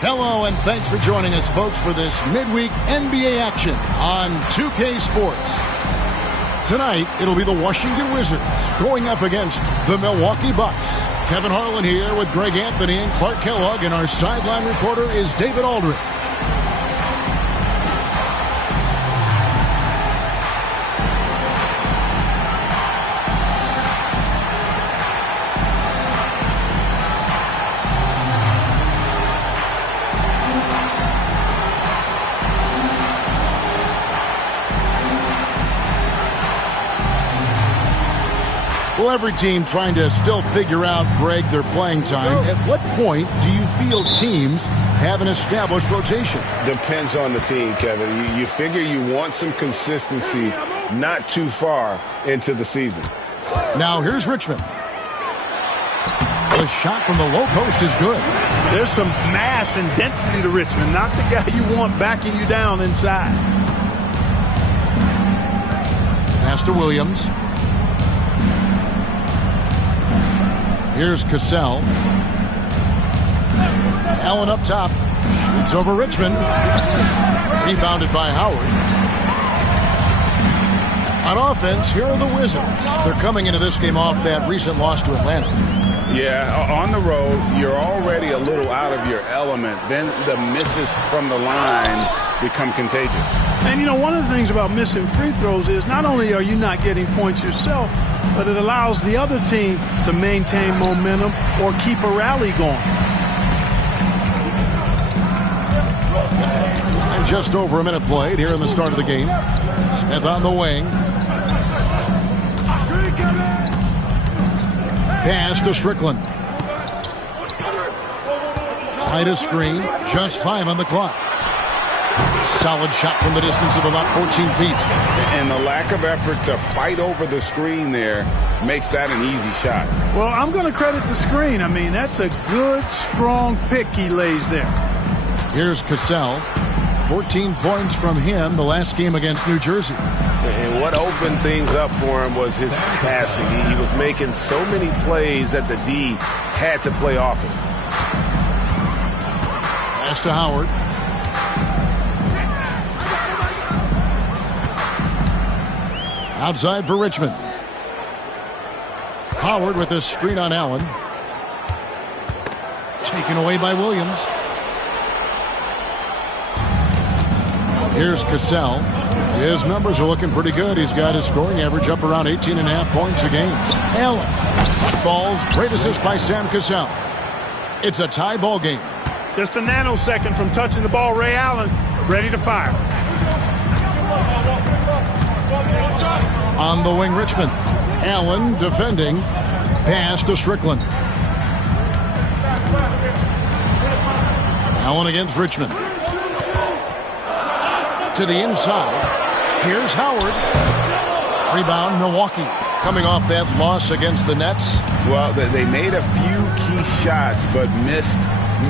Hello, and thanks for joining us, folks, for this midweek NBA action on 2K Sports. Tonight, it'll be the Washington Wizards going up against the Milwaukee Bucks. Kevin Harlan here with Greg Anthony and Clark Kellogg, and our sideline reporter is David Aldridge. Well, every team trying to still figure out, Greg, their playing time. At what point do you feel teams have an established rotation? Depends on the team, Kevin. You figure you want some consistency not too far into the season. Now, here's Richmond. The shot from the low post is good. There's some mass and density to Richmond. Not the guy you want backing you down inside. Pass to Williams. Here's Cassell. Allen up top. Shoots over Richmond. Rebounded by Howard. On offense, here are the Wizards. They're coming into this game off that recent loss to Atlanta. Yeah, on the road, you're already a little out of your element. Then the misses from the line become contagious. And, you know, one of the things about missing free throws is not only are you not getting points yourself, but it allows the other team to maintain momentum or keep a rally going. And just over a minute played here in the start of the game. Smith on the wing. Pass to Strickland. Behind a screen, just 5 on the clock. Solid shot from the distance of about 14 feet. And the lack of effort to fight over the screen there makes that an easy shot. Well, I'm going to credit the screen. I mean, that's a good, strong pick he lays there. Here's Cassell. 14 points from him the last game against New Jersey. And what opened things up for him was his passing. He was making so many plays that the D had to play off him. Pass to Howard. Outside for Richmond. Howard with a screen on Allen. Taken away by Williams. Here's Cassell. His numbers are looking pretty good. He's got his scoring average up around 18.5 points a game. Allen falls. Great assist by Sam Cassell. It's a tie ball game. Just a nanosecond from touching the ball. Ray Allen ready to fire. On the wing, Richmond. Allen defending. Pass to Strickland. Allen against Richmond. To the inside. Here's Howard. Rebound, Milwaukee. Coming off that loss against the Nets. Well, they made a few key shots, but missed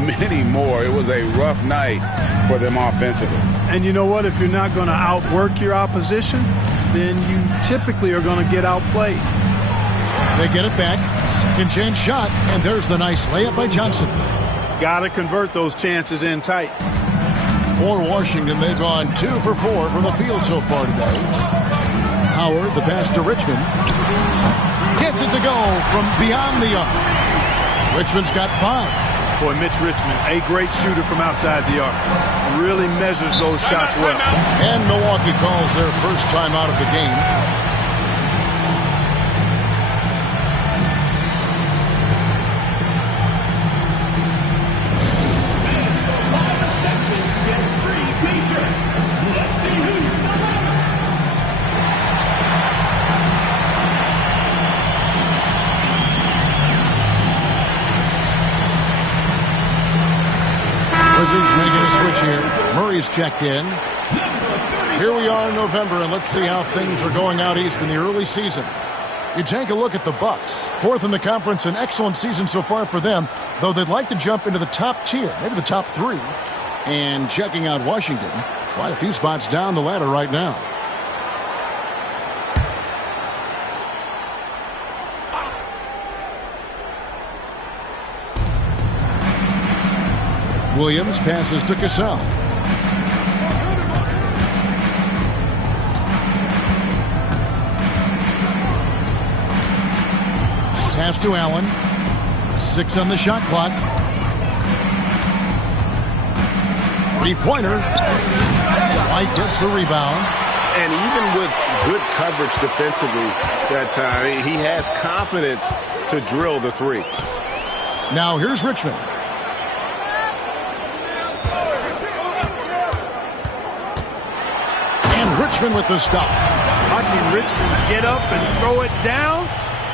many more. It was a rough night for them offensively. And you know what? If you're not going to outwork your opposition, then you typically are going to get outplayed. They get it back. Second chance shot, and there's the nice layup by Johnson. Got to convert those chances in tight. For Washington, they've gone 2 for 4 from the field so far today. Howard, the pass to Richmond. Gets it to go from beyond the arc. Richmond's got 5. Boy, Mitch Richmond, a great shooter from outside the arc. Really measures those shots well. And Milwaukee calls their first time out of the game. Wizards making a switch here. Murray's checked in. Here we are in November, and let's see how things are going out east in the early season. You take a look at the Bucks. 4th in the conference, an excellent season so far for them, though they'd like to jump into the top tier, maybe the top 3. And checking out Washington, quite a few spots down the ladder right now. Williams passes to Cassell. Pass to Allen. 6 on the shot clock. Three-pointer. White gets the rebound. And even with good coverage defensively that time, he has confidence to drill the three. Now here's Richmond. And Richmond with the stop. Watching Richmond get up and throw it down.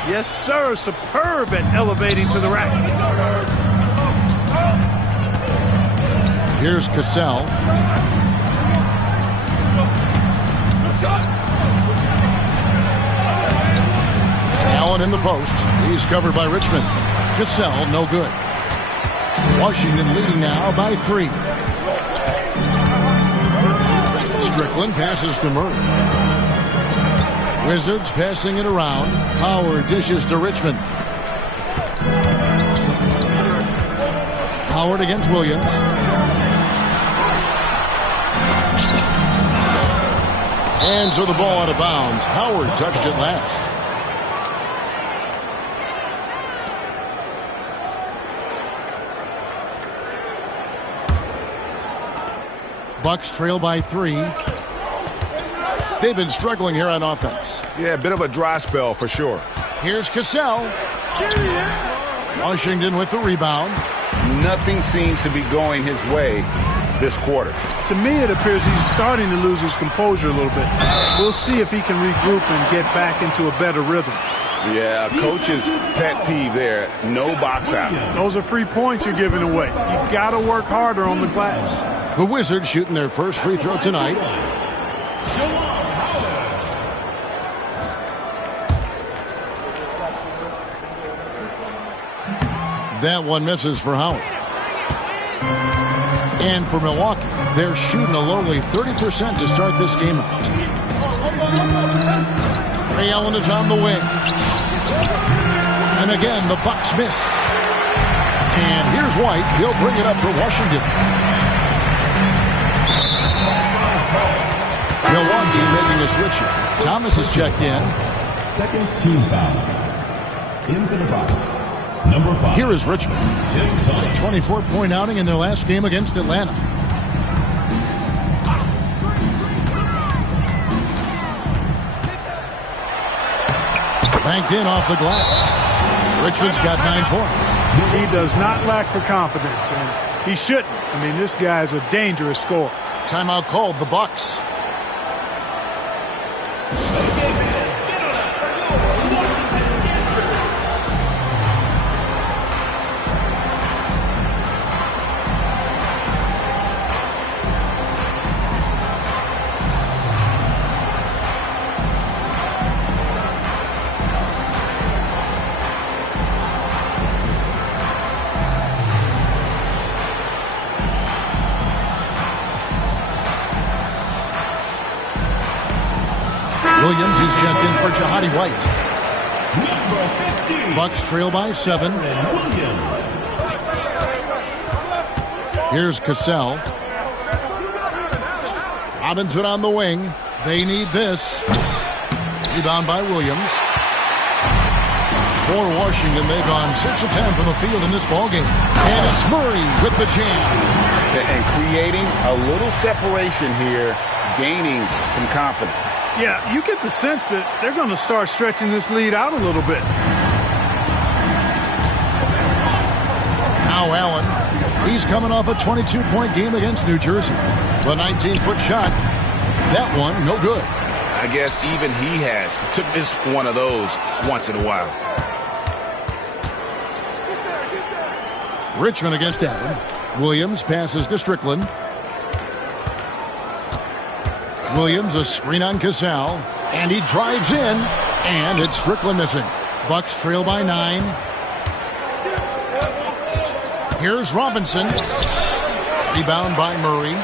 Yes, sir. Superb at elevating to the rack. Here's Cassell. Allen in the post. He's covered by Richmond. Cassell, no good. Washington leading now by 3. Strickland passes to Murray. Wizards passing it around. Howard dishes to Richmond. Howard against Williams. And so the ball out of bounds. Howard touched it last. Bucks trail by 3. They've been struggling here on offense. Yeah, a bit of a dry spell for sure. Here's Cassell. Washington with the rebound. Nothing seems to be going his way this quarter. To me, it appears he's starting to lose his composure a little bit. We'll see if he can regroup and get back into a better rhythm. Yeah, coach's pet peeve there. No box out. Those are free points you're giving away. You got to work harder on the glass. The Wizards shooting their first free throw tonight. That one misses for Howard. And for Milwaukee, they're shooting a lowly 30% to start this game out. Ray Allen is on the wing. And again, the Bucks miss. And here's White. He'll bring it up for Washington. Milwaukee making a switch here. Thomas is checked in. Second team foul. In for the Bucks. Number 5. Here is Richmond. 24-point outing in their last game against Atlanta. Banked in off the glass. Richmond's got 9 points. He does not lack for confidence, and he shouldn't. I mean, this guy is a dangerous scorer. Timeout called, the Bucks. Williams is checked in for Jahadi White. Bucks trail by 7. Here's Cassell. Robinson on the wing. They need this. Rebound by Williams. For Washington, they've gone 6 of 10 from the field in this ballgame. And it's Murray with the jam. And creating a little separation here, gaining some confidence. Yeah, you get the sense that they're going to start stretching this lead out a little bit. Now Allen. He's coming off a 22-point game against New Jersey. The 19-foot shot. That one, no good. I guess even he has to miss one of those once in a while. Richmond against Allen. Williams passes to Strickland. Williams, a screen on Cassell, and he drives in, and it's Strickland missing. Bucks trail by 9. Here's Robinson. Rebound by Murray.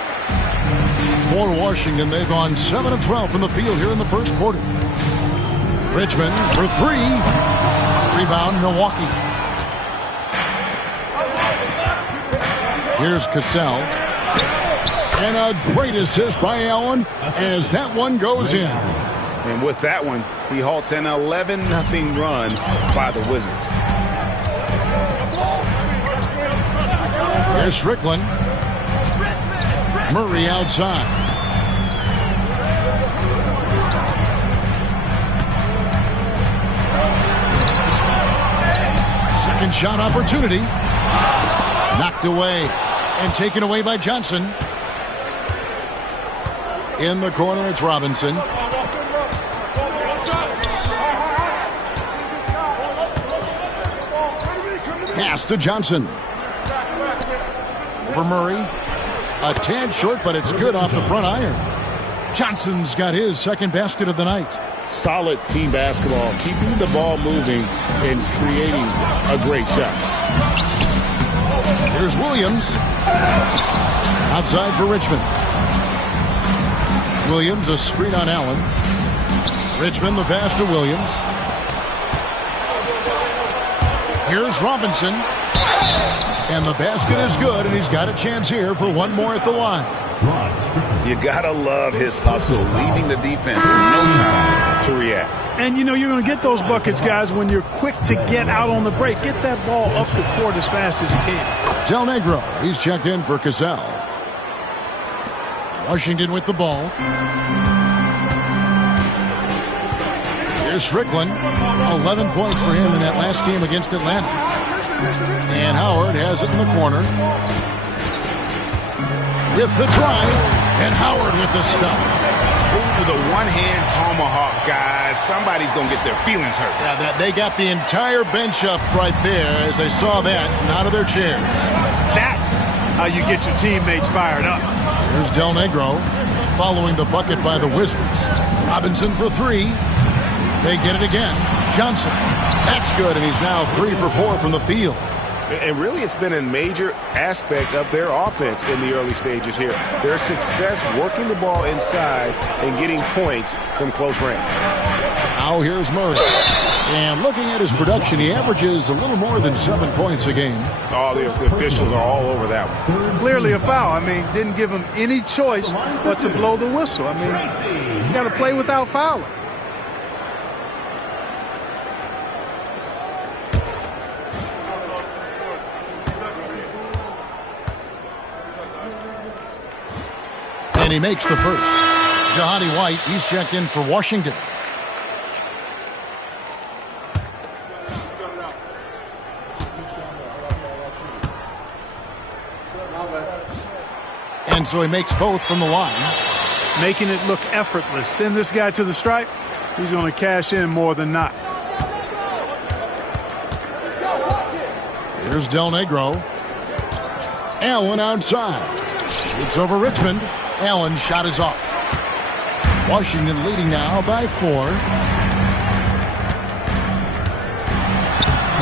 For Washington, they've gone 7 of 12 from the field here in the first quarter. Richmond for 3. Rebound, Milwaukee. Here's Cassell. And a great assist by Allen as that one goes in. And with that one, he halts an 11-0 run by the Wizards. Here's Strickland. Murray outside. Second shot opportunity. Knocked away and taken away by Johnson. In the corner, it's Robinson. Pass to Johnson. For Murray. A tad short, but it's good off the front iron. Johnson's got his second basket of the night. Solid team basketball, keeping the ball moving and creating a great shot. Here's Williams. Outside for Richmond. Williams, a screen on Allen. Richmond, the pass to Williams. Here's Robinson. And the basket is good, and he's got a chance here for one more at the line. You gotta love his hustle, leaving the defense in no time to react. And you know you're going to get those buckets, guys, when you're quick to get out on the break. Get that ball up the court as fast as you can. Del Negro, he's checked in for Cassell. Washington with the ball. Here's Strickland. 11 points for him in that last game against Atlanta. And Howard has it in the corner. With the drive. And Howard with the stuff. Ooh, the one-hand tomahawk, guys. Somebody's going to get their feelings hurt. Yeah, they got the entire bench up right there as they saw that and out of their chairs. That's how you get your teammates fired up. Here's Del Negro following the bucket by the Wizards. Robinson for three. They get it again. Johnson. That's good, and he's now 3 for 4 from the field. And really, it's been a major aspect of their offense in the early stages here. Their success working the ball inside and getting points from close range. Now here's Murray. And looking at his production, he averages a little more than 7 points a game. All the officials are all over that one. Clearly a foul. I mean, didn't give him any choice but to blow the whistle. I mean, you got to play without fouling. And he makes the first. Jahadi White, he's checked in for Washington. And so he makes both from the line. Making it look effortless. Send this guy to the stripe. He's going to cash in more than not. Here's Del Negro. Allen outside. Shoots over Richmond. Allen's shot is off. Washington leading now by 4.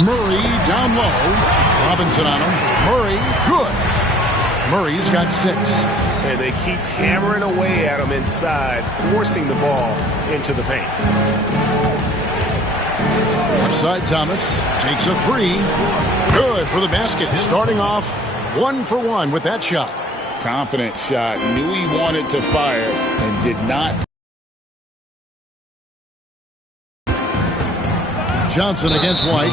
Murray down low. Robinson on him. Murray, good. Murray's got 6. And they keep hammering away at him inside, forcing the ball into the paint. Upside Thomas takes a 3. Good for the basket. Starting off 1 for 1 with that shot. Confident shot. Knew he wanted to fire and did not. Johnson against White.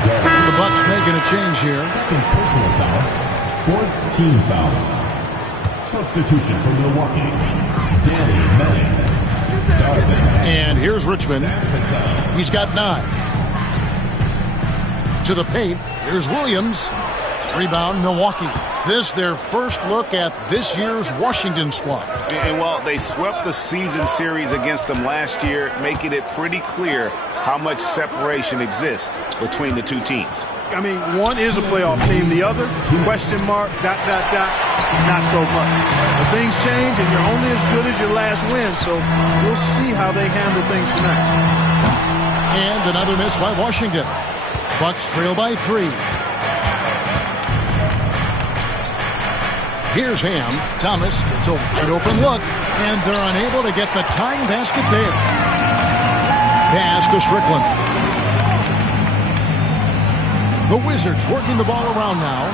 The Bucks making a change here. Second personal foul. 4th team foul. Substitution for Milwaukee. Danny Manning. And here's Richmond. He's got 9. To the paint. Here's Williams. Rebound, Milwaukee. This their first look at this year's Washington squad. And while they swept the season series against them last year, making it pretty clear how much separation exists between the two teams. I mean, one is a playoff team. The other, question mark, ... not so much. But things change, and you're only as good as your last win. So we'll see how they handle things tonight. And another miss by Washington. Bucks trail by 3. Here's Ham. Thomas gets a wide open look, and they're unable to get the tying basket there. Pass to Strickland. The Wizards working the ball around now.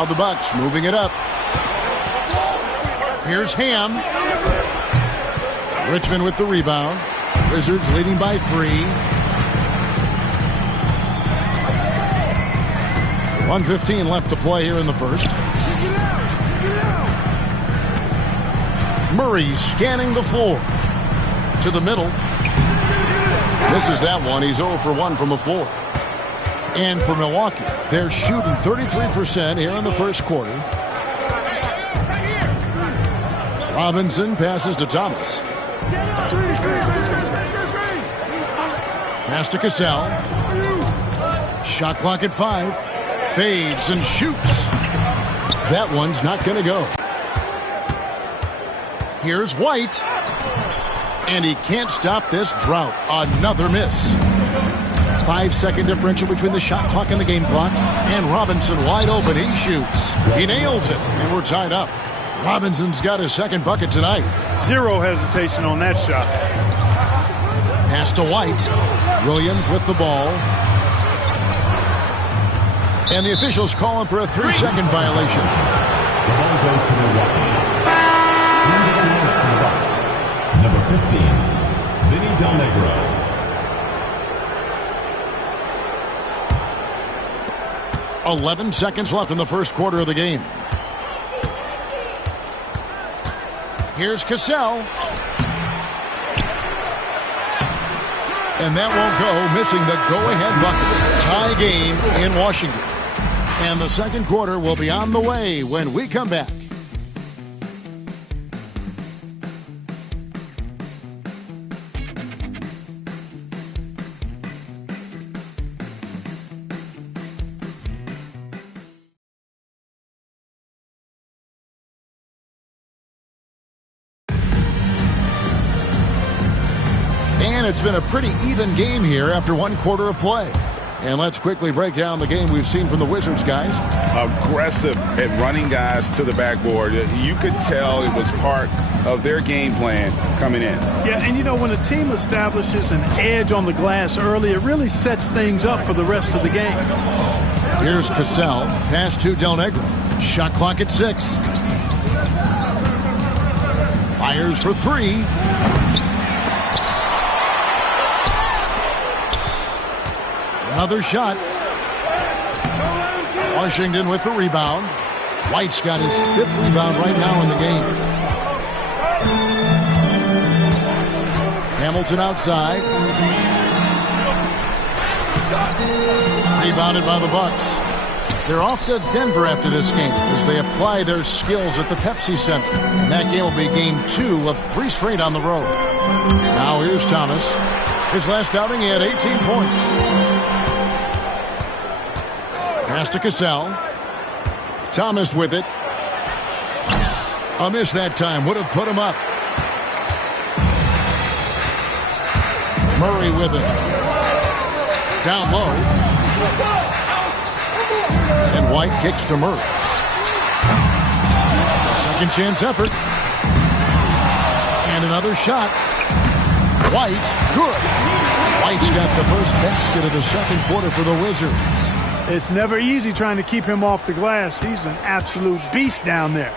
Now the Bucks moving it up. Here's Ham. Richmond with the rebound. Wizards leading by 3. 1:15 left to play here in the first. Murray scanning the floor. To the middle. Misses that one. He's 0 for 1 from the floor. And for Milwaukee, they're shooting 33% here in the first quarter. Robinson passes to Thomas. Pass to Cassell. Shot clock at 5. Fades and shoots. That one's not going to go. Here's White. And he can't stop this drought. Another miss. 5-second differential between the shot clock and the game clock. And Robinson wide open. He shoots. He nails it. And we're tied up. Robinson's got his second bucket tonight. Zero hesitation on that shot. Pass to White. Williams with the ball. And the officials calling for a 3-second violation. The ball goes to Milwaukee. Into the lineup for the Bucks. Number 15, Vinny Del Negro. .11 seconds left in the first quarter of the game. Here's Cassell. And that won't go, missing the go-ahead bucket. Tie game in Washington. And the second quarter will be on the way when we come back. And it's been a pretty even game here after one quarter of play. And let's quickly break down the game we've seen from the Wizards, guys. Aggressive at running guys to the backboard. You could tell it was part of their game plan coming in. Yeah, and you know, when a team establishes an edge on the glass early, it really sets things up for the rest of the game. Here's Cassell. Pass to Del Negro. Shot clock at 6. Fires for 3. Another shot. Washington with the rebound. White's got his 5th rebound right now in the game. Hamilton outside. Rebounded by the Bucks. They're off to Denver after this game as they apply their skills at the Pepsi Center. And that game will be game 2 of 3 straight on the road. Now here's Thomas. His last outing, he had 18 points. Pass to Cassell. Thomas with it. A miss that time. Would have put him up. Murray with it. Down low. And White kicks to Murray. A second chance effort. And another shot. White, good. White's got the first basket of the second quarter for the Wizards. It's never easy trying to keep him off the glass. He's an absolute beast down there.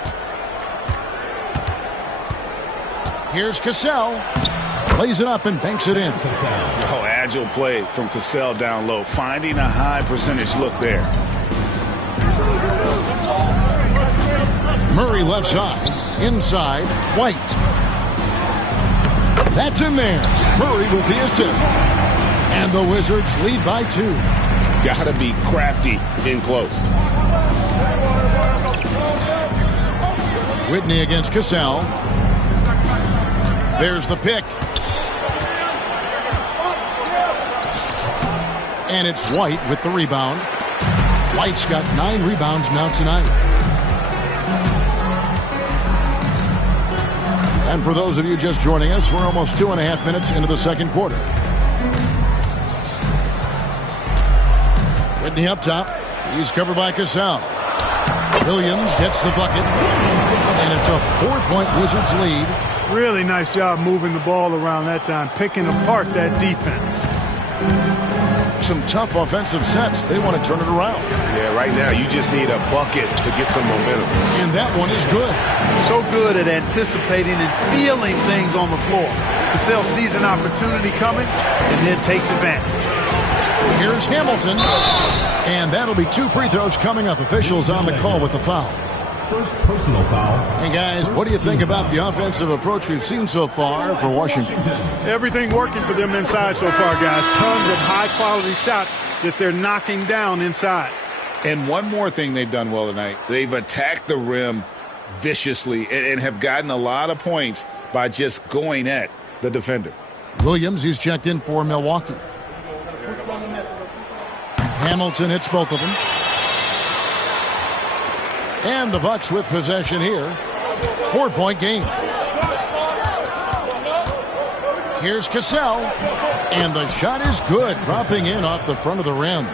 Here's Cassell. Plays it up and banks it in. Oh, agile play from Cassell down low. Finding a high percentage look there. Murray left side. Inside. White. That's in there. Murray with the assist. And the Wizards lead by 2. Gotta be crafty in close. Whitney against Cassell. There's the pick. And it's White with the rebound. White's got 9 rebounds now tonight. And for those of you just joining us, we're almost 2.5 minutes into the second quarter. Whitney up top. He's covered by Cassell. Williams gets the bucket. And it's a 4-point Wizards lead. Really nice job moving the ball around that time, picking apart that defense. some tough offensive sets. They want to turn it around. Yeah, right now you just need a bucket to get some momentum. And that one is good. So good at anticipating and feeling things on the floor. Cassell sees an opportunity coming and then takes advantage. Here's Hamilton. And that'll be 2 free throws coming up. Officials on the call with the foul. First personal foul. Hey, guys, what do you think about the offensive approach we've seen so far for Washington? Everything working for them inside so far, guys. Tons of high-quality shots that they're knocking down inside. And one more thing they've done well tonight. They've attacked the rim viciously and have gotten a lot of points by just going at the defender. Williams, he's checked in for Milwaukee. Hamilton hits both of them. And the Bucks with possession here. 4-point game. Here's Cassell. And the shot is good, dropping in off the front of the rim.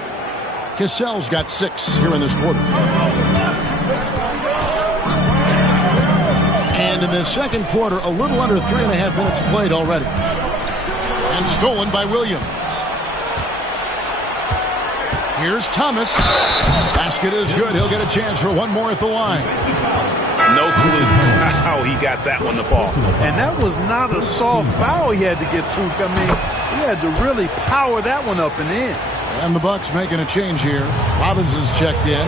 Cassell's got 6 here in this quarter. And in the second quarter, a little under 3.5 minutes played already. And stolen by Williams. Here's Thomas. Basket is good. He'll get a chance for one more at the line. No clue how he got that one to fall. And that was not a soft foul he had to get through. I mean, he had to really power that one up and in. And the Bucks making a change here. Robinson's checked in.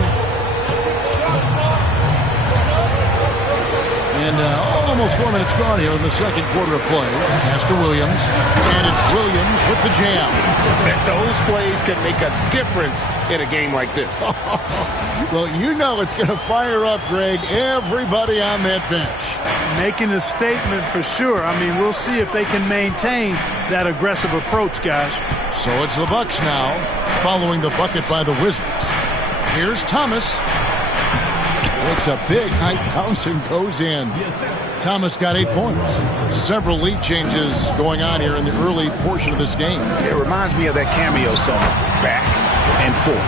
And almost 4 minutes gone here in the second quarter of play. Pass to Williams. And it's Williams with the jam. Those plays can make a difference in a game like this. Well, you know it's going to fire up, Greg, everybody on that bench. Making a statement for sure. I mean, we'll see if they can maintain that aggressive approach, guys. So it's the Bucks now, following the bucket by the Wizards. Here's Thomas. Makes a big high bounce and goes in. Thomas got 8 points. Several lead changes going on here in the early portion of this game. It reminds me of that cameo song, Back and Forth.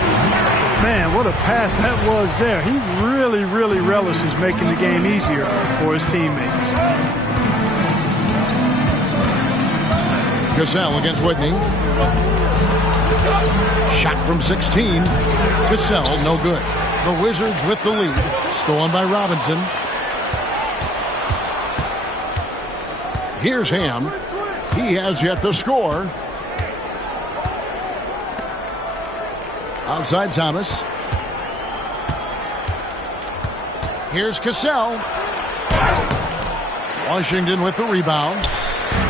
Man, what a pass that was there. He really, really relishes making the game easier for his teammates. Cassell against Whitney. Shot from 16. Cassell, no good. The Wizards with the lead. Stolen by Robinson. Here's Ham. He has yet to score. Outside Thomas. Here's Cassell. Washington with the rebound.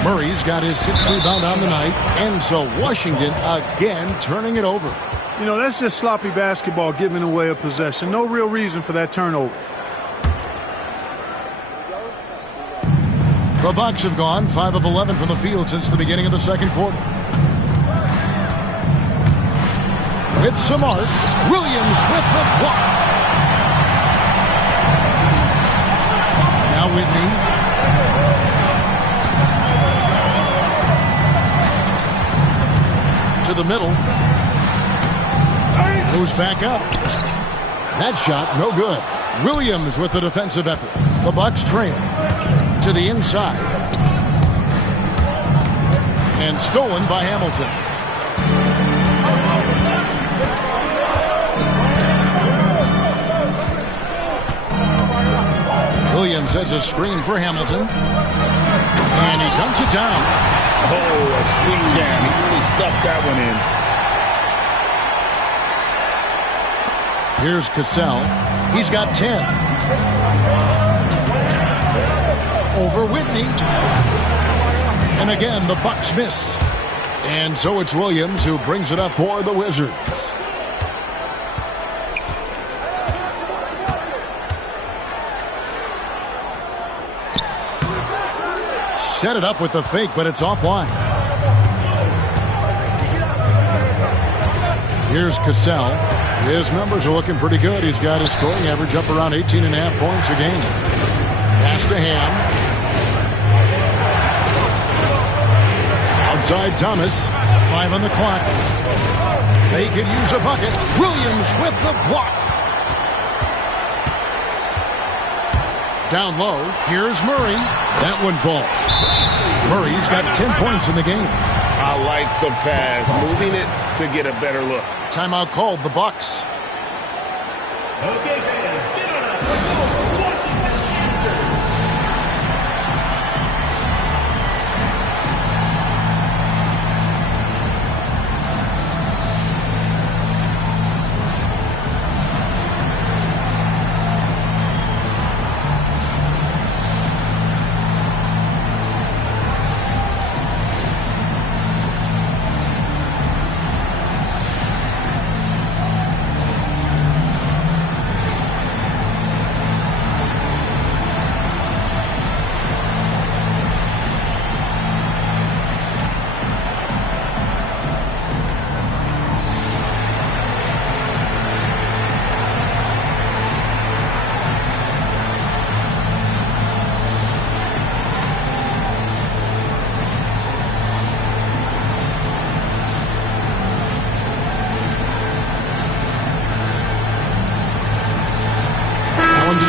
Murray's got his 6th rebound on the night. And so Washington again turning it over. You know, that's just sloppy basketball, giving away a possession. No real reason for that turnover. The Bucks have gone 5 of 11 from the field since the beginning of the second quarter. With some art, Williams with the block. Now Whitney. To the middle. Moves back up. That shot, no good. Williams with the defensive effort. The Bucks trail to the inside. And stolen by Hamilton. Williams sets a screen for Hamilton. And he dunks it down. Oh, a sweet jam. He really stuffed that one in. Here's Cassell. He's got 10. Over Whitney. And again, the Bucks miss. And so it's Williams who brings it up for the Wizards. Set it up with the fake, but it's offline. Here's Cassell. His numbers are looking pretty good. He's got his scoring average up around 18.5 points a game. Pass to Ham. Outside Thomas. 5 on the clock. They could use a bucket. Williams with the block. Down low. Here's Murray. That one falls. Murray's got 10 points in the game. I like the pass, moving it to get a better look. Timeout called, the Bucks. Okay, fans, get on up.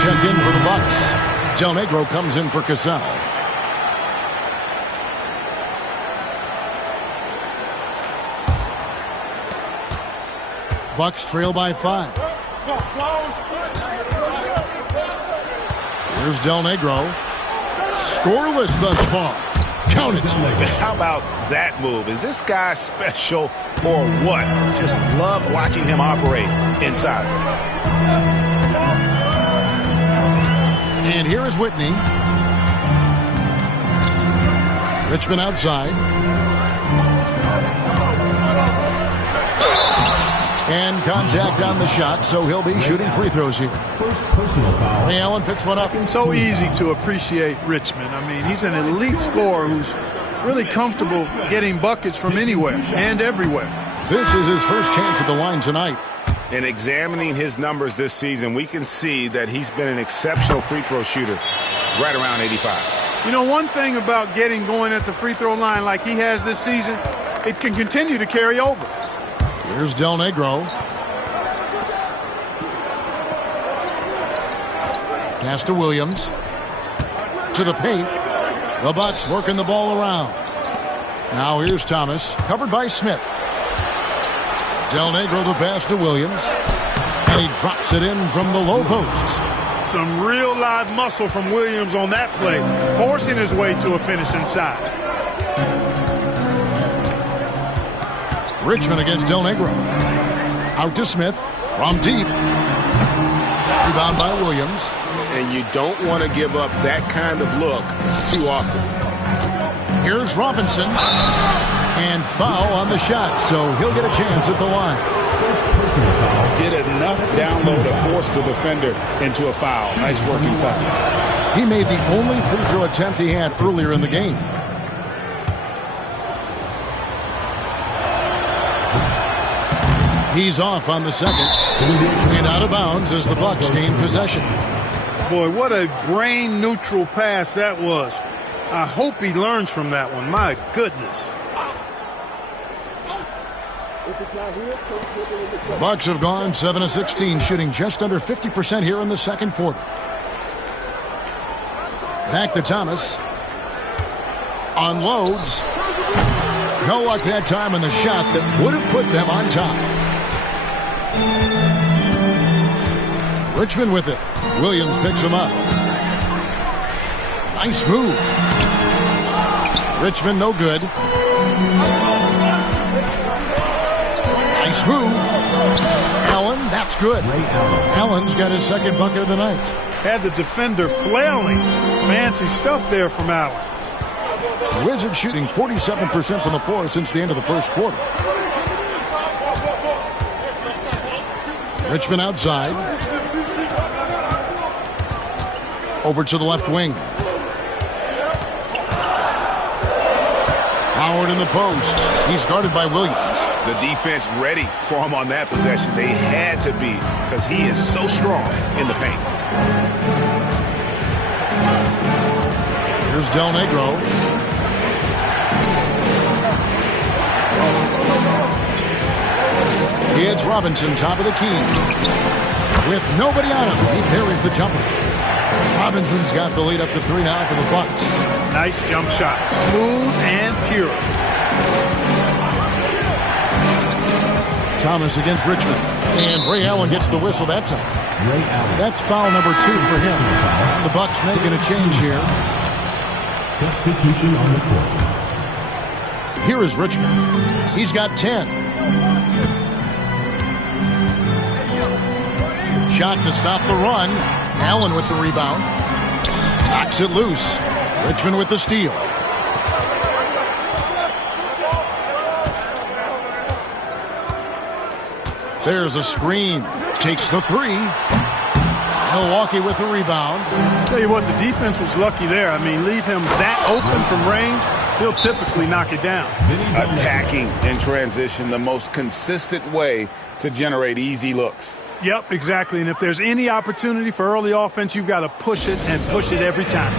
Checked in for the Bucks. Del Negro comes in for Cassell. Bucks trail by 5. Here's Del Negro. Scoreless thus far. Count it. How about that move? Is this guy special or what? Just love watching him operate inside. And here is Whitney. Richmond outside. And contact on the shot, so he'll be shooting free throws here. First personal foul. Ray Allen picks one up. So easy to appreciate Richmond. I mean, he's an elite scorer who's really comfortable getting buckets from anywhere and everywhere. This is his first chance at the line tonight. In examining his numbers this season, we can see that he's been an exceptional free throw shooter, right around 85. You know, one thing about getting going at the free throw line like he has this season, it can continue to carry over. Here's Del Negro. Pass to Williams. To the paint. The Bucks working the ball around. Now here's Thomas, covered by Smith. Del Negro the pass to Williams. And he drops it in from the low post. Some real live muscle from Williams on that play, forcing his way to a finish inside. Richmond against Del Negro. Out to Smith from deep. Rebound by Williams. And you don't want to give up that kind of look too often. Here's Robinson. And foul on the shot, so he'll get a chance at the line. First personal foul. Did enough down low to force the defender into a foul. Nice work inside. He made the only free throw attempt he had earlier in the game. He's off on the second. And out of bounds as the Bucks gain possession. Boy, what a brain-neutral pass that was. I hope he learns from that one. My goodness. The Bucks have gone 7 of 16, shooting just under 50% here in the second quarter. Back to Thomas. Unloads. No luck that time in the shot that would have put them on top. Richmond with it. Williams picks him up. Nice move. Richmond no good. Nice move. Allen, that's good. Allen's got his second bucket of the night. Had the defender flailing. Fancy stuff there from Allen. Wizards shooting 47% from the floor since the end of the first quarter. Richmond outside. Over to the left wing. Howard in the post. He's guarded by Williams. The defense ready for him on that possession. They had to be because he is so strong in the paint. Here's Del Negro. It's Robinson, top of the key. With nobody on him, he parries the jumper. Robinson's got the lead up to 3 now for the Bucks. Nice jump shot. Smooth and pure. Thomas against Richmond. And Ray Allen gets the whistle that time. That's foul number 2 for him. And the Bucks making a change here. Substitution on the court. Here is Richmond. He's got 10. Shot to stop the run. Allen with the rebound. Knocks it loose. Richmond with the steal. There's a screen. Takes the 3. Milwaukee with the rebound. Tell you what, the defense was lucky there. I mean, leave him that open from range, he'll typically knock it down. Attacking in transition, the most consistent way to generate easy looks. Yep, exactly. And if there's any opportunity for early offense, you've got to push it and push it every time.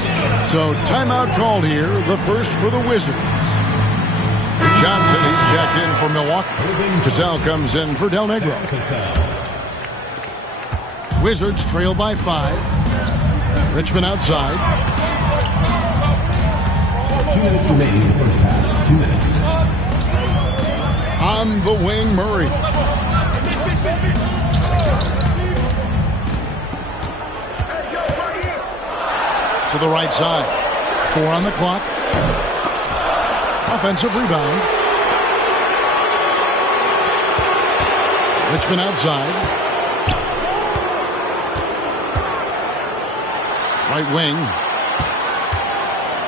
So timeout called here, the first for the Wizards. Johnson, he's checked in for Milwaukee. Cassell comes in for Del Negro. Wizards trail by 5. Richmond outside. 2 minutes remaining in the first half. 2 minutes. On the wing, Murray. To the right side. 4 on the clock. Offensive rebound. Richmond outside. Right wing.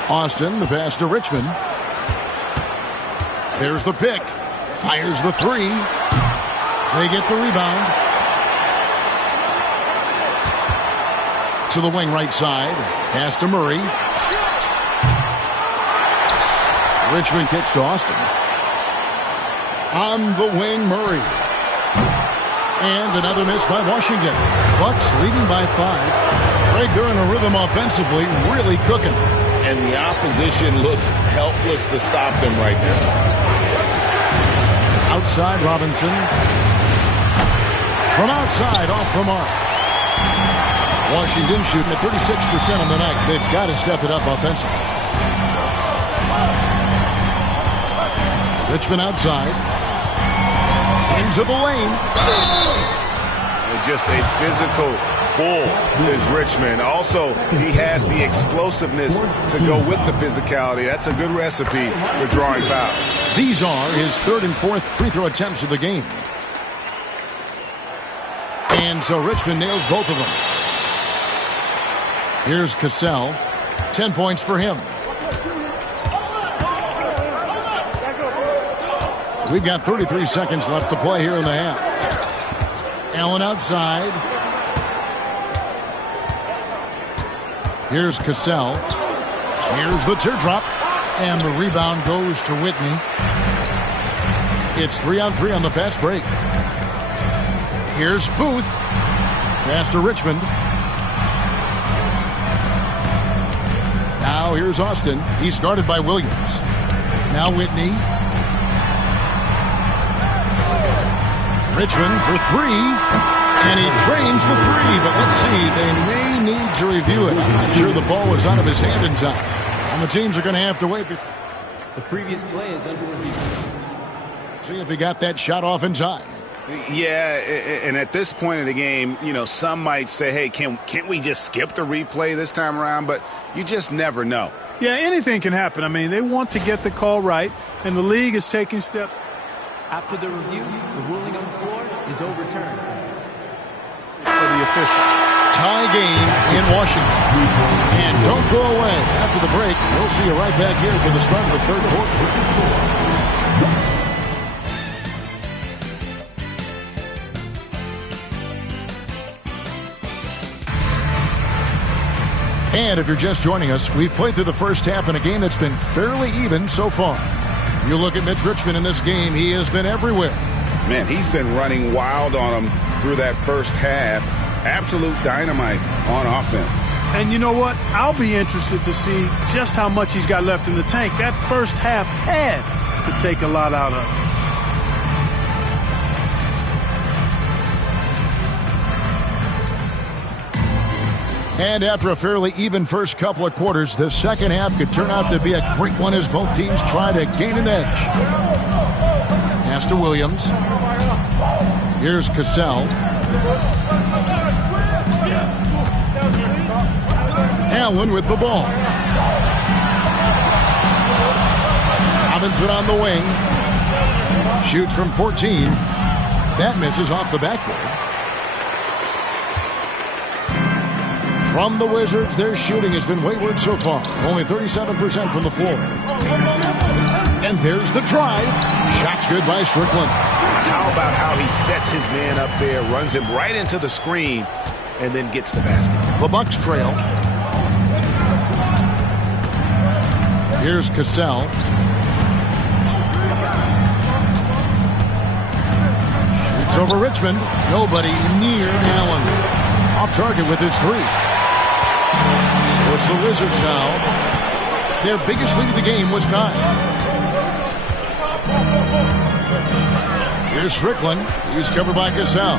Austin, the pass to Richmond. There's the pick. Fires the 3. They get the rebound. To the wing right side. Pass to Murray. Richmond kicks to Austin. On the wing, Murray. And another miss by Washington. Bucks leading by 5. Greg, they're in a rhythm offensively, really cooking. And the opposition looks helpless to stop them right now. Outside, Robinson. From outside, off the mark. Washington shooting at 36% on the night. They've got to step it up offensively. Richmond outside. Into the lane. And just a physical bull is Richmond. Also, he has the explosiveness to go with the physicality. That's a good recipe for drawing fouls. These are his 3rd and 4th free throw attempts of the game. And so Richmond nails both of them. Here's Cassell. 10 points for him. We've got 33 seconds left to play here in the half. Allen outside. Here's Cassell. Here's the teardrop. And the rebound goes to Whitney. It's 3-on-3 on the fast break. Here's Booth. Pass to Richmond. Now here's Austin. He's guarded by Williams. Now Whitney. Richmond for 3. And he drains the 3. But let's see. They may need to review it. I'm not sure the ball was out of his hand in time. And the teams are going to have to wait. The previous play is under review. See if he got that shot off in time. Yeah, and at this point in the game, you know, some might say, hey, can't we just skip the replay this time around? But you just never know. Yeah, anything can happen. I mean, they want to get the call right, and the league is taking steps. After the review, the ruling on the floor is overturned. For the official. Tie game in Washington. And don't go away. After the break, we'll see you right back here for the start of the 3rd quarter. And if you're just joining us, we've played through the first half in a game that's been fairly even so far. You look at Mitch Richmond in this game, he has been everywhere. Man, he's been running wild on them through that first half. Absolute dynamite on offense. And you know what? I'll be interested to see just how much he's got left in the tank. That first half had to take a lot out of it. And after a fairly even first couple of quarters, the second half could turn out to be a great one as both teams try to gain an edge. Pass to Williams. Here's Cassell. Allen with the ball. Robinson on the wing. Shoots from 14. That misses off the backboard. From the Wizards, their shooting has been wayward so far. Only 37% from the floor. And there's the drive. Shot's good by Strickland. How about how he sets his man up there, runs him right into the screen, and then gets the basket. The Bucks trail. Here's Cassell. Shoots over Richmond. Nobody near Allen. Off target with his three. So it's the Wizards now. Their biggest lead of the game was 9. Here's Strickland. He's covered by Cassell.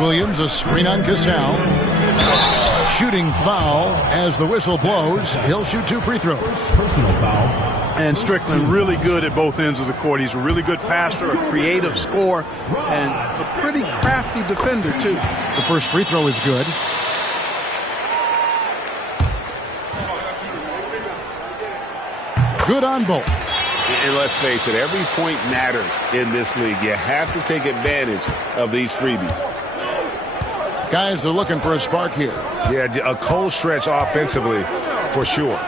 Williams, a screen on Cassell. Shooting foul as the whistle blows. He'll shoot 2 free throws. Personal foul. And Strickland really good at both ends of the court. He's a really good passer, a creative scorer, and a pretty crafty defender, too. The first free throw is good. Good on both. And let's face it, every point matters in this league. You have to take advantage of these freebies. Guys are looking for a spark here. Yeah, a cold stretch offensively for sure.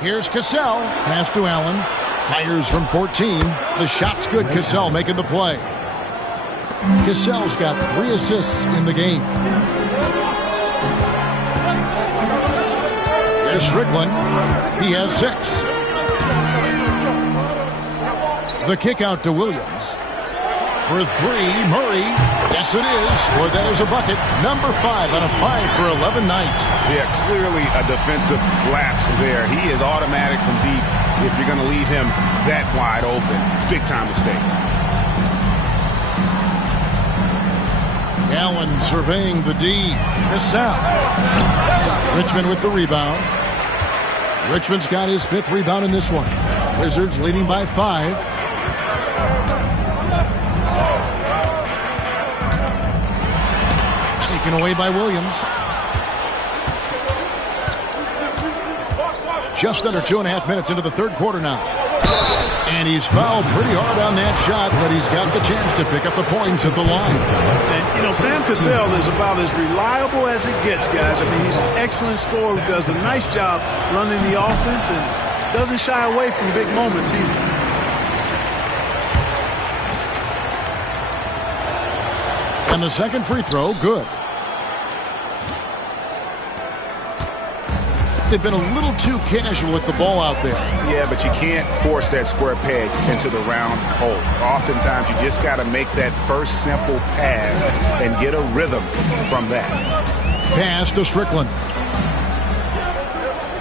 Here's Cassell. Pass to Allen. Fires from 14. The shot's good. Cassell making the play. Cassell's got 3 assists in the game. Here's Strickland. He has 6. The kick out to Williams. For 3, Murray. Yes, it is. Scored that as a bucket. Number 5 out of 5 for 11 night. Yeah, clearly a defensive lapse there. He is automatic from deep if you're going to leave him that wide open. Big time mistake. Allen surveying the D. Cassell. Richmond with the rebound. Richmond's got his 5th rebound in this one. Wizards leading by 5. Taken away by Williams. Just under 2.5 minutes into the third quarter now. And he's fouled pretty hard on that shot, but he's got the chance to pick up the points at the line. And, you know, Sam Cassell is about as reliable as it gets, guys. I mean, he's an excellent scorer who does a nice job running the offense and doesn't shy away from big moments either. And the second free throw, good. They've been a little too casual with the ball out there. Yeah, but you can't force that square peg into the round hole. Oftentimes, you just got to make that first simple pass and get a rhythm from that. Pass to Strickland.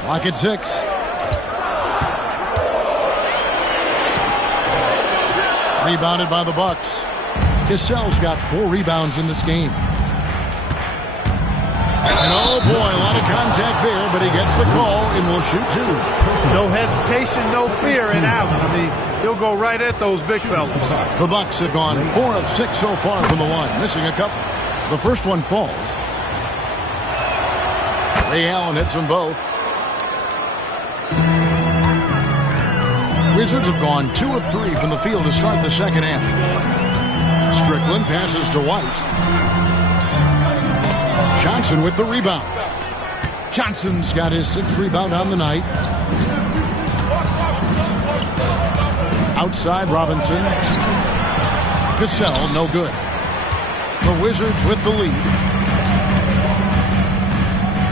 Clock at 6. Rebounded by the Bucks. Cassell's got 4 rebounds in this game. And oh boy, a lot of contact there, but he gets the call and will shoot 2. No hesitation, no fear in Allen. I mean, he'll go right at those big fellas. The Bucks have gone 4 of 6 so far from the line, missing a couple. The first one falls. Ray Allen hits them both. Wizards have gone 2 of 3 from the field to start the second half. Strickland passes to White. Johnson with the rebound. Johnson's got his 6th rebound on the night. Outside Robinson. Cassell, no good. The Wizards with the lead.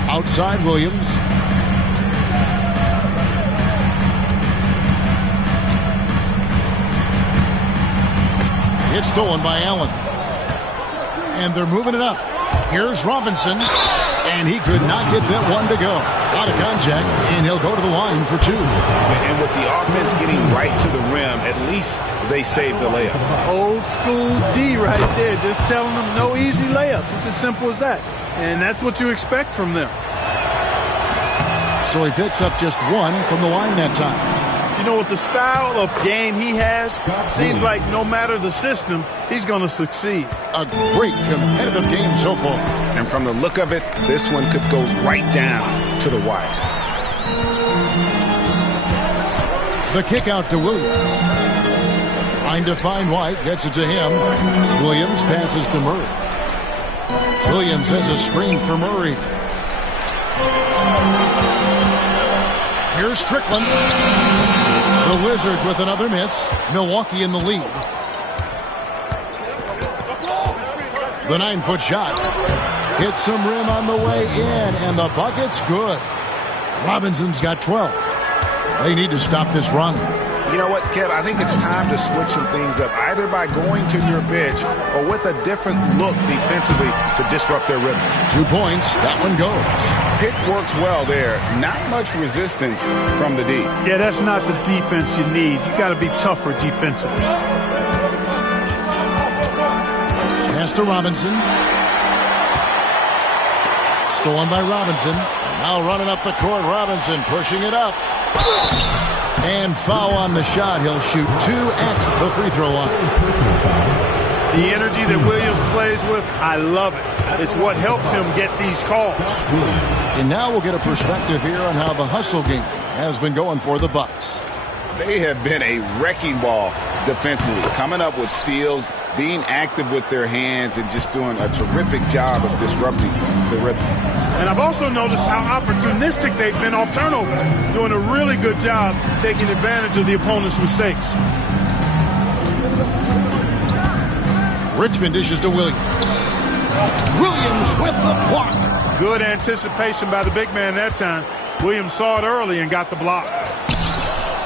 Outside Williams. It's stolen by Allen. And they're moving it up. Here's Robinson. And he could not get that one to go. Out of contact, and he'll go to the line for 2. And with the offense getting right to the rim, at least they saved the layup. Old school D right there, just telling them no easy layups. It's as simple as that. And that's what you expect from them. So he picks up just 1 from the line that time. You know, with the style of game he has, seems like no matter the system, he's going to succeed. A great competitive game so far. And from the look of it, this one could go right down to the wire. The kick out to Williams. Trying to find White, gets it to him. Williams passes to Murray. Williams has a screen for Murray. Here's Strickland. The Wizards with another miss. Milwaukee in the lead. The 9-foot shot. Hits some rim on the way in, and the bucket's good. Robinson's got 12. They need to stop this run. You know what, Kev? I think it's time to switch some things up, either by going to your bench or with a different look defensively to disrupt their rhythm. 2 points. That one goes. Pick works well there. Not much resistance from the D. Yeah, that's not the defense you need. You got to be tougher defensively. Pass to Robinson. Stolen by Robinson. Now running up the court. Robinson pushing it up. And foul on the shot. He'll shoot 2 at the free throw line. The energy that Williams plays with, I love it. It's what helps him get these calls. And now we'll get a perspective here on how the hustle game has been going for the Bucks. They have been a wrecking ball defensively, coming up with steals, being active with their hands, and just doing a terrific job of disrupting the rhythm. And I've also noticed how opportunistic they've been off turnover, doing a really good job taking advantage of the opponent's mistakes. Richmond dishes to Williams. Williams with the block. Good anticipation by the big man that time. Williams saw it early and got the block.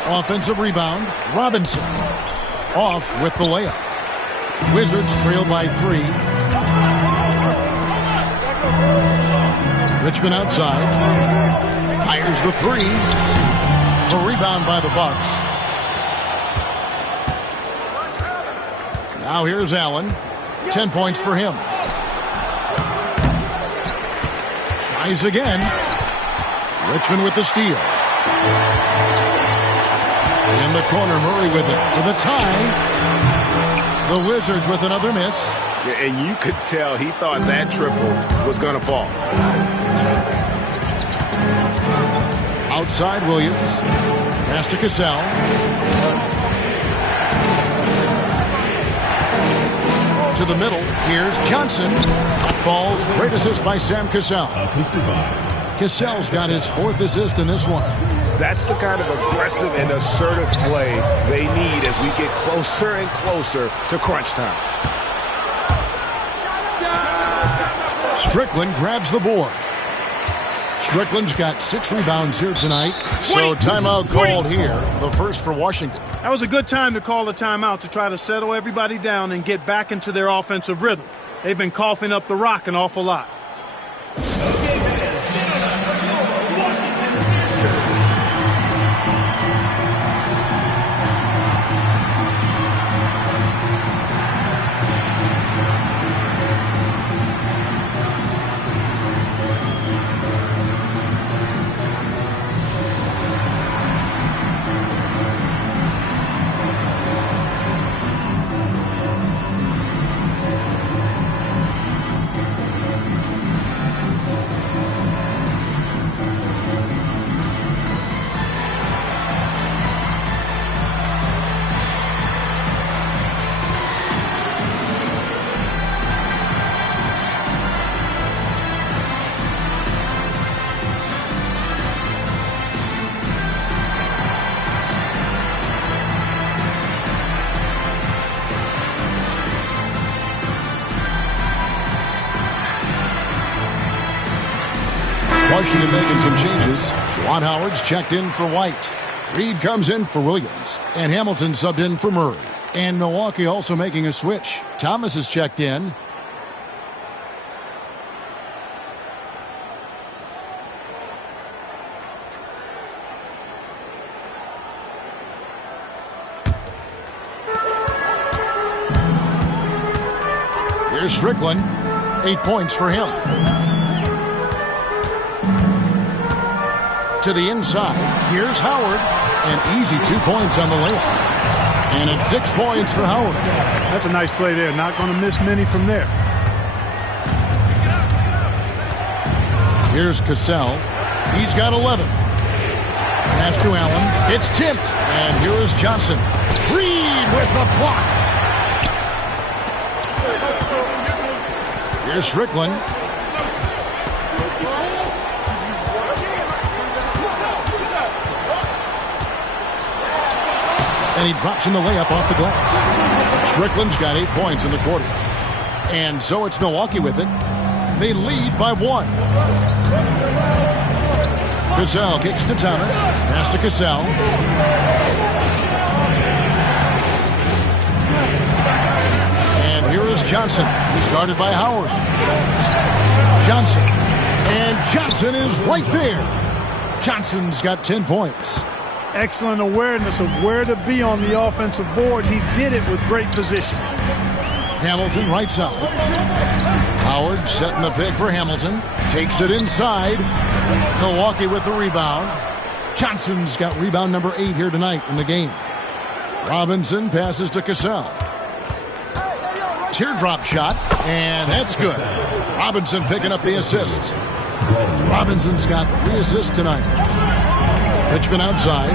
Offensive rebound. Robinson off with the layup. Wizards trail by 3. Richmond outside. Fires the 3. The rebound by the Bucks. Now here's Allen. 10 points for him. Tries again. Richmond with the steal. In the corner, Murray with it. For the tie. The Wizards with another miss. And you could tell he thought that triple was going to fall. Outside Williams. Pass to Cassell. To the middle. Here's Johnson. Balls. Great assist by Sam Cassell. Assisted by Cassell's got his 4th assist in this one. That's the kind of aggressive and assertive play they need as we get closer and closer to crunch time. Strickland grabs the board. Strickland's got 6 rebounds here tonight. So timeout called here. The first for Washington. That was a good time to call the timeout to try to settle everybody down and get back into their offensive rhythm. They've been coughing up the rock an awful lot. Washington making some changes. Juwan Howard's checked in for White. Reed comes in for Williams. And Hamilton subbed in for Murray. And Milwaukee also making a switch. Thomas is checked in. Here's Strickland. 8 points for him. To the inside. Here's Howard. An easy 2 points on the layup. And it's 6 points for Howard. That's a nice play there. Not going to miss many from there. Here's Cassell. He's got 11. Pass to Allen. It's tipped. And here is Johnson. Reed with the block. Here's Strickland. And he drops in the layup off the glass. Strickland's got 8 points in the quarter. And so it's Milwaukee with it. They lead by 1. Cassell kicks to Thomas. Pass to Cassell. And here is Johnson. He's guarded by Howard. Johnson. And Johnson is right there. Johnson's got 10 points. Excellent awareness of where to be on the offensive boards. He did it with great position. Hamilton right side. Howard setting the pick for Hamilton. Takes it inside. Milwaukee with the rebound. Johnson's got rebound number 8 here tonight in the game. Robinson passes to Cassell. Teardrop shot, and that's good. Robinson picking up the assist. Robinson's got 3 assists tonight. Richmond outside.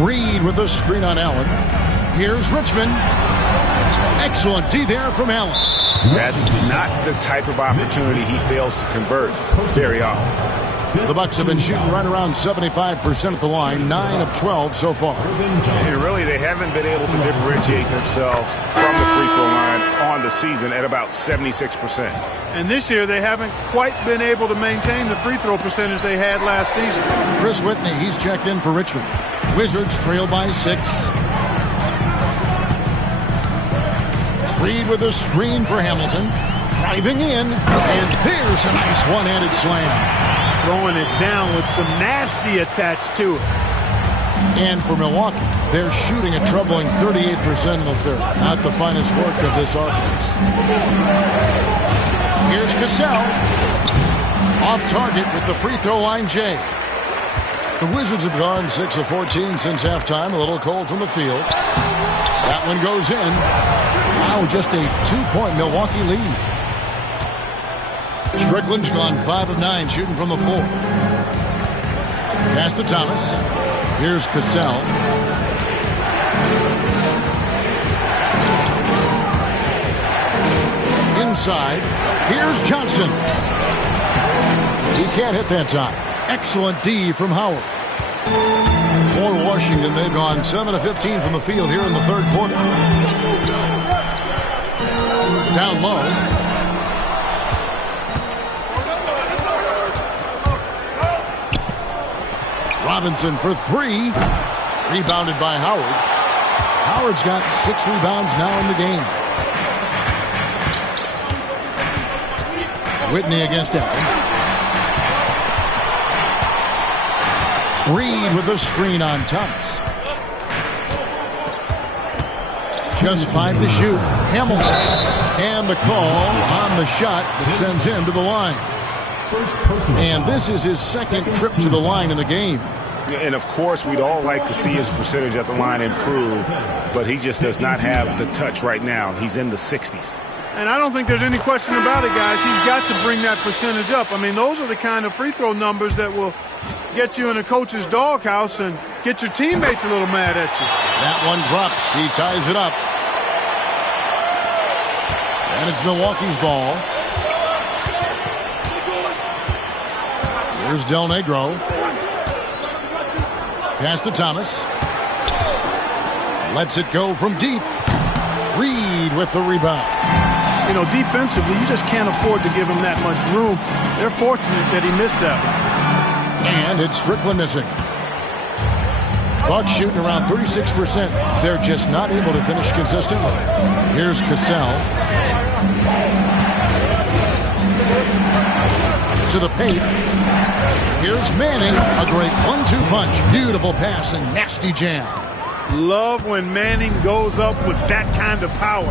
Reed with a screen on Allen. Here's Richmond. Excellent D there from Allen. That's not the type of opportunity he fails to convert very often. The Bucks have been shooting right around 75% at the line, 9 of 12 so far. And really, they haven't been able to differentiate themselves from the free throw line on the season at about 76%. And this year, they haven't quite been able to maintain the free throw percentage they had last season. Chris Whitney, he's checked in for Richmond. Wizards trail by 6. Reed with a screen for Hamilton. Driving in, and there's a nice one-handed slam. Throwing it down with some nasty attached to it. And for Milwaukee, they're shooting a troubling 38% in the third. Not the finest work of this offense. Here's Cassell. Off target with the free throw line, Jay. The Wizards have gone 6 of 14 since halftime. A little cold from the field. That one goes in. Now just a 2-point Milwaukee lead. Strickland's gone 5 of 9 shooting from the floor. Pass to Thomas. Here's Cassell. Inside. Here's Johnson. He can't hit that time. Excellent D from Howard. For Washington, they've gone 7 of 15 from the field here in the third quarter. Down low. Robinson for 3. Rebounded by Howard. Howard's got 6 rebounds now in the game. Whitney against Allen. Reed with a screen on Thomas. Just 5 to shoot. Hamilton. And the call on the shot that sends him to the line. And this is his second trip to the line in the game. And, of course, we'd all like to see his percentage at the line improve, but he just does not have the touch right now. He's in the 60s. And I don't think there's any question about it, guys. He's got to bring that percentage up. I mean, those are the kind of free throw numbers that will get you in a coach's doghouse and get your teammates a little mad at you. That one drops. He ties it up. And it's Milwaukee's ball. Here's Del Negro. Pass to Thomas. Lets it go from deep. Reed with the rebound. You know, defensively, you just can't afford to give him that much room. They're fortunate that he missed that one. And it's Strickland missing. Bucks shooting around 36%. They're just not able to finish consistently. Here's Cassell. to the paint. Here's Manning. A great 1-2 punch. Beautiful pass and nasty jam. Love when Manning goes up with that kind of power.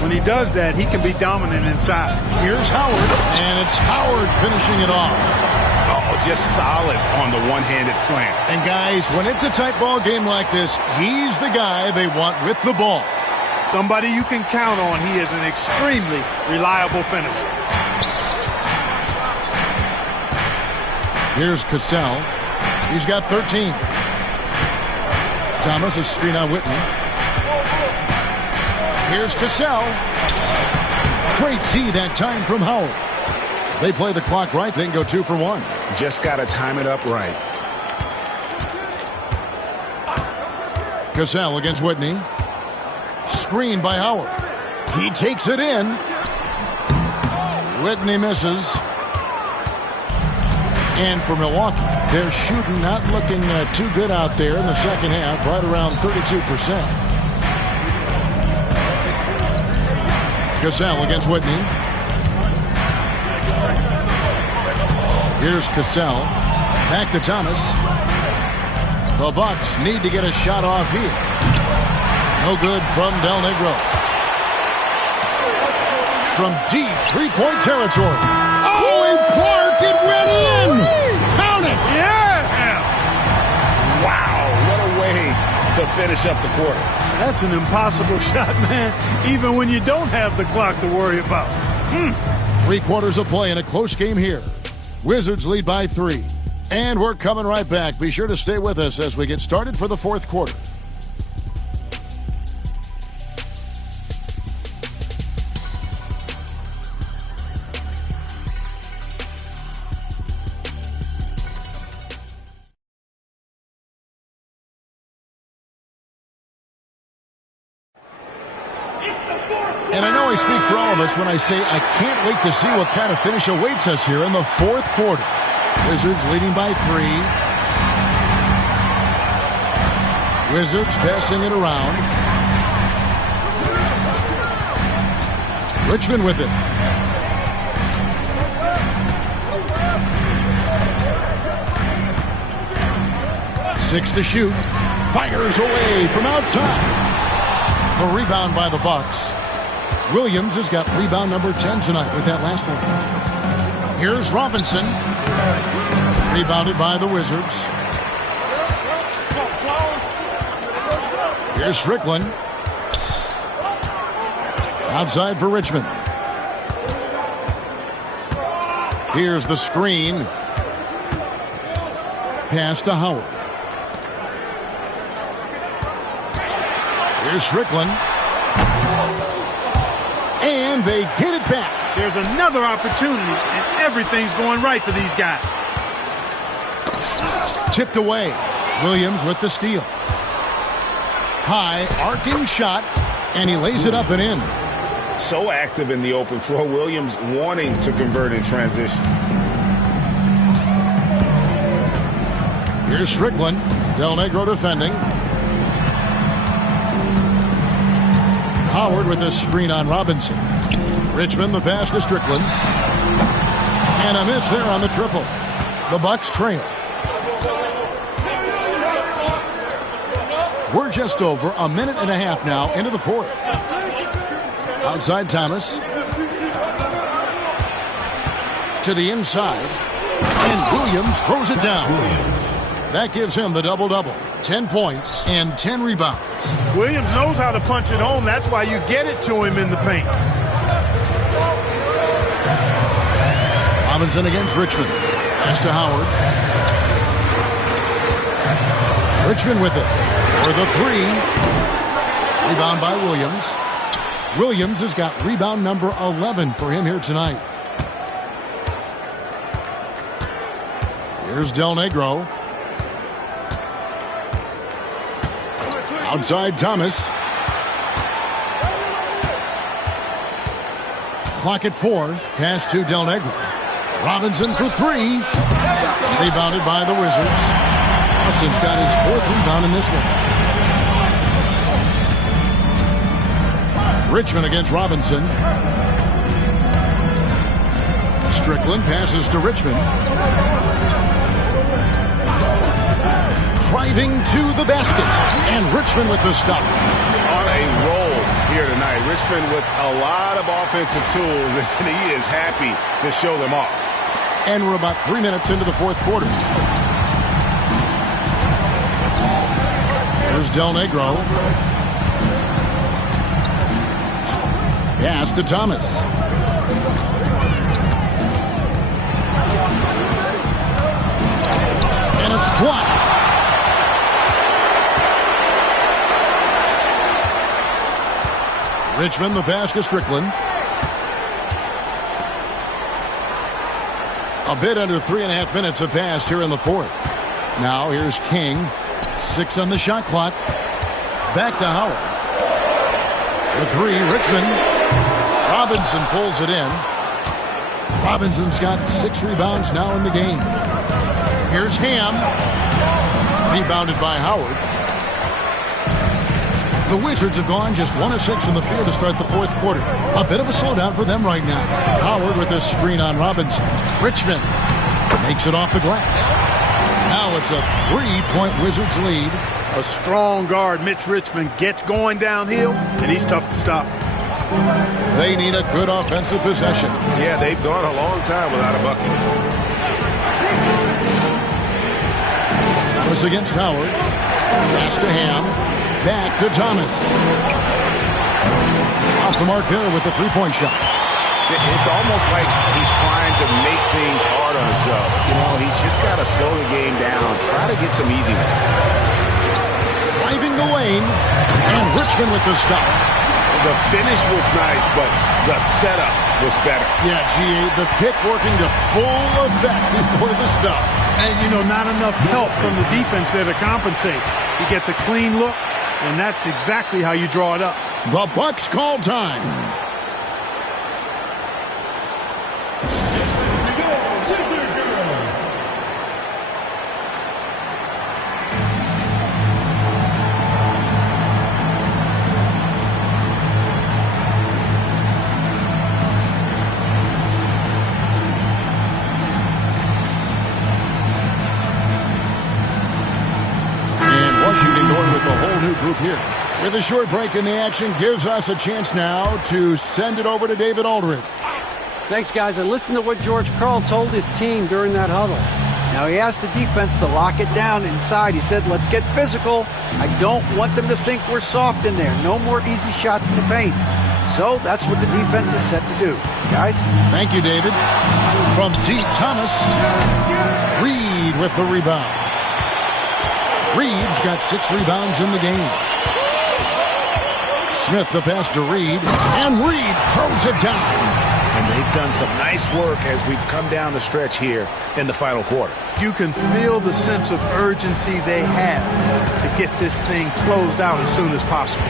When he does that, he can be dominant inside. Here's Howard, and it's Howard finishing it off. Oh, just solid on the one-handed slam. And guys, when it's a tight ball game like this, he's the guy they want with the ball. Somebody you can count on. He is an extremely reliable finisher. Here's Cassell. He's got 13. Thomas, a screen on Whitney. Here's Cassell. Great D that time from Howard. They play the clock right, they can go 2 for 1. Just got to time it up right. Cassell against Whitney. Screen by Howard. He takes it in. Whitney misses. And for Milwaukee, they're shooting, not looking too good out there in the second half, right around 32%. Cassell against Whitney. Here's Cassell. Back to Thomas. The Bucks need to get a shot off here. No good from Del Negro. From deep three-point territory. Oh, Clark, it went in! Count it! Yeah! Wow, what a way to finish up the quarter. That's an impossible shot, man, even when you don't have the clock to worry about. 3 quarters of play in a close game here. Wizards lead by 3. And we're coming right back. Be sure to stay with us as we get started for the fourth quarter. And I know I speak for all of us when I say I can't wait to see what kind of finish awaits us here in the fourth quarter. Wizards leading by 3. Wizards passing it around. Richmond with it. Six to shoot. Fires away from outside. A rebound by the Bucks. Williams has got rebound number 10 tonight with that last one. Here's Robinson. Rebounded by the Wizards. Here's Strickland. Outside for Richmond. Here's the screen. Pass to Howard. Here's Strickland. And they get it back. There's another opportunity, and everything's going right for these guys. Tipped away. Williams with the steal. High, arcing shot, and he lays it up and in. So active in the open floor. Williams wanting to convert in transition. Here's Strickland. Del Negro defending. Howard with a screen on Robinson. Richmond the pass to Strickland. And a miss there on the triple. The Bucks trail. We're just over a minute and a half now into the fourth. Outside Thomas. To the inside. And Williams throws it down. That gives him the double-double. 10 points and 10 rebounds. Williams knows how to punch it home. That's why you get it to him in the paint. Robinson against Richmond. Pass to Howard. Richmond with it. For the 3. Rebound by Williams. Williams has got rebound number 11 for him here tonight. Here's Del Negro. Outside Thomas. Clock at 4. Pass to Del Negro. Robinson for 3. Rebounded by the Wizards. Austin's got his 4th rebound in this one. Richmond against Robinson. Strickland passes to Richmond. Driving to the basket. And Richmond with the stuff. On a roll here tonight. Richmond with a lot of offensive tools, and he is happy to show them off. And we're about 3 minutes into the fourth quarter. Here's Del Negro. Pass to Thomas. And it's blocked. Richmond, the pass to Strickland. A bit under 3.5 minutes have passed here in the fourth. Now here's King. 6 on the shot clock. Back to Howard. For 3, Richmond. Robinson pulls it in. Robinson's got 6 rebounds now in the game. Here's Ham. Rebounded by Howard. The Wizards have gone just 1 of 6 from the field to start the fourth quarter. A bit of a slowdown for them right now. Howard with this screen on Robinson. Richmond makes it off the glass. Now it's a 3-point Wizards lead. A strong guard, Mitch Richmond, gets going downhill, and he's tough to stop. They need a good offensive possession. Yeah, they've gone a long time without a bucket. Thomas against Howard. Pass to Ham. Back to Thomas. Off the mark there with the 3-point shot. It's almost like he's trying to make things hard on himself. You know, he's just got to slow the game down, try to get some easy ones. Driving the lane, and Richmond with the stuff. The finish was nice, but the setup was better. Yeah, G.A., the pick working to full effect before the stuff. And, you know, not enough help from the defense there to compensate. He gets a clean look, and that's exactly how you draw it up. The Bucks call time. Group here. With a short break in the action, gives us a chance now to send it over to David Aldridge. Thanks, guys. And listen to what George Karl told his team during that huddle. Now, he asked the defense to lock it down inside. He said, let's get physical. I don't want them to think we're soft in there. No more easy shots in the paint. So that's what the defense is set to do. Guys? Thank you, David. From deep, Thomas. Reed with the rebound. Reed's got 6 rebounds in the game. Smith the pass to Reed, and Reed throws it down. And they've done some nice work as we've come down the stretch here in the final quarter. You can feel the sense of urgency they have to get this thing closed out as soon as possible.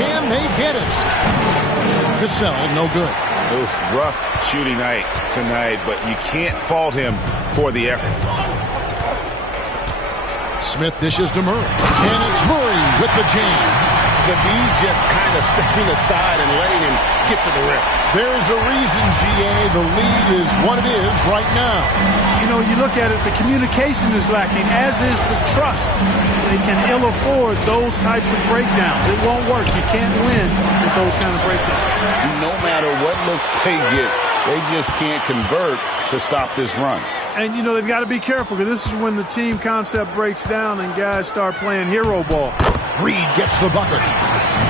Can they get it? Cassell, no good. Oof, rough shooting night tonight, but you can't fault him for the effort. Smith dishes to Murray. And it's Murray with the jam. The D just kind of stepping aside and letting him get to the rim. There's a reason, G.A., the lead is what it is right now. You know, you look at it, the communication is lacking, as is the trust. They can ill afford those types of breakdowns. It won't work. You can't win with those kind of breakdowns. No matter what looks they get, they just can't convert to stop this run. And, you know, they've got to be careful because this is when the team concept breaks down and guys start playing hero ball. Reed gets the bucket.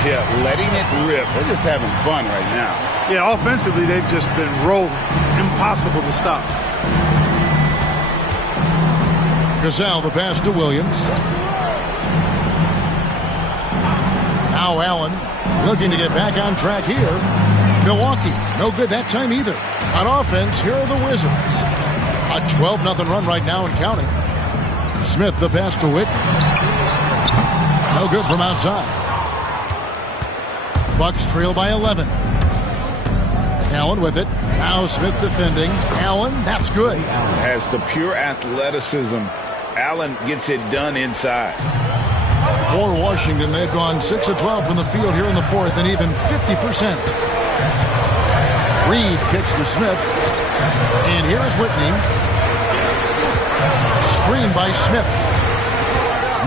Yeah, letting it rip. They're just having fun right now. Yeah, offensively, they've just been rolling. Impossible to stop. Cassell, the pass to Williams. Now Allen looking to get back on track here. Milwaukee, no good that time either. On offense, here are the Wizards. A 12-0 run right now and counting. Smith, the pass to Whitney. No good from outside. Bucks trail by 11. Allen with it. Now Smith defending. Allen, that's good. Has the pure athleticism. Allen gets it done inside. For Washington, they've gone 6 of 12 from the field here in the fourth and even 50%. Reed kicks to Smith. And here's Whitney. Screen by Smith.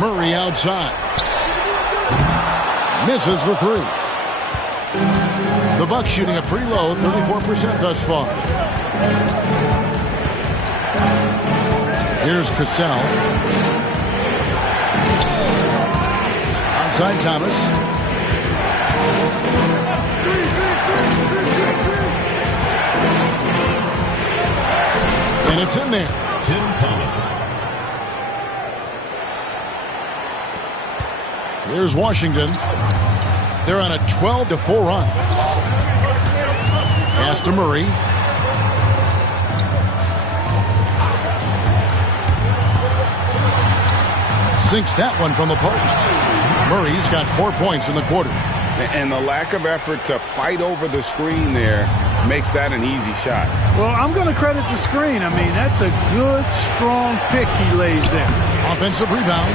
Murray outside. Misses the three. The Bucks shooting a pretty low 34% thus far. Here's Cassell. Outside Thomas. And it's in there. Tim Thomas. Here's Washington. They're on a 12-4 run. Pass to Murray. Sinks that one from the post. Murray's got 4 points in the quarter. And the lack of effort to fight over the screen there makes that an easy shot. Well, I'm going to credit the screen. I mean, that's a good, strong pick he lays there. Offensive rebound.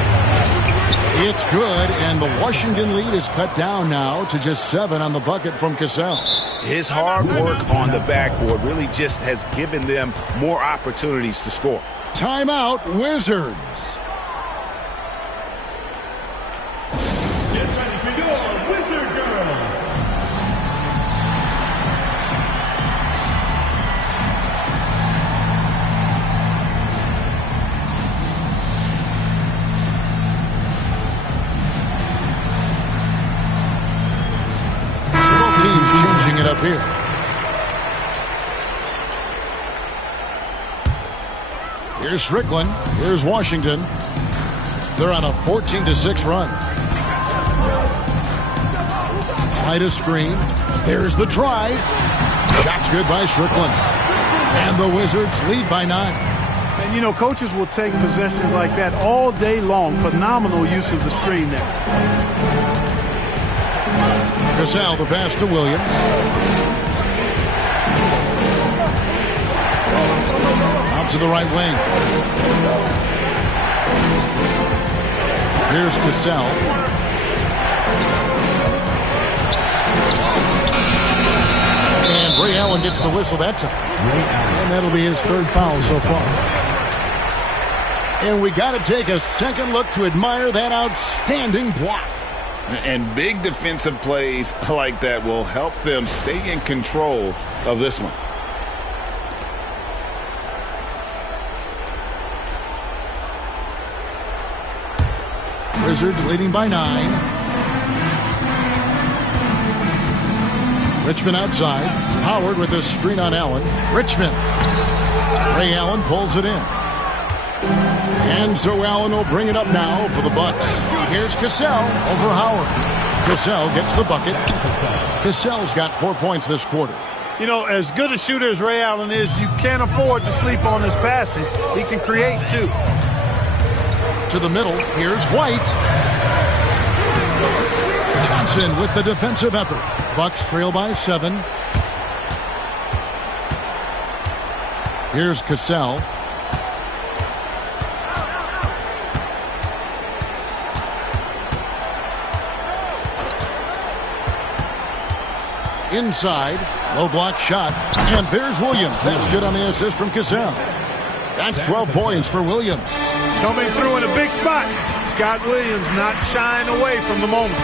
It's good, and the Washington lead is cut down now to just 7 on the bucket from Cassell. His hard work on the backboard really just has given them more opportunities to score. Timeout, Wizards. Get ready for your Wizard Girls. Several teams changing it up here. Here's Strickland. Here's Washington. They're on a 14-6 run. Right a screen. There's the drive. Shot's good by Strickland. And the Wizards lead by 9. And, you know, coaches will take possessions like that all day long. Phenomenal use of the screen there. Cassell, the pass to Williams. Out to the right wing. Here's Cassell. And Ray Allen gets the whistle that time. And that'll be his 3rd foul so far. And we got to take a second look to admire that outstanding block. And big defensive plays like that will help them stay in control of this one. Wizards leading by 9. Richmond outside. Howard with a screen on Allen. Richmond. Ray Allen pulls it in. And so Allen will bring it up now for the Bucks. Here's Cassell over Howard. Cassell gets the bucket. Cassell's got 4 points this quarter. You know, as good a shooter as Ray Allen is, you can't afford to sleep on his passing. He can create, too. To the middle. Here's White. Johnson with the defensive effort. Bucks trail by 7. Here's Cassell. Inside. Low block shot. And there's Williams. That's good on the assist from Cassell. That's 12 points for Williams. Coming through in a big spot. Scott Williams not shying away from the moment.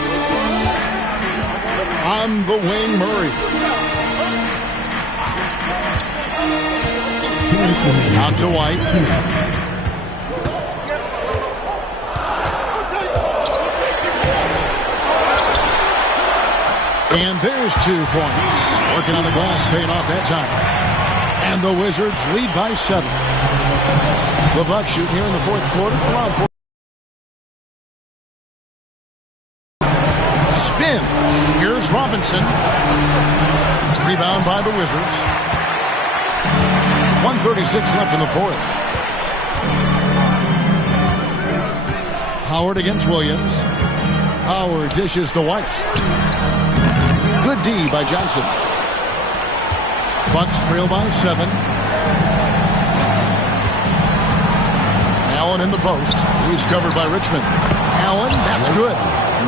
On the wing, Murray. Out to White. And there's 2 points. Working on the glass, paying off that time. And the Wizards lead by 7. The Bucks shooting here in the 4th quarter. Around 4. Spins. Here's Robinson. Rebound by the Wizards. 1:36 left in the 4th. Howard against Williams. Howard dishes to White. Good D by Johnson. Bucks trail by 7. Allen in the post. He's covered by Richmond. Allen, that's good.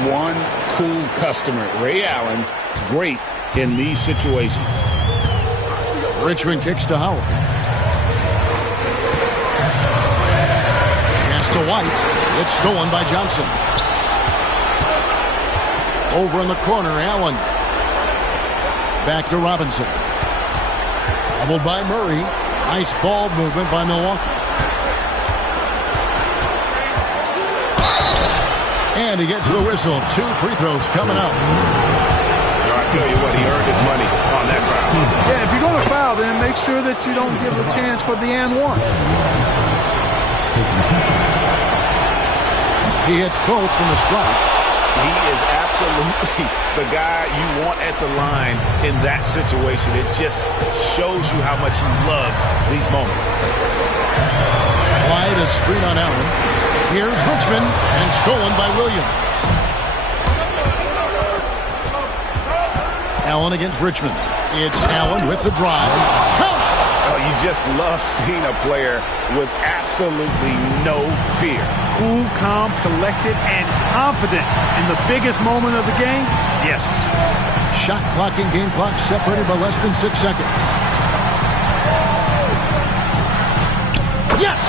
One cool customer. Ray Allen, great in these situations. Richmond kicks to Howard. Pass to White. It's stolen by Johnson. Over in the corner, Allen. Back to Robinson. Doubled by Murray. Nice ball movement by Milwaukee. And he gets the whistle. 2 free throws coming up. I tell you what, he earned his money on that foul. Yeah, if you're going to foul, then make sure that you don't give a chance for the and one. He hits both from the stripe. He is absolutely the guy you want at the line in that situation. It just shows you how much he loves these moments. Wide a screen on Allen. Here's Richmond, and stolen by Williams. Allen against Richmond. It's Allen with the drive. Count! Oh, you just love seeing a player with absolutely no fear. Cool, calm, collected, and confident in the biggest moment of the game? Yes. Shot clock and game clock separated by less than 6 seconds. Yes!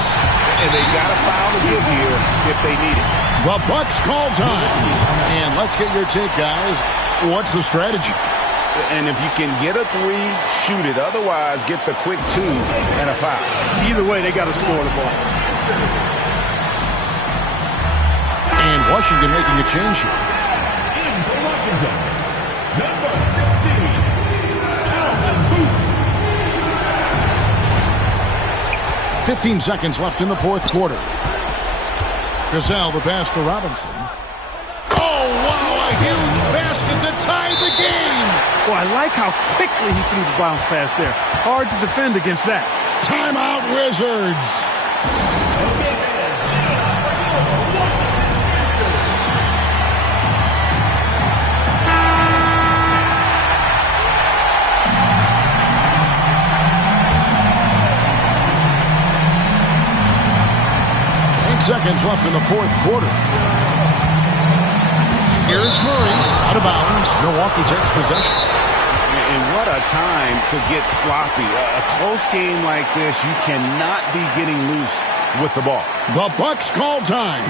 And they got a foul to give here if they need it. The Bucks call time. And let's get your take, guys. What's the strategy? And if you can get a 3, shoot it. Otherwise, get the quick 2 and a foul. Either way, they got to score the ball. And Washington making a change here. In for Washington, number 16, Allen Booth. 15 seconds left in the fourth quarter. Gazelle, the pass to Robinson. Oh, wow, a huge basket to tie the game. Well, I like how quickly he threw the bounce pass there. Hard to defend against that. Timeout, Wizards. 8 seconds left in the fourth quarter. Here's Murray, out of bounds. Milwaukee takes possession. And what a time to get sloppy. A close game like this, you cannot be getting loose with the ball. The Bucks call time.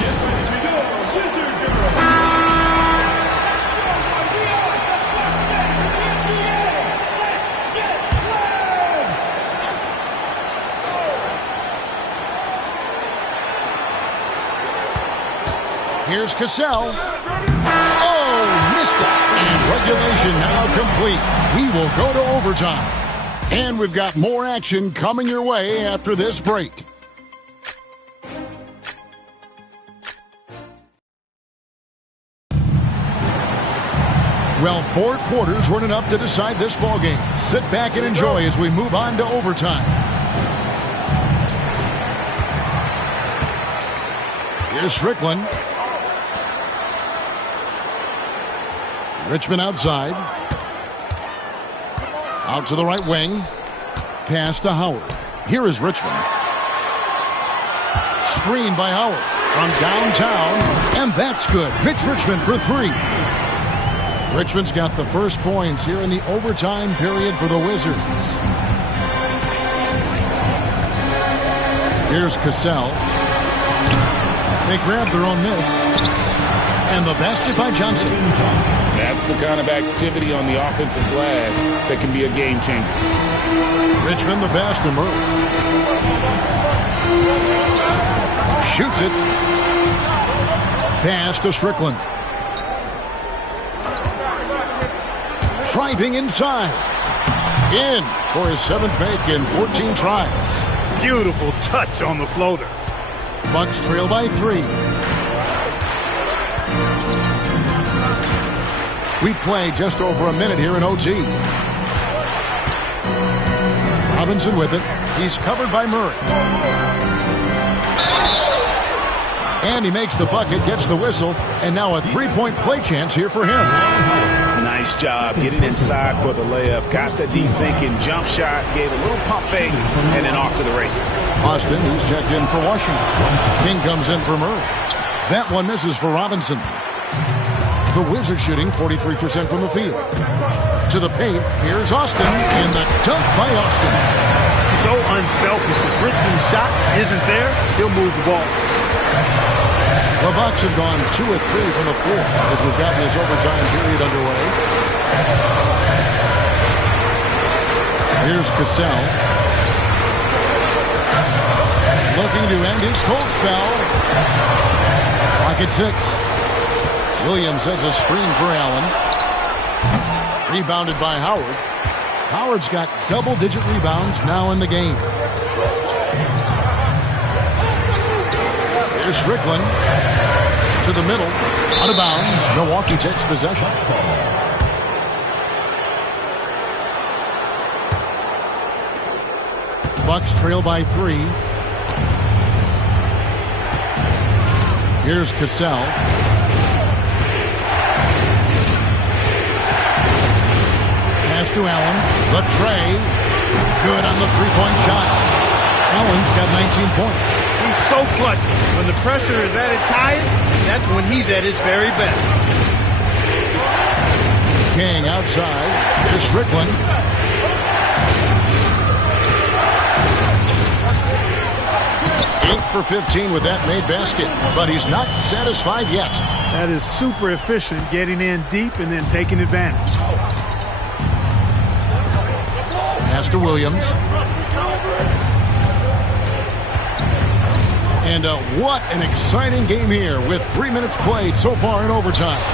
Get ready to go, Wizard Girls. Here's Cassell. Oh, missed it. And regulation now complete. We will go to overtime. And we've got more action coming your way after this break. Well, 4 quarters weren't enough to decide this ballgame. Sit back and enjoy as we move on to overtime. Here's Strickland. Richmond outside. Out to the right wing. Pass to Howard. Here is Richmond. Screen by Howard from downtown. And that's good. Mitch Richmond for 3. Richmond's got the first points here in the overtime period for the Wizards. Here's Cassell. They grab their own miss. And the basket by Johnson. That's the kind of activity on the offensive glass that can be a game changer. Richmond the pass to Murray. Shoots it. Pass to Strickland. Driving inside. In for his 7th make in 14 tries. Beautiful touch on the floater. Bucks trail by 3. We play just over a minute here in OT. Robinson with it. He's covered by Murray. And he makes the bucket, gets the whistle, and now a 3-point play chance here for him. Nice job getting inside for the layup. Got the deep thinking jump shot, gave a little pump fake, and then off to the races. Austin, who's checked in for Washington. King comes in for Murray. That one misses for Robinson. The Wizards shooting 43% from the field. To the paint, here's Austin, and the dunk by Austin. So unselfish. If Richmond's shot isn't there, he'll move the ball. The Bucks have gone 2 of 3 from the floor as we've gotten this overtime period underway. Here's Cassell. Looking to end his cold spell. Clock at 6. Williams sets a screen for Allen. Rebounded by Howard. Howard's got double-digit rebounds now in the game. Here's Strickland. To the middle. Out of bounds. Milwaukee takes possession. Bucks trail by 3. Here's Cassell. Pass to Allen. The tray. Good on the three-point shot. Allen's got 19 points. He's so clutch. When the pressure is at its highest, that's when he's at his very best. King outside. Here's Strickland. For 15 with that made basket, but he's not satisfied yet. That is super efficient, getting in deep and then taking advantage. Pass to Williams. And what an exciting game here with 3 minutes played so far in overtime.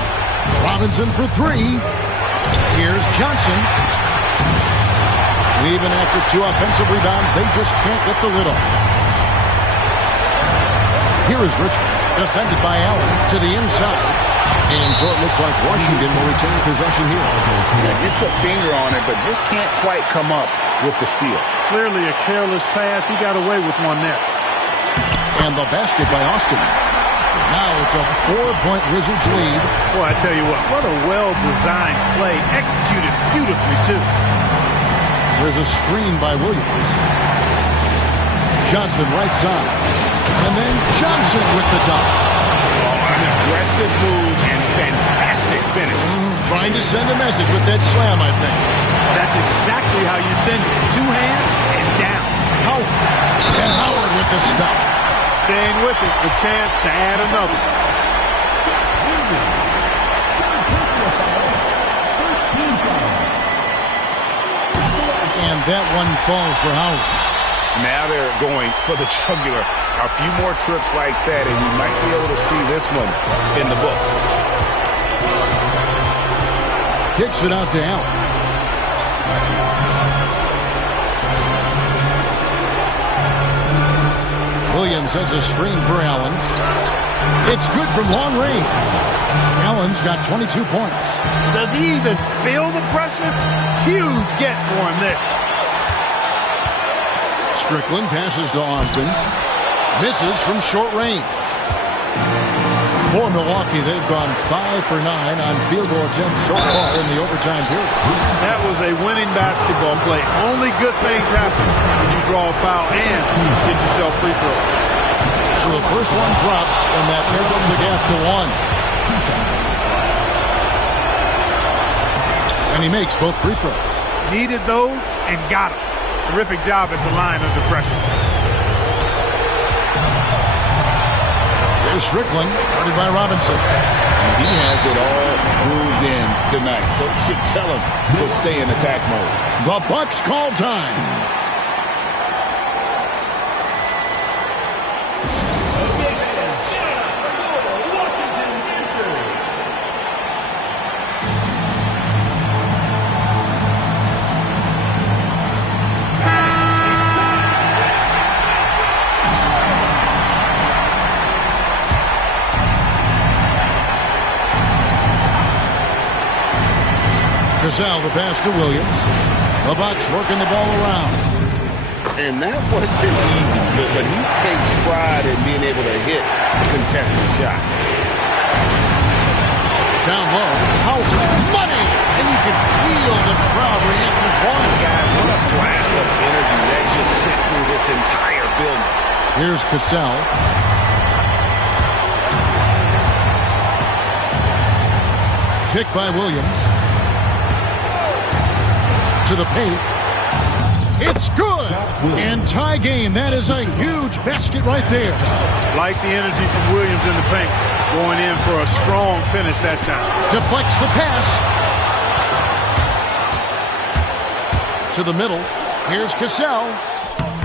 Robinson for 3. Here's Johnson. And even after 2 offensive rebounds, they just can't get the lid off. Here is Richmond, defended by Allen to the inside. And so it looks like Washington will retain possession here. Gets a finger on it, but just can't quite come up with the steal. Clearly a careless pass. He got away with one there. And the basket by Austin. Now it's a 4-point Wizards lead. Boy, I tell you what a well-designed play. Executed beautifully, too. There's a screen by Williams. Johnson right side. And then Johnson with the dunk. An aggressive move and fantastic finish. Trying to send a message with that slam, I think. That's exactly how you send it. 2 hands and down. Howard. And Howard with the stuff. Staying with it. A chance to add another. And that one falls for Howard. Now they're going for the jugular. A few more trips like that, and we might be able to see this one in the books. Kicks it out to Allen. Williams has a screen for Allen. It's good from long range. Allen's got 22 points. Does he even feel the pressure? Huge get for him there. Strickland passes to Austin. Misses from short range. For Milwaukee, they've gone 5 for 9 on field goal attempts so far in the overtime period. That was a winning basketball play. Only good things happen when you draw a foul and get yourself free throw. So the first one drops, and that narrows the gap to 1. And he makes both free throws. Needed those and got them. Terrific job at the line under pressure. There's Strickland, guarded by Robinson. And he has it all grooved in tonight. Coach should tell him to stay in attack mode. The Bucks call time. Cassell, the pass to Williams. The Bucks working the ball around. And that wasn't easy, but he takes pride in being able to hit contested shots. Down low, Howard, money! And you can feel the crowd react as one. Guys, what a blast of energy that just sent through this entire building. Here's Cassell. pick by Williams. To the paint. It's good. And tie game. That is a huge basket right there. Like the energy from Williams in the paint. Going in for a strong finish that time. Deflects the pass. To the middle. Here's Cassell.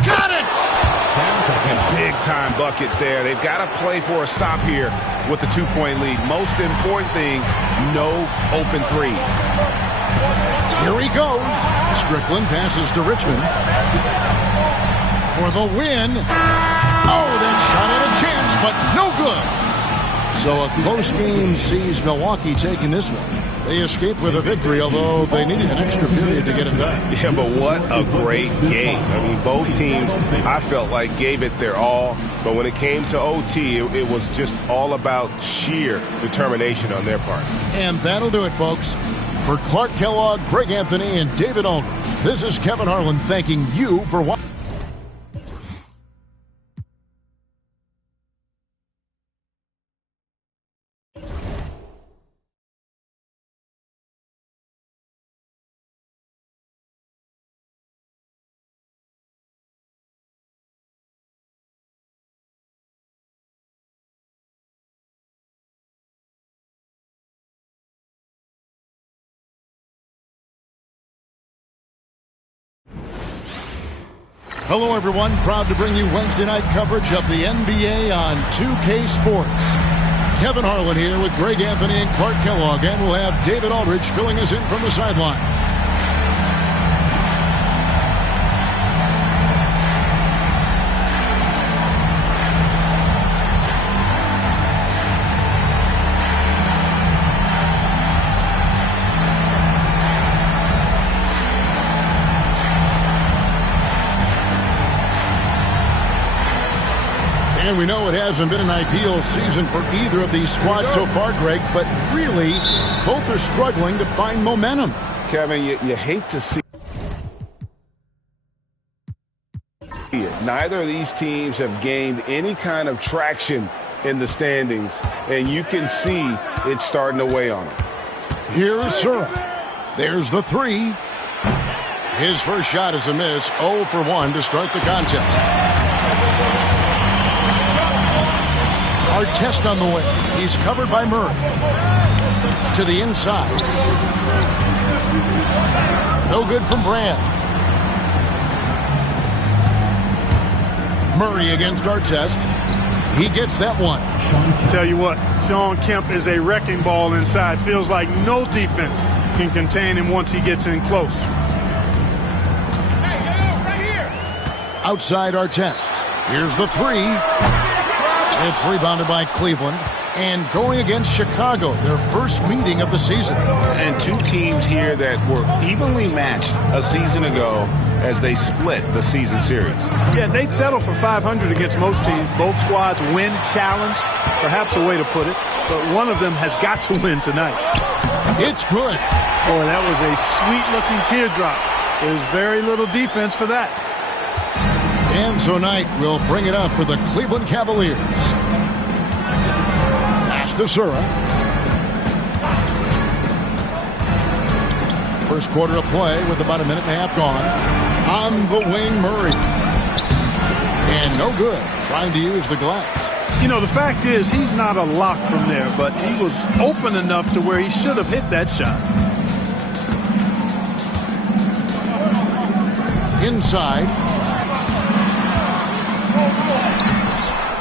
Got it! Big-time bucket there. They've got to play for a stop here with the 2-point lead. Most important thing, no open threes. Here he goes. Strickland passes to Richmond. For the win. Oh, that shot had a chance, but no good. So a close game sees Milwaukee taking this one. They escaped with a victory, although they needed an extra period to get it done. Yeah, but what a great game. I mean, both teams, I felt like, gave it their all. But when it came to OT, it was just all about sheer determination on their part. And that'll do it, folks. For Clark Kellogg, Greg Anthony, and David Aldridge, this is Kevin Harlan thanking you for watching. Hello, everyone. Proud to bring you Wednesday night coverage of the NBA on 2K Sports. Kevin Harlan here with Greg Anthony and Clark Kellogg, and we'll have David Aldridge filling us in from the sideline. And we know it hasn't been an ideal season for either of these squads so far, Greg, but really, both are struggling to find momentum. Kevin, you hate to see it. Neither of these teams have gained any kind of traction in the standings, and you can see it starting to weigh on them. Here's Sura. There's the three. His first shot is a miss, 0 for 1 to start the contest. Artest on the way. He's covered by Murray. To the inside. No good from Brand. Murray against Artest. He gets that one. Tell you what, Shawn Kemp is a wrecking ball inside. Feels like no defense can contain him once he gets in close. Right here. Outside Artest. Here's the three. It's rebounded by Cleveland. And going against Chicago, their first meeting of the season. And two teams here that were evenly matched a season ago as they split the season series. Yeah, they'd settle for 500 against most teams. Both squads win challenge, perhaps a way to put it. But one of them has got to win tonight. It's good. Boy, that was a sweet-looking teardrop. There's very little defense for that. And so Knight will bring it up for the Cleveland Cavaliers. Pass to Sura. First quarter of play with about a minute and a half gone. On the wing, Murray. And no good. Trying to use the glass. You know, the fact is he's not a lock from there, but he was open enough to where he should have hit that shot. Inside.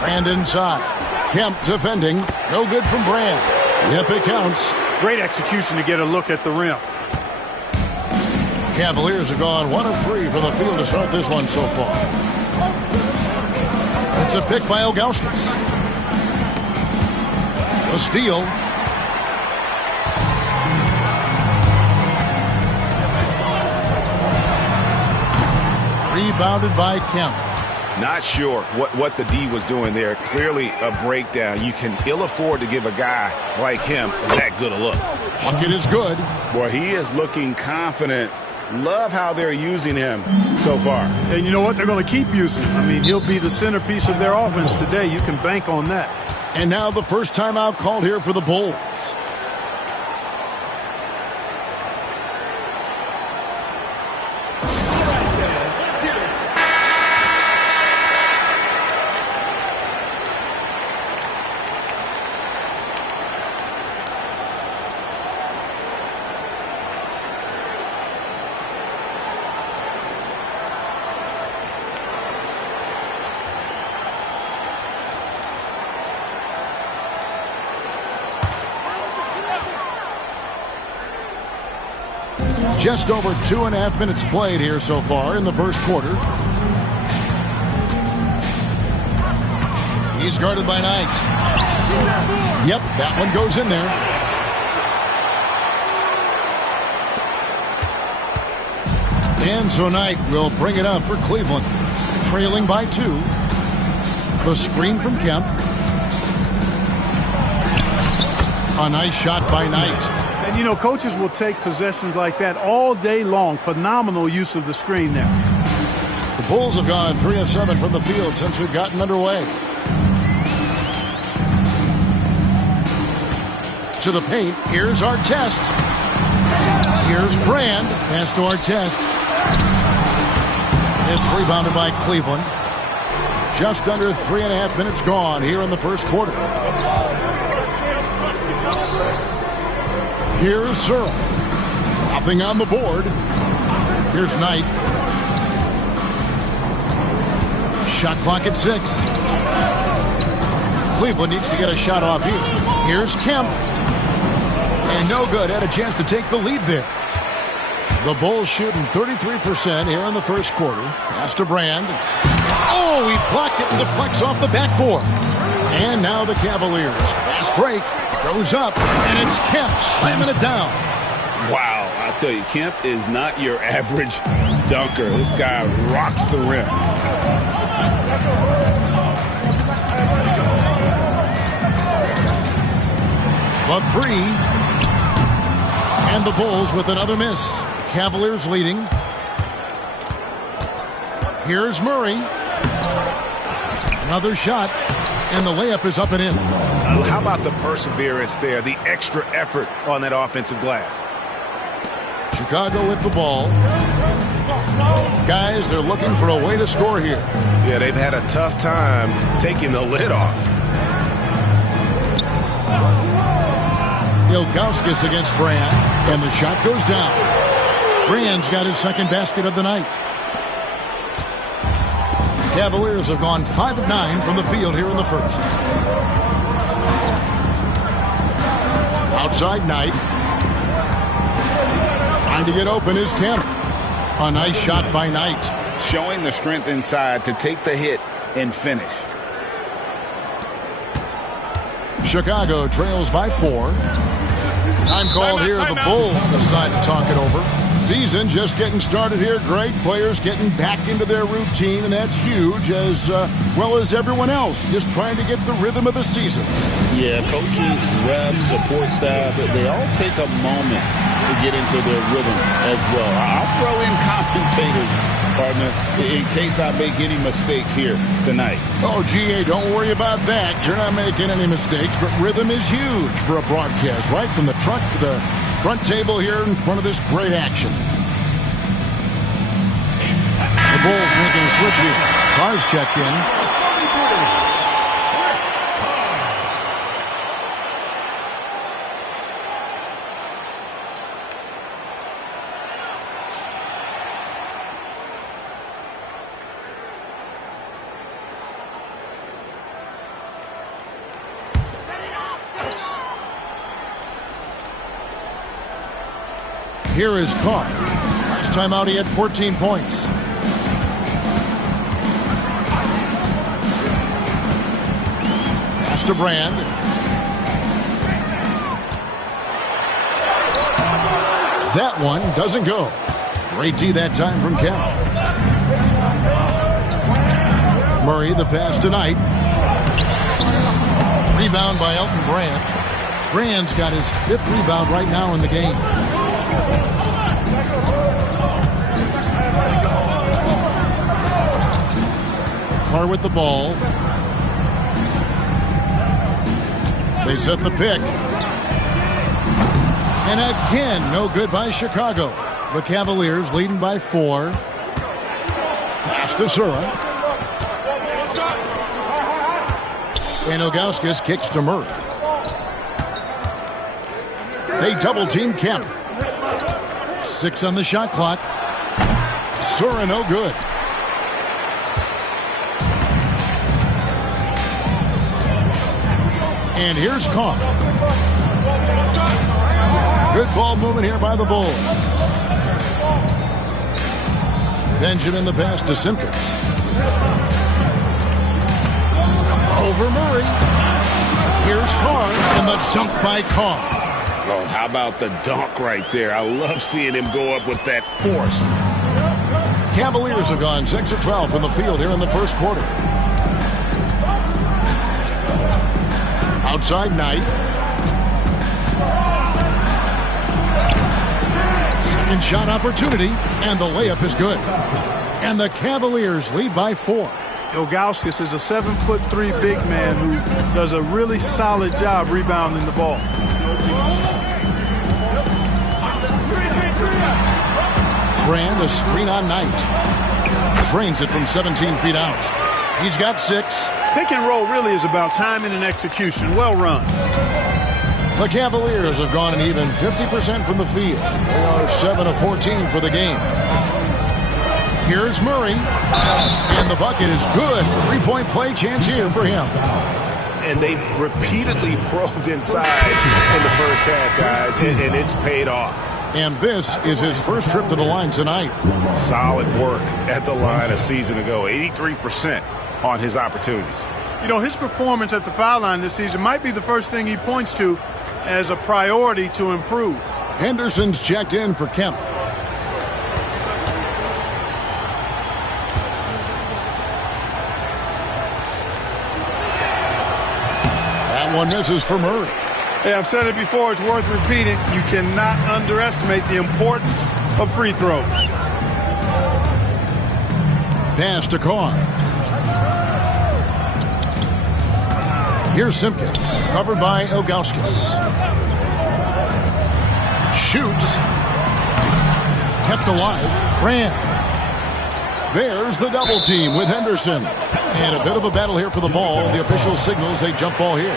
Brand inside. Kemp defending. No good from Brand. Yep, it counts. Great execution to get a look at the rim. Cavaliers have gone 1 of 3 from the field to start this one so far. It's a pick by Ilgauskas. A steal. Rebounded by Kemp. Not sure what the D was doing there. Clearly a breakdown. You can ill afford to give a guy like him that good a look. Bucket is good. Boy, he is looking confident. Love how they're using him so far. And you know what? They're going to keep using him. I mean, he'll be the centerpiece of their offense today. You can bank on that. And now the first timeout called here for the Bulls. Just over 2.5 minutes played here so far in the first quarter. He's guarded by Knight. Yep, that one goes in there. And so Knight will bring it up for Cleveland. Trailing by 2. The screen from Kemp. A nice shot by Knight. And, you know, coaches will take possessions like that all day long. Phenomenal use of the screen there. The Bulls have gone 3 of 7 from the field since we've gotten underway. To the paint. Here's Artest. Here's Brand. Pass to Artest. It's rebounded by Cleveland. Just under 3.5 minutes gone here in the first quarter. Here's Searle. Nothing on the board. Here's Knight. Shot clock at 6. Cleveland needs to get a shot off here. Here's Kemp. And no good. Had a chance to take the lead there. The Bulls shooting 33% here in the first quarter. Pass to Brand. Oh, he blocked it and deflects off the backboard. And now the Cavaliers. Fast break. Goes up. And it's Kemp slamming it down. Wow, I'll tell you, Kemp is not your average dunker. This guy rocks the rim. The 3. And the Bulls with another miss. Cavaliers leading. Here's Murray. Another shot. And the layup is up and in. How about the perseverance there, the extra effort on that offensive glass? Chicago with the ball. Guys, they're looking for a way to score here. Yeah, they've had a tough time taking the lid off. Ilgauskas against Brand. And the shot goes down. Brand's got his second basket of the night. Cavaliers have gone 5 of 9 from the field here in the first. Outside Knight. Trying to get open is Kemp. A nice shot by Knight. Showing the strength inside to take the hit and finish. Chicago trails by 4. Time called here. The Bulls decide to talk it over. Season just getting started here. Great players getting back into their routine, and that's huge, as well as everyone else just trying to get the rhythm of the season. Yeah, coaches, refs, support staff, they all take a moment to get into their rhythm as well. I'll throw in commentators, partner, in case I make any mistakes here tonight. Oh, GA, don't worry about that. You're not making any mistakes, but rhythm is huge for a broadcast, right? From the truck to the front table here in front of this great action. The Bulls making a switch here. Carr's checked in. Here is Carr. Last time out, he had 14 points. Pass to Brand. That one doesn't go. Great D that time from Kemp. Murray, the pass to Knight. Rebound by Elton Brand. Brand's got his 5th rebound right now in the game. Carr with the ball. They set the pick. And again, no good by Chicago. The Cavaliers leading by 4. Pass to Sura. And Ilgauskas kicks to Murray. They double-team Kemp. 6 on the shot clock. Sura no good. And here's Carr. Good ball movement here by the Bulls. Benjamin the pass to Simpkins. Over Murray. Here's Carr, and the dunk by Carr. Oh, how about the dunk right there? I love seeing him go up with that force. Cavaliers have gone 6 of 12 from the field here in the first quarter. Outside Knight. Second shot opportunity, and the layup is good. And the Cavaliers lead by 4. Ilgauskas is a 7'3" big man who does a really solid job rebounding the ball. Brand, a screen on Knight. Drains it from 17 feet out. He's got 6. Pick and roll really is about timing and execution. Well run. The Cavaliers have gone an even 50% from the field. They are 7 of 14 for the game. Here's Murray. And the bucket is good. 3-point play chance here for him. And they've repeatedly probed inside in the first half, guys, and it's paid off. And this is his first trip to the line tonight. Solid work at the line a season ago. 83% on his opportunities. You know, his performance at the foul line this season might be the first thing he points to as a priority to improve. Henderson's checked in for Kemp. That one misses for Murray. Hey, I've said it before, it's worth repeating. You cannot underestimate the importance of free throws. Pass to Carr. Here's Simpkins, covered by Ilgauskas. Shoots. Kept alive. Brand. There's the double team with Henderson. And a bit of a battle here for the ball. The official signals a jump ball here.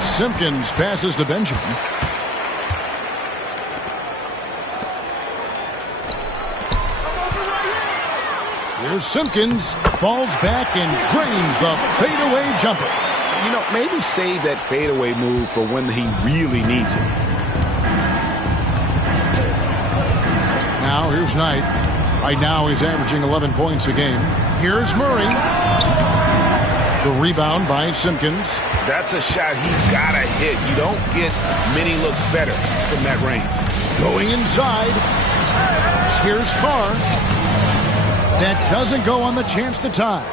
Simpkins passes to Benjamin. Here's Simpkins. Falls back and drains the fadeaway jumper. You know, maybe save that fadeaway move for when he really needs it. Now here's Knight. Right now he's averaging 11 points a game. Here's Murray. The rebound by Simpkins. That's a shot he's got to hit. You don't get many looks better from that range. Going inside. Here's Carr. That doesn't go on the chance to tie.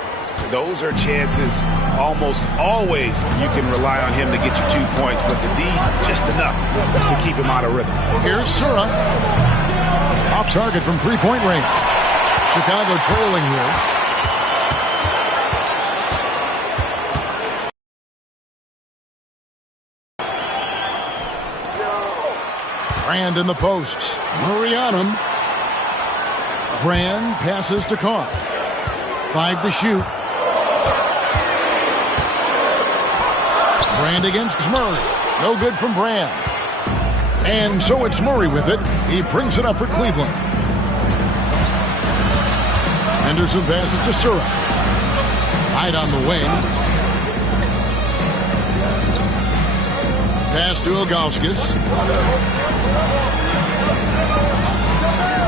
Those are chances almost always you can rely on him to get you 2 points, but the D just enough to keep him out of rhythm. Here's Sura. Off target from three-point range. Chicago trailing here. Brand in the posts. Murray on him. Brand passes to Carr. 5 to shoot. Brand against Murray. No good from Brand. And so it's Murray with it. He brings it up for Cleveland. Henderson passes to Sura. Knight on the wing. Pass to Ilgauskas.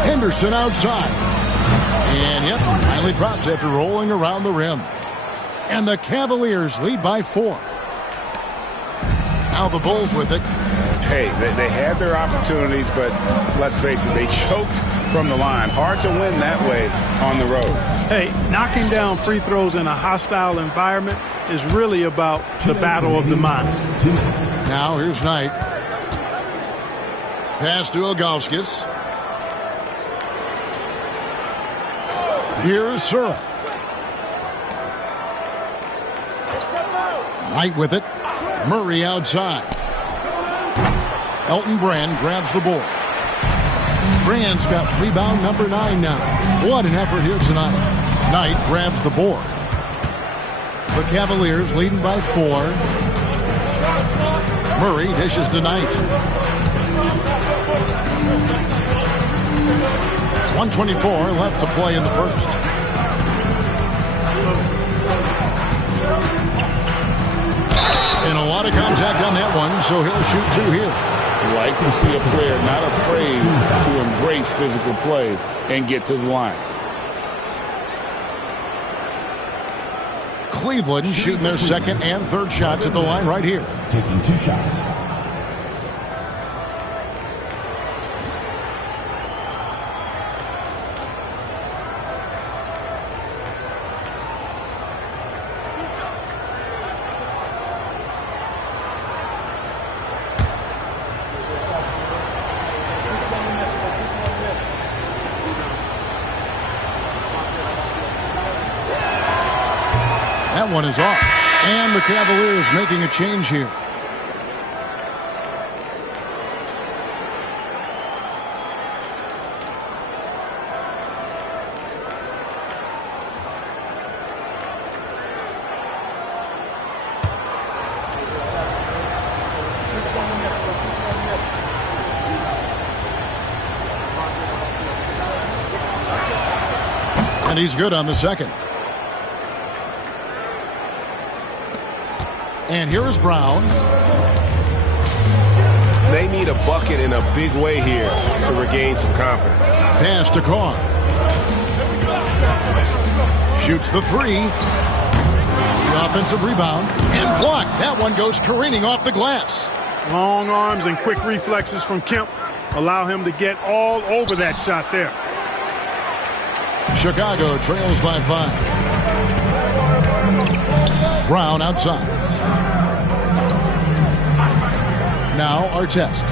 Henderson outside. And yep, finally drops after rolling around the rim. And the Cavaliers lead by 4. Now the Bulls with it. Hey, they had their opportunities, but let's face it, they choked from the line. Hard to win that way on the road. Hey, knocking down free throws in a hostile environment is really about the battle of the mind. Now here's Knight. Pass to Ilgauskas. Here's Sura. Knight with it. Murray outside. Elton Brand grabs the board. Brand's got rebound number 9 now. What an effort here tonight. Knight grabs the board. The Cavaliers leading by 4. Murray dishes to Knight. 1:24 left to play in the first. And a lot of contact on that one, so he'll shoot 2 here. Like to see a player not afraid to embrace physical play and get to the line. Cleveland shooting their second and third shots at the line right here. Taking 2 shots. That one is off. And the Cavaliers making a change here. And he's good on the second. And here is Brown. They need a bucket in a big way here to regain some confidence. Pass to Carr. Shoots the 3. The offensive rebound. And blocked. That one goes careening off the glass. Long arms and quick reflexes from Kemp allow him to get all over that shot there. Chicago trails by 5. Brown outside. Now Artest.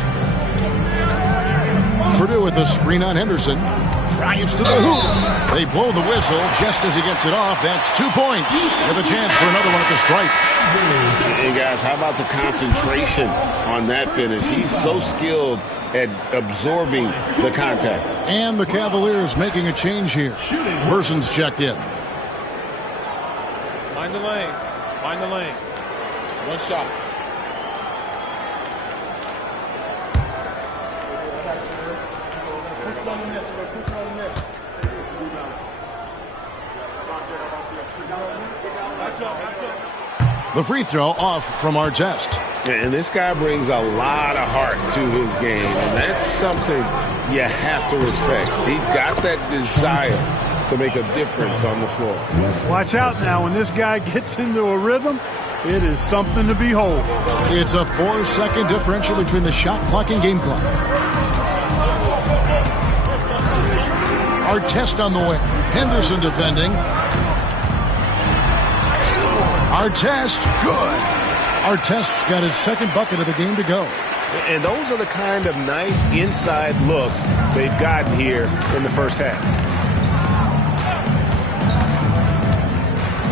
Purdue with a screen on Henderson. Drives to the hoop. They blow the whistle just as he gets it off. That's 2 points with a chance for another one at the stripe. And guys, how about the concentration on that finish? He's so skilled at absorbing the contact. And the Cavaliers making a change here. Persons checked in. Mind the lanes. Mind the lanes. One shot. The free throw off from Artest. And this guy brings a lot of heart to his game, and that's something you have to respect. He's got that desire to make a difference on the floor. Watch out now. When this guy gets into a rhythm, it is something to behold. It's a 4-second differential between the shot clock and game clock. Artest on the wing. Henderson defending. Artest, good. Artest's got his second bucket of the game to go. And those are the kind of nice inside looks they've gotten here in the first half.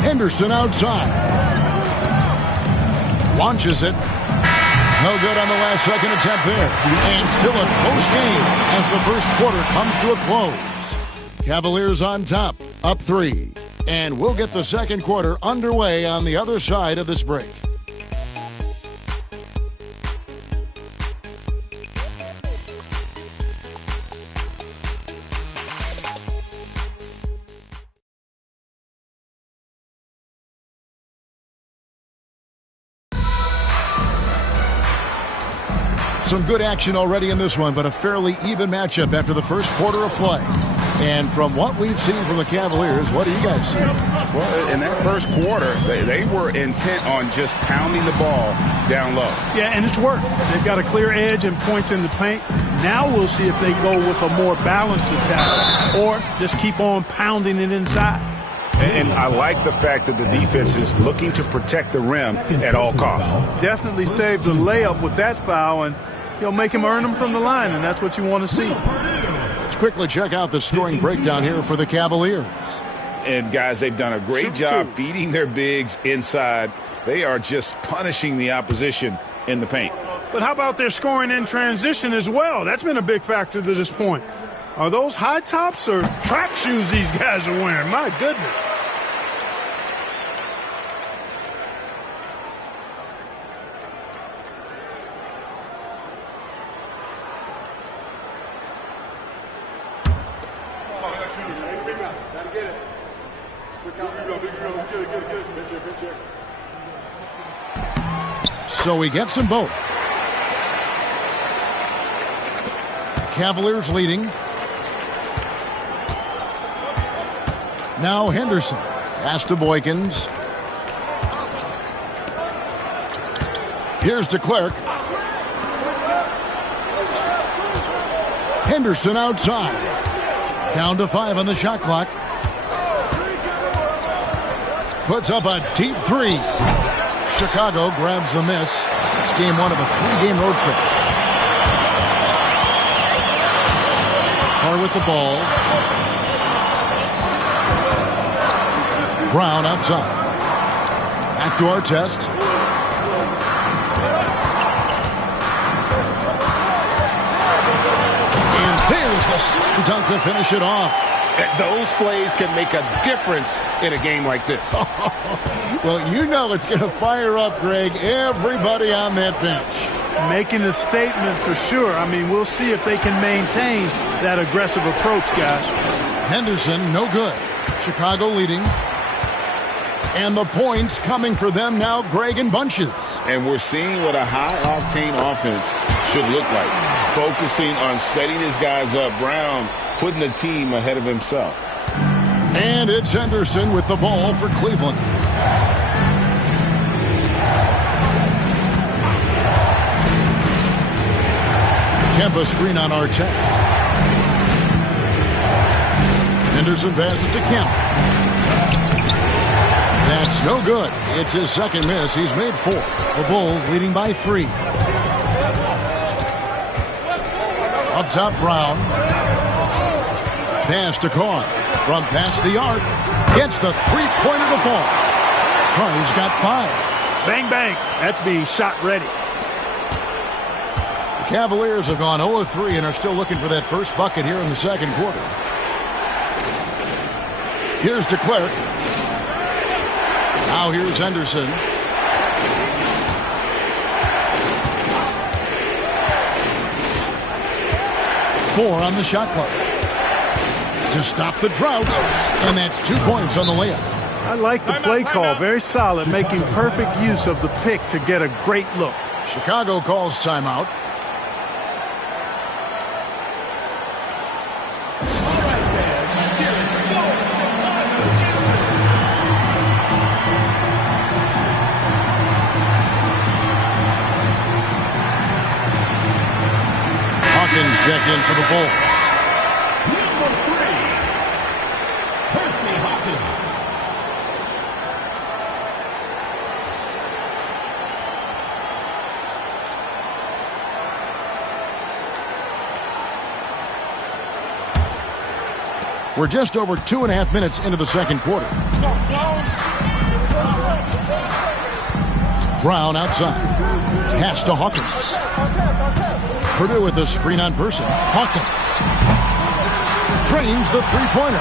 Henderson outside. Launches it. No good on the last second attempt there. And still a close game as the first quarter comes to a close. Cavaliers on top, up 3. And we'll get the second quarter underway on the other side of this break. Some good action already in this one, but a fairly even matchup after the first quarter of play. And from what we've seen from the Cavaliers, what do you guys see? Well, in that first quarter, they were intent on just pounding the ball down low. Yeah, and it's worked. They've got a clear edge and points in the paint. Now we'll see if they go with a more balanced attack or just keep on pounding it inside. And I like the fact that the defense is looking to protect the rim at all costs. Definitely saves a layup with that foul, and he'll make him earn them from the line, and that's what you want to see. Let's quickly check out the scoring breakdown here for the Cavaliers. And, guys, they've done a great job feeding their bigs inside. They are just punishing the opposition in the paint. But how about their scoring in transition as well? That's been a big factor to this point. Are those high tops or track shoes these guys are wearing? My goodness. So he gets them both. Cavaliers leading. Now Henderson. Pass to Boykins. Here's DeClerc. Henderson outside. Down to 5 on the shot clock. Puts up a deep three. Chicago grabs the miss. It's game 1 of a 3-game road trip. Carr with the ball. Brown outside. Back to our test. And there's the slam dunk to finish it off. Those plays can make a difference in a game like this. Well, you know it's going to fire up, Greg, everybody on that bench. Making a statement for sure. I mean, we'll see if they can maintain that aggressive approach, guys. Henderson, no good. Chicago leading. And the points coming for them now, Greg, in bunches. And we're seeing what a high-octane offense should look like. Focusing on setting his guys up. Brown putting the team ahead of himself. And it's Henderson with the ball for Cleveland. Kemp a screen on our text. Henderson passes to Kemp. That's no good. It's his second miss. He's made 4. The Bulls leading by 3. Up top, Brown. Pass to Carr. From past the arc. Gets the three-pointer to fall. Carr's got 5. Bang, bang. That's being shot ready. The Cavaliers have gone 0 of 3 and are still looking for that first bucket here in the second quarter. Here's DeClerc. Now here's Henderson. Four on the shot clock to stop the drought, and that's 2 points on the layup. I like the play call. Very solid, making perfect use of the pick to get a great look. Chicago calls timeout. Hawkins check in for the Bulls. Number 3, Percy Hawkins. We're just over 2.5 minutes into the second quarter. Brown outside. Pass to Hawkins. Purdue with a screen on person. Hawkins trains the three-pointer.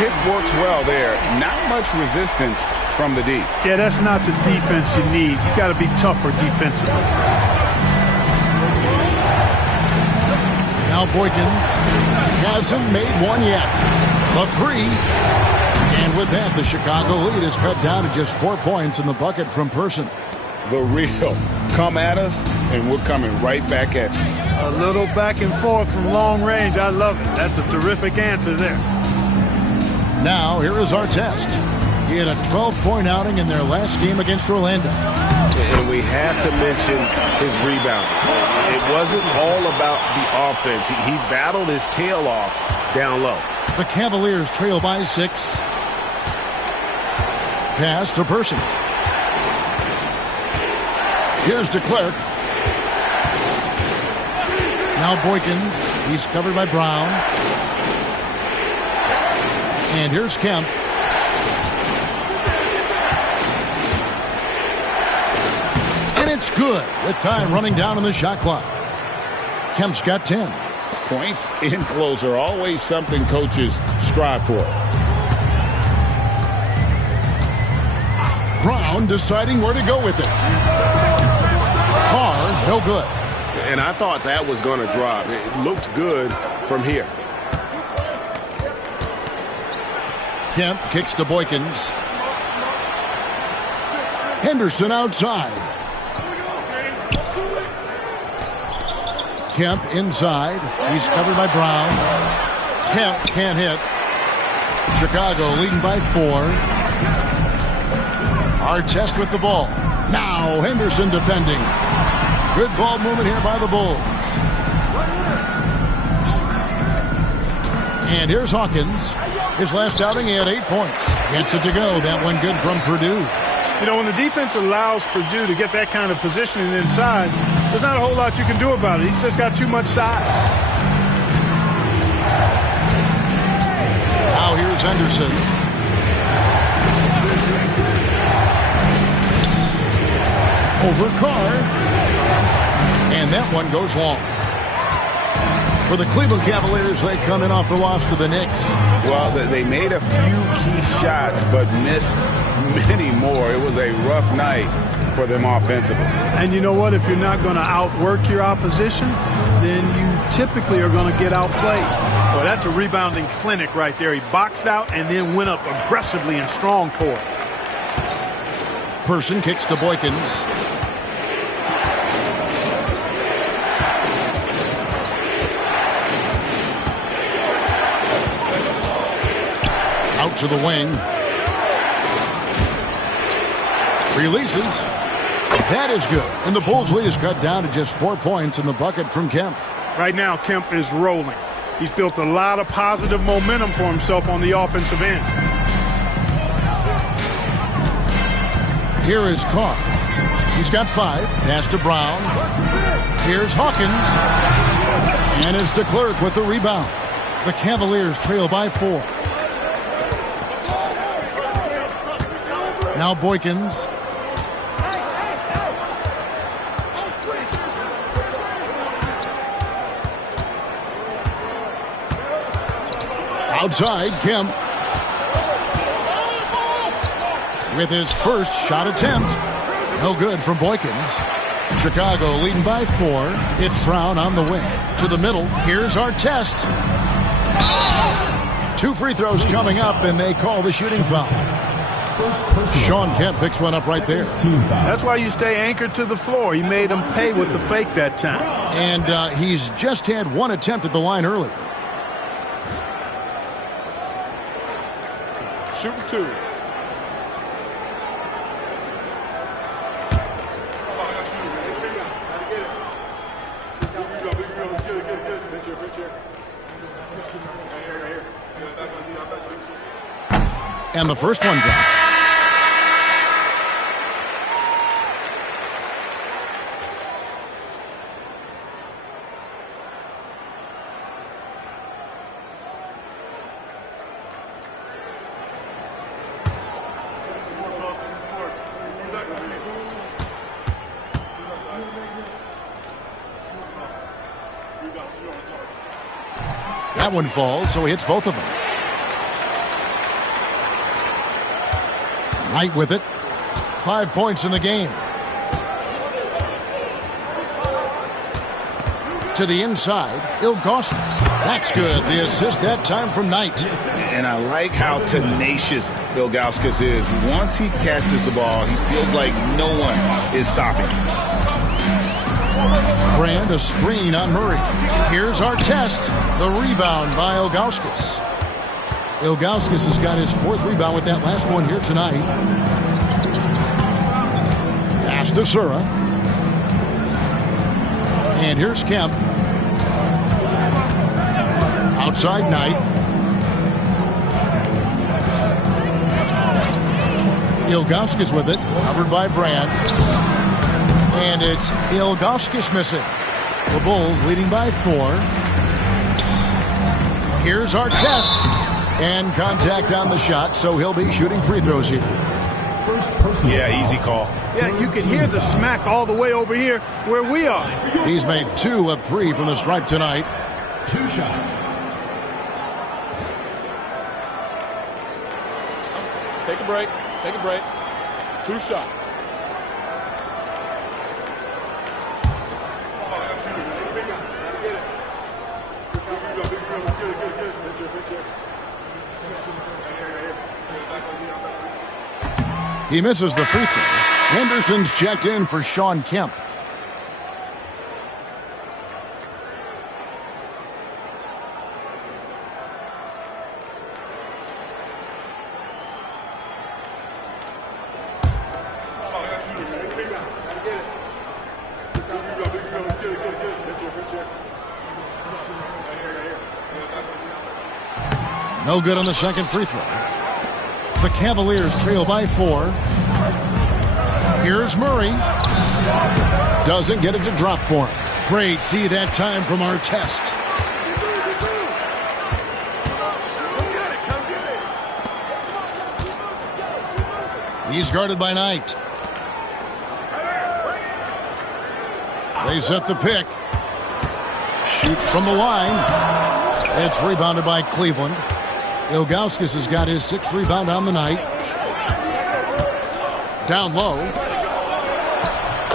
Pick works well there. Not much resistance from the D. Yeah, that's not the defense you need. You got to be tougher defensively. Now Boykins hasn't made one yet. The 3. And with that, the Chicago lead is cut down to just 4 points in the bucket from Person. The real. Come at us, and we're coming right back at you. A little back and forth from long range. I love it. That's a terrific answer there. Now, here is our test. He had a 12-point outing in their last game against Orlando. And we have to mention his rebound. It wasn't all about the offense. He battled his tail off down low. The Cavaliers trail by 6. Pass to Person. Here's DeClerc. Now Boykins. He's covered by Brown. And here's Kemp. And it's good with time running down on the shot clock. Kemp's got 10. Points in close are always something coaches strive for. Brown deciding where to go with it. Carr, no good. And I thought that was going to drop. It looked good from here. Kemp kicks to Boykins. Henderson outside. Kemp inside. He's covered by Brown. Kemp can't hit. Chicago leading by 4. Artest with the ball. Now Henderson defending. Good ball movement here by the Bulls. And here's Hawkins. His last outing, he had 8 points. Gets it to go. That one good from Purdue. You know, when the defense allows Purdue to get that kind of positioning inside, there's not a whole lot you can do about it. He's just got too much size. Now here's Henderson. Over Carr. And that one goes long. For the Cleveland Cavaliers, they come in off the loss to the Knicks. Well, they made a few key shots, but missed many more. It was a rough night for them offensively. And you know what? If you're not going to outwork your opposition, then you typically are going to get outplayed. Well, that's a rebounding clinic right there. He boxed out and then went up aggressively and strong for it. Person kicks to Boykins. Out to the wing. Releases. That is good. And the Bulls' lead is cut down to just 4 points in the bucket from Kemp. Right now, Kemp is rolling. He's built a lot of positive momentum for himself on the offensive end. Here is Carr. He's got 5. Pass to Brown. Here's Hawkins. And it's DeClercq with the rebound. The Cavaliers trail by 4. Now Boykins. Outside, Kemp. With his first shot attempt. No good from Boykins. Chicago leading by 4. It's Brown on the wing. To the middle. Here's Artest. 2 free throws coming up, and they call the shooting foul. Shawn Kemp picks one up right there. That's why you stay anchored to the floor. He made him pay with the fake that time. And he's just had 1 attempt at the line earlier. Shooting 2. And the first one drops. That one falls, so he hits both of them. Knight with it. 5 points in the game. To the inside, Ilgauskas. That's good. The assist that time from Knight. And I like how tenacious Ilgauskas is. Once he catches the ball, he feels like no one is stopping him. Brand a screen on Murray. Here's Artest. The rebound by Ilgauskas. Ilgauskas has got his 4th rebound with that last one here tonight. Pass to Sura. And here's Kemp. Outside Knight. Ilgauskas with it. Covered by Brand. And it's Ilgauskas missing. The Bulls leading by 4. Here's Artest. And contact on the shot, so he'll be shooting free throws here. Yeah, easy call. Yeah, you can hear the smack all the way over here where we are. He's made 2 of 3 from the stripe tonight. 2 shots. Take a break. Take a break. 2 shots. He misses the free throw. Henderson's checked in for Shawn Kemp. No good on the second free throw. The Cavaliers trail by 4. Here's Murray. Doesn't get it to drop for him. Great D that time from Artest. He's guarded by Knight. They set the pick. Shoots from the line. It's rebounded by Cleveland. Ilgauskas has got his 6th rebound on the night. Down low.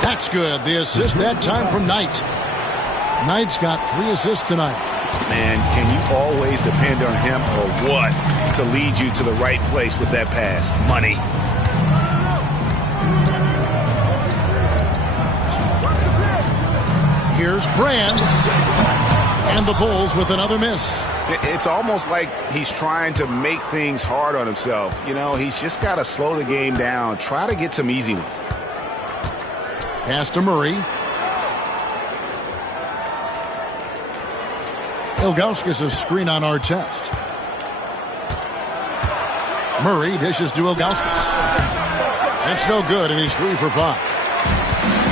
That's good. The assist that time from Knight. Knight's got 3 assists tonight. Man, can you always depend on him or what to lead you to the right place with that pass? Money. Here's Brand. And the Bulls with another miss. It's almost like he's trying to make things hard on himself. You know, he's just got to slow the game down. Try to get some easy ones. Pass to Murray. Ilgauskas' screen on Artest. Murray dishes to Ilgauskas. That's no good, and he's 3 for 5.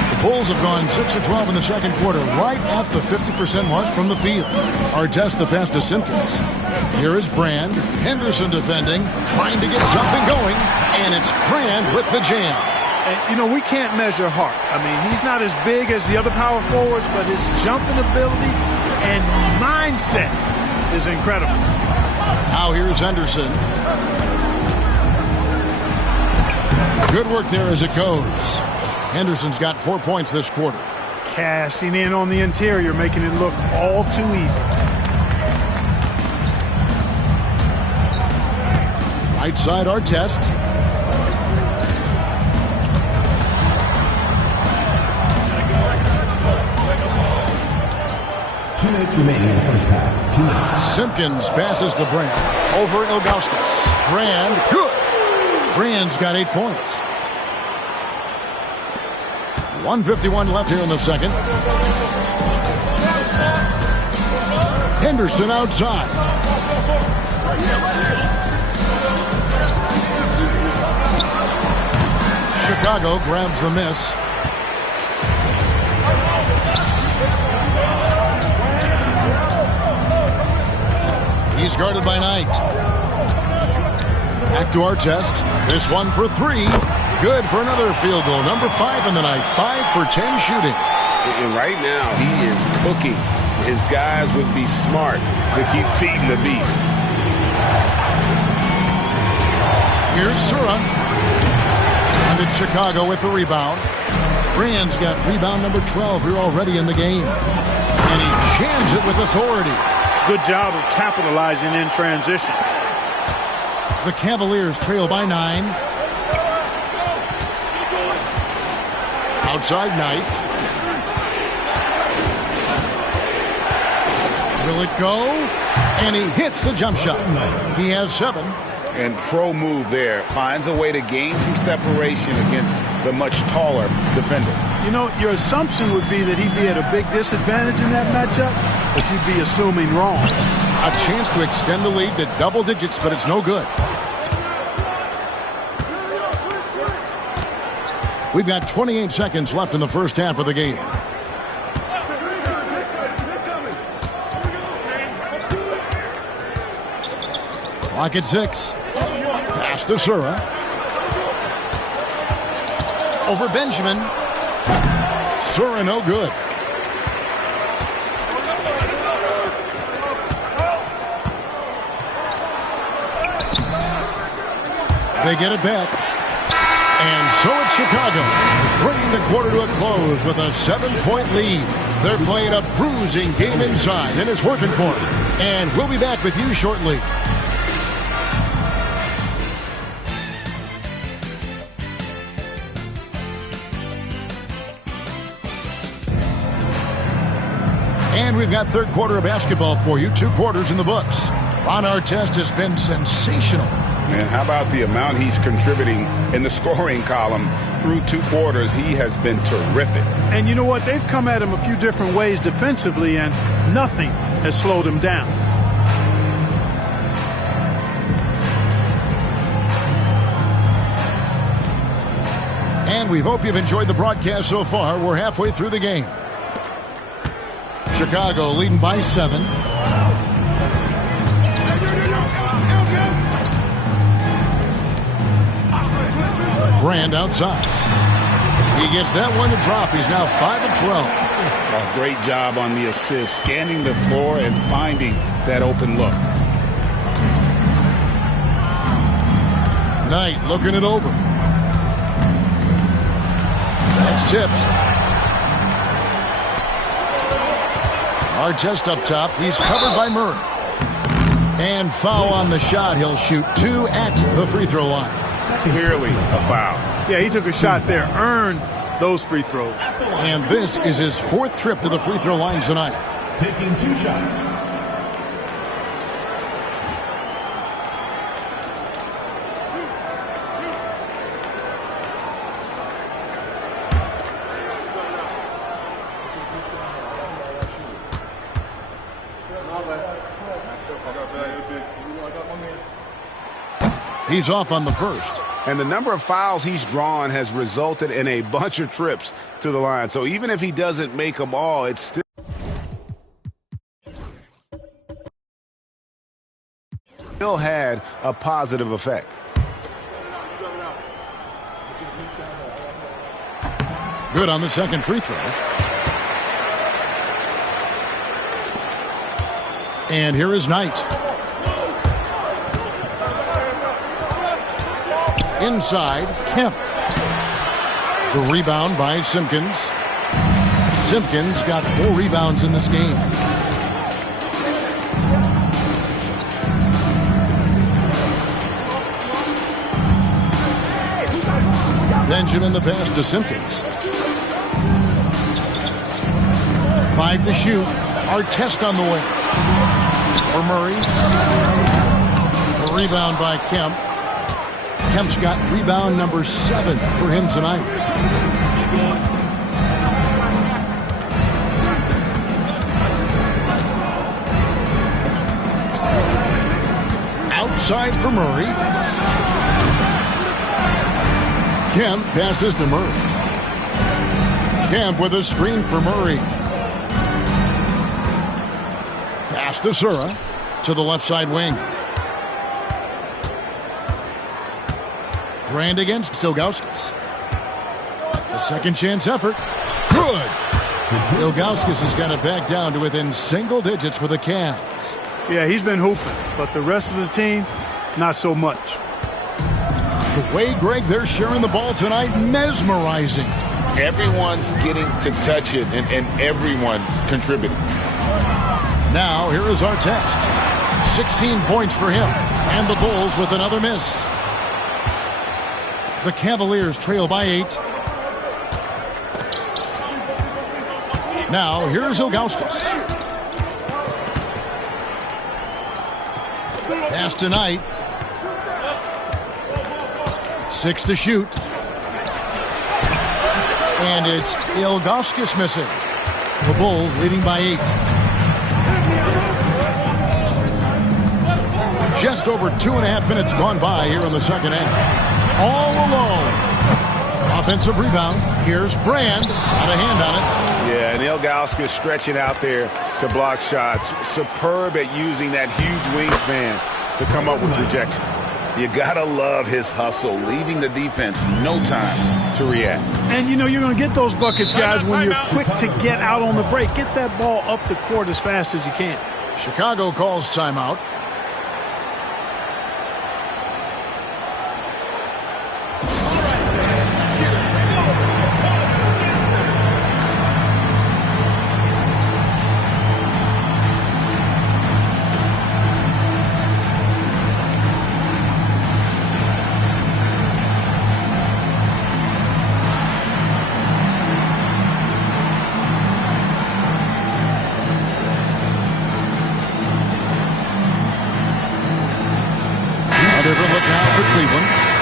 The Bulls have gone 6 of 12 in the second quarter, right at the 50% mark from the field. Artest the pass to Simpkins. Here is Brand. Henderson defending, trying to get something going, and it's Brand with the jam. And, you know, we can't measure Hart. I mean, he's not as big as the other power forwards, but his jumping ability and mindset is incredible. Now here's Henderson. Good work there as it goes. Henderson's got 4 points this quarter. Cashing in on the interior, making it look all too easy. Right side, Artest. Two minutes remaining in the first half. 2 minutes. Simpkins passes to Brand. Over Ilgauskas. Brand, good. Brand's got 8 points. 1:51 left here in the second. Henderson outside. Chicago grabs the miss. He's guarded by Knight. Back to Artest. This one for 3. Good for another field goal. Number 5 in the night. 5 for 10 shooting. And right now, he is cooking. His guys would be smart to keep feeding the beast. Here's Sura. And it's Chicago with the rebound. Brand's got rebound number 12 here already in the game. And he jams it with authority. Good job of capitalizing in transition. The Cavaliers trail by 9. Outside Knight. Will it go? And he hits the jump shot. He has 7. And pro move there. Finds a way to gain some separation against the much taller defender. You know, your assumption would be that he'd be at a big disadvantage in that matchup, but you'd be assuming wrong. A chance to extend the lead to double digits, but it's no good. We've got 28 seconds left in the first half of the game. Clock at 6. Pass to Sura. Over Benjamin. Sura no good. They get it back. And so it's Chicago, bringing the quarter to a close with a 7-point lead. They're playing a bruising game inside, and it's working for them. And we'll be back with you shortly. And we've got third quarter of basketball for you. 2 quarters in the books. Ron Artest has been sensational. And how about the amount he's contributing in the scoring column? through 2 quarters, he has been terrific. And you know what? They've come at him a few different ways defensively, and nothing has slowed him down. And we hope you've enjoyed the broadcast so far. We're halfway through the game. Chicago leading by 7. Brand outside. He gets that one to drop. He's now 5 of 12. A great job on the assist, scanning the floor and finding that open look. Knight looking it over. That's tipped. Artest up top. He's covered by Murray. And foul on the shot. He'll shoot 2 at the free throw line. Clearly a foul. Yeah, he took a shot there, earned those free throws. And this is his 4th trip to the free throw line tonight. Taking 2 shots. He's off on the first. And the number of fouls he's drawn has resulted in a bunch of trips to the line. So even if he doesn't make them all, it's still had a positive effect. Good on the second free throw. And here is Knight. Inside, Kemp. The rebound by Simpkins. Simpkins got 4 rebounds in this game. Benjamin the pass to Simpkins. 5 to shoot. Artest on the way. For Murray. The rebound by Kemp. Kemp's got rebound number 7 for him tonight. Outside for Murray. Kemp passes to Murray. Kemp with a screen for Murray. Pass to Sura to the left side wing. Brand against Ilgauskas. The second chance effort. Good. Ilgauskas has got it back down to within single digits for the Cavs. Yeah, he's been hooping, but the rest of the team, not so much. The way, Greg, they're sharing the ball tonight, mesmerizing. Everyone's getting to touch it, and everyone's contributing. Now, here is Artest. 16 points for him. And the Bulls with another miss. The Cavaliers trail by 8. Now, here's Ilgauskas. Pass to Knight. 6 to shoot. And it's Ilgauskas missing. The Bulls leading by 8. Just over 2.5 minutes gone by here in the second half. All alone. Offensive rebound. Here's Brand. Got a hand on it. Yeah, and Ilgauskas stretching out there to block shots. Superb at using that huge wingspan to come up with rejections. You gotta love his hustle, leaving the defense no time to react. And you know you're going to get those buckets, guys, when you're quick to get out on the break. Get that ball up the court as fast as you can. Chicago calls timeout.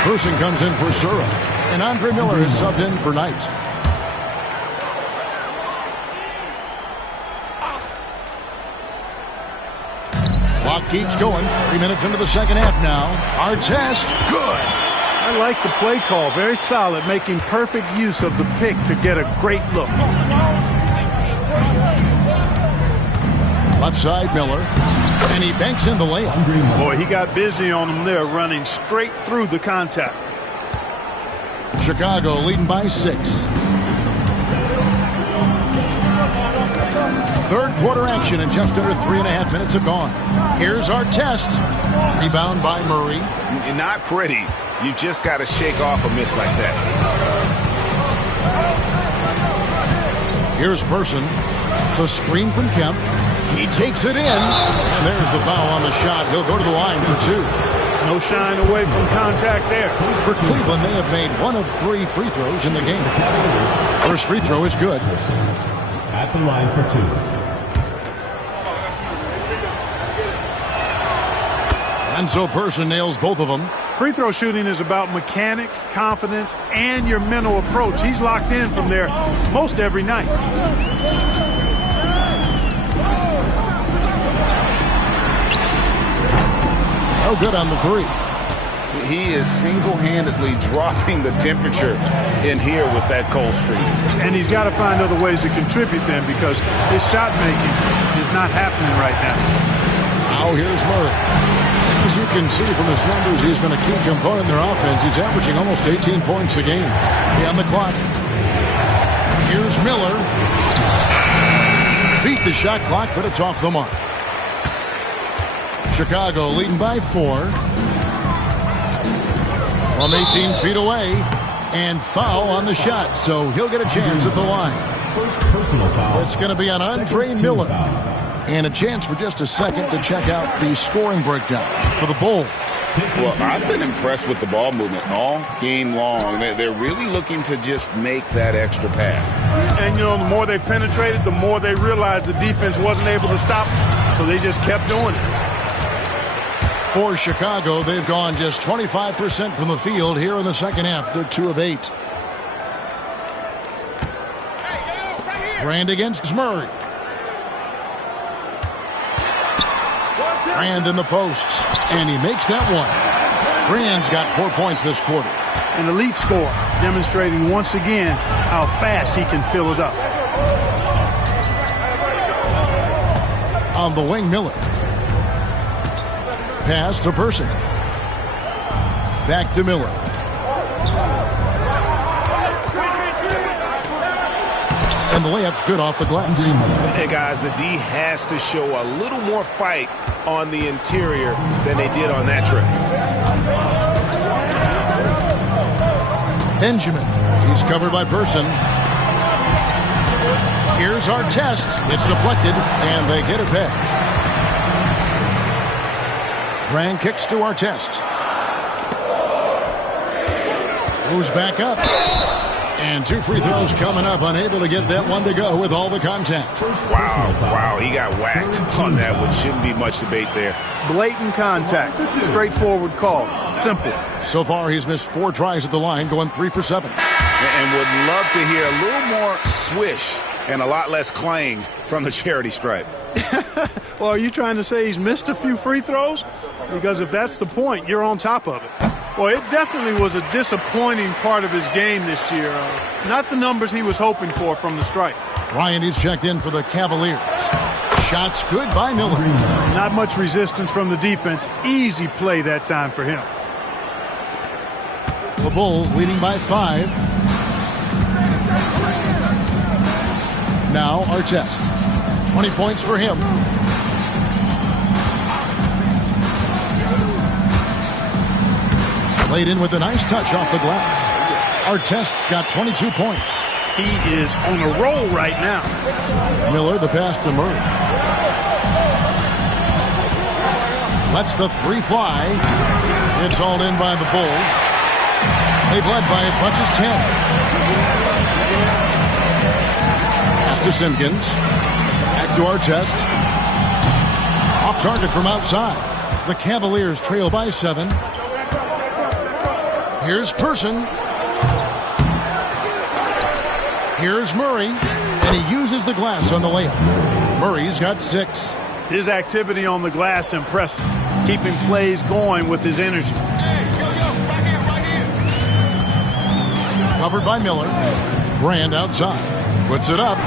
Person comes in for Sura. And Andre Miller is subbed in for Knight. Clock keeps going. 3 minutes into the second half now. Artest, good. I like the play call. Very solid, making perfect use of the pick to get a great look. Left side, Miller. And he banks in the layup. Boy, he got busy on him there, running straight through the contact. Chicago leading by 6. Third quarter action and just under 3.5 minutes have gone. Here's Artest. Rebound by Murray. Not pretty. You just got to shake off a miss like that. Here's Person. The screen from Kemp. He takes it in. And there's the foul on the shot. He'll go to the line for 2. No shine away from contact there. For Cleveland, they have made 1 of 3 free throws in the game. First free throw is good. At the line for 2. Enzo Person nails both of them. Free throw shooting is about mechanics, confidence, and your mental approach. He's locked in from there most every night. Oh, good on the 3. He is single-handedly dropping the temperature in here with that cold streak. And he's got to find other ways to contribute then, because his shot making is not happening right now. Now here's Murray. As you can see from his numbers, he's been a key component in their offense. He's averaging almost 18 points a game. On the clock. Here's Miller. Beat the shot clock, but it's off the mark. Chicago leading by 4. From 18 feet away. And foul on the shot, so he'll get a chance at the line. First personal foul. It's going to be on Andre Miller. And a chance for just a second to check out the scoring breakdown for the Bulls. Well, I've been impressed with the ball movement all game long. They're really looking to just make that extra pass. And, you know, the more they penetrated, the more they realized the defense wasn't able to stop them, so they just kept doing it. For Chicago, they've gone just 25% from the field here in the second half. They're 2 of 8. Brand against Murray. Brand in the posts, and he makes that one. Brand's got 4 points this quarter. An elite scorer, demonstrating once again how fast he can fill it up. On the wing, Miller. Pass to Person. Back to Miller. And the layup's good off the glass. Hey, guys, the D has to show a little more fight on the interior than they did on that trip. Benjamin. He's covered by Person. Here's Artest. It's deflected, and they get it back. Brand kicks to Artest. Goes back up. And 2 free throws coming up. Unable to get that one to go with all the contact. Wow, he got whacked on that one. Shouldn't be much debate there. Blatant contact. Straightforward call. Simple. So far, he's missed 4 tries at the line, going 3 for 7. And would love to hear a little more swish and a lot less clang from the charity stripe. Well, are you trying to say he's missed a few free throws? Because if that's the point, you're on top of it. Well, it definitely was a disappointing part of his game this year. Not the numbers he was hoping for from the stripe. Bryant is checked in for the Cavaliers. Shots good by Miller. Not much resistance from the defense. Easy play that time for him. The Bulls leading by 5. Now Artest. 20 points for him. Played in with a nice touch off the glass. Artest's got 22 points. He is on a roll right now. Miller, the pass to Murray. Lets the 3 fly. It's hauled in by the Bulls. They've led by as much as 10. Pass to Simpkins. Back to Artest. Off target from outside. The Cavaliers trail by 7. Here's Person. Here's Murray, and he uses the glass on the layup. Murray's got 6. His activity on the glass impressive, keeping plays going with his energy. Covered by Miller. Brand outside. Puts it up.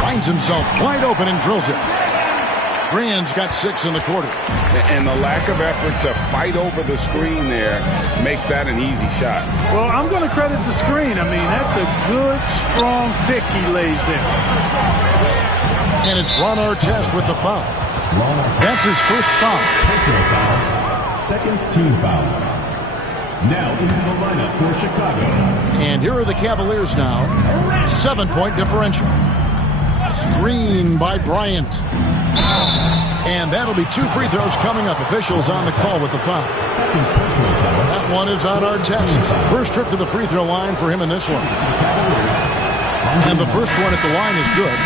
Finds himself wide open and drills it. Brand's got 6 in the quarter. And the lack of effort to fight over the screen there makes that an easy shot. Well, I'm going to credit the screen. I mean, that's a good, strong pick he lays there. And it's Ron Artest with the foul. That's his first foul. Personal foul. Second team foul. Now into the lineup for Chicago. And here are the Cavaliers now. 7-point differential. Screen by Bryant. And that'll be 2 free throws coming up. Officials on the call with the foul. That one is on Artest. First trip to the free throw line for him in this one. And the first one at the line is good.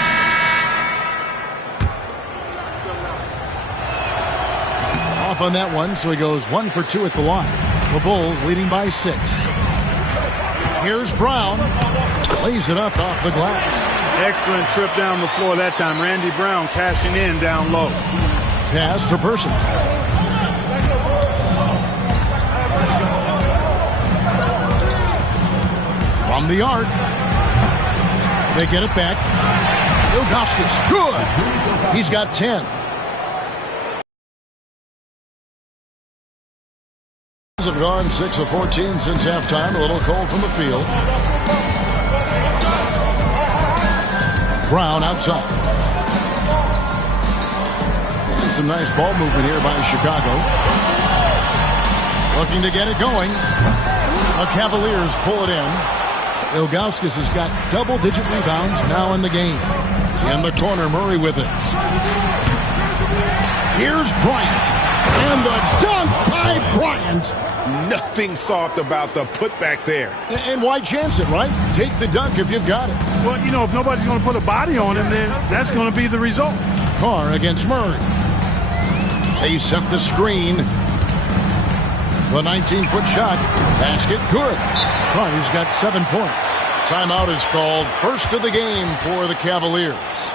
Off on that one, so he goes 1 for 2 at the line. The Bulls leading by 6. Here's Brown. Lays it up off the glass. Excellent trip down the floor that time. Randy Brown cashing in down low. Pass to Person. From the arc. They get it back. Ilgauskas. Good. He's got 10. Have gone 6 of 14 since halftime. A little cold from the field. Brown outside. And some nice ball movement here by Chicago. Looking to get it going. The Cavaliers pull it in. Ilgauskas has got double-digit rebounds now in the game. In the corner, Murray with it. Here's Bryant. And the dunk by Bryant. Nothing soft about the putback there. And why chance it, right? Take the dunk if you've got it. Well, you know, if nobody's going to put a body on him, then that's going to be the result. Carr against Murray. They set the screen. The 19-foot shot. Basket good. Carr's got 7 points. Timeout is called. First of the game for the Cavaliers.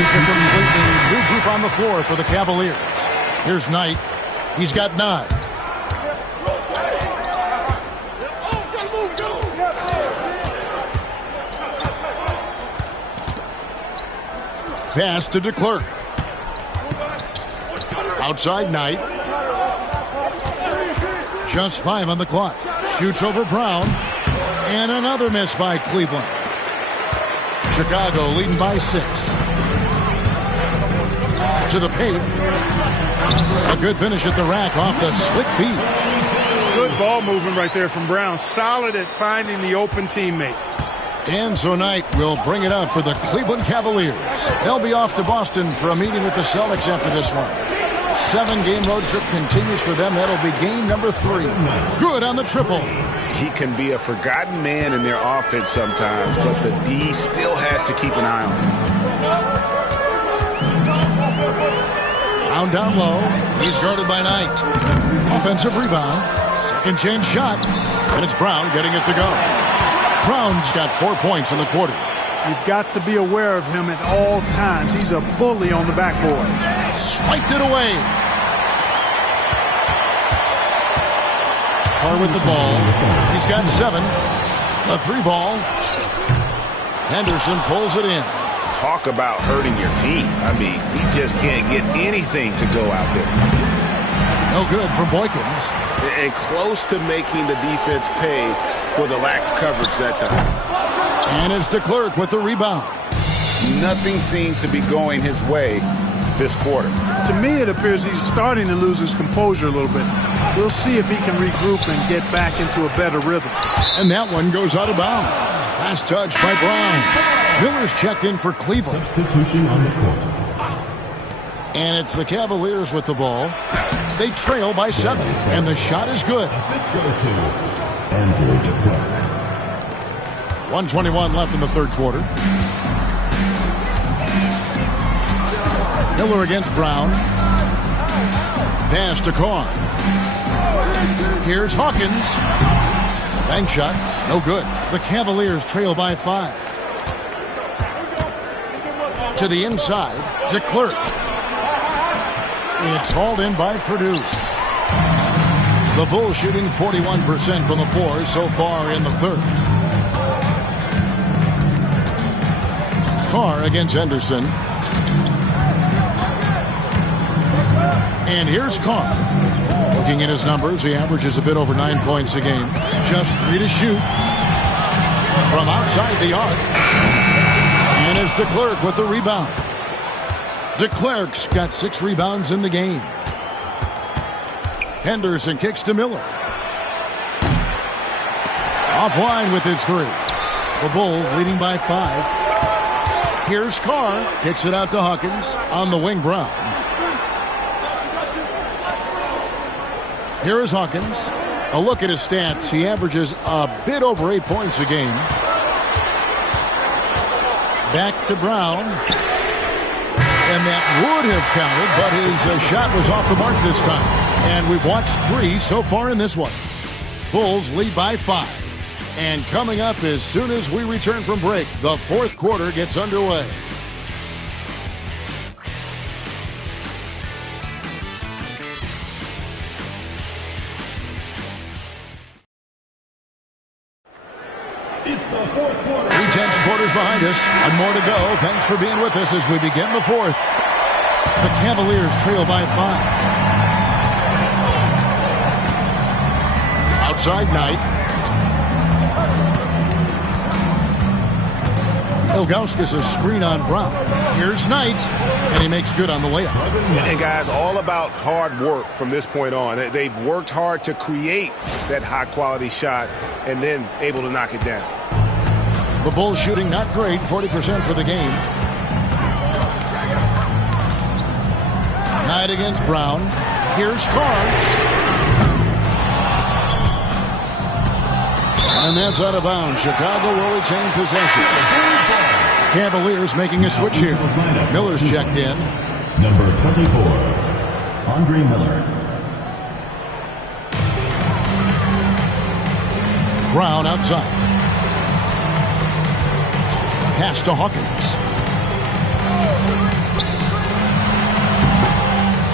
It's a completely new group on the floor for the Cavaliers. Here's Knight. He's got 9. Pass to DeClerc. Outside Knight. Just 5 on the clock. Shoots over Brown. And another miss by Cleveland. Chicago leading by 6. To the paint. A good finish at the rack off the slick feed. Good ball movement right there from Brown. Solid at finding the open teammate. And so Knight will bring it up for the Cleveland Cavaliers. They'll be off to Boston for a meeting with the Celtics after this one. 7-game road trip continues for them. That'll be game number 3. Good on the triple. He can be a forgotten man in their offense sometimes, but the D still has to keep an eye on him. Brown down low. He's guarded by Knight. Offensive rebound. Second chance shot. And it's Brown getting it to go. Brown's got 4 points in the quarter. You've got to be aware of him at all times. He's a bully on the backboard. Swiped it away. Carr with the ball. He's got 7. A 3 ball. Henderson pulls it in. Talk about hurting your team. I mean, he just can't get anything to go out there. No good for Boykins. And close to making the defense pay for the lax coverage that time. And it's DeClerc with the rebound. Nothing seems to be going his way this quarter. To me, it appears he's starting to lose his composure a little bit. We'll see if he can regroup and get back into a better rhythm. And that one goes out of bounds. Last touch by Brown. Miller's checked in for Cleveland. Substitution on the court. And it's the Cavaliers with the ball. They trail by 7, and the shot is good. Assist goes to Andrew DeClerc. 1:21 left in the third quarter. Miller against Brown. Pass to Carr. Here's Hawkins. Bank shot, no good. The Cavaliers trail by 5. To the inside, DeClerc. It's hauled in by Purdue. The Bulls shooting 41% from the floor so far in the third. Carr against Henderson. And here's Carr. Looking at his numbers, he averages a bit over 9 points a game. Just 3 to shoot. From outside the arc. And it's DeClerc with the rebound. DeClerc's got 6 rebounds in the game. Henderson kicks to Miller. Offline with his 3. The Bulls leading by 5. Here's Carr. Kicks it out to Hawkins. On the wing, Brown. Here is Hawkins. A look at his stats. He averages a bit over 8 points a game. Back to Brown. And that would have counted, but his shot was off the mark this time. And we've watched 3 so far in this one. Bulls lead by 5. And coming up as soon as we return from break, the fourth quarter gets underway. It's the fourth quarter. 3 tense quarters behind us. One more to go. Thanks for being with us as we begin the fourth. The Cavaliers trail by 5. Outside Knight. Ilgauskas a screen on Brown. Here's Knight, and he makes good on the layup. And guys, all about hard work from this point on. They've worked hard to create that high-quality shot and then able to knock it down. The Bulls shooting not great, 40% for the game. Knight against Brown. Here's Carr. And that's out of bounds. Chicago will retain possession. Cavaliers making a switch here. Miller's checked in. Number 24, Andre Miller. Brown outside. Pass to Hawkins.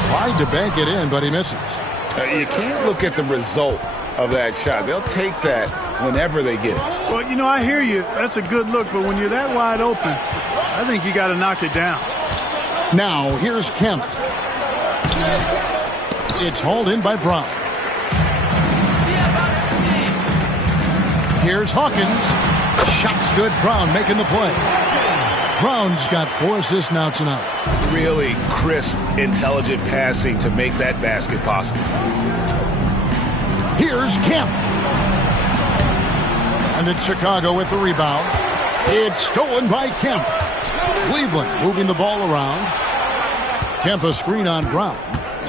Tried to bank it in, but he misses. You can't look at the result of that shot. They'll take that whenever they get it. Well, you know, I hear you. That's a good look, but when you're that wide open, I think you got to knock it down. Now, here's Kemp. It's hauled in by Brown. Here's Hawkins. Shot's good. Brown making the play. Brown's got 4 assists now tonight. Really crisp, intelligent passing to make that basket possible. Here's Kemp. And it's Chicago with the rebound. It's stolen by Kemp. Cleveland moving the ball around. Kemp a screen on Brown.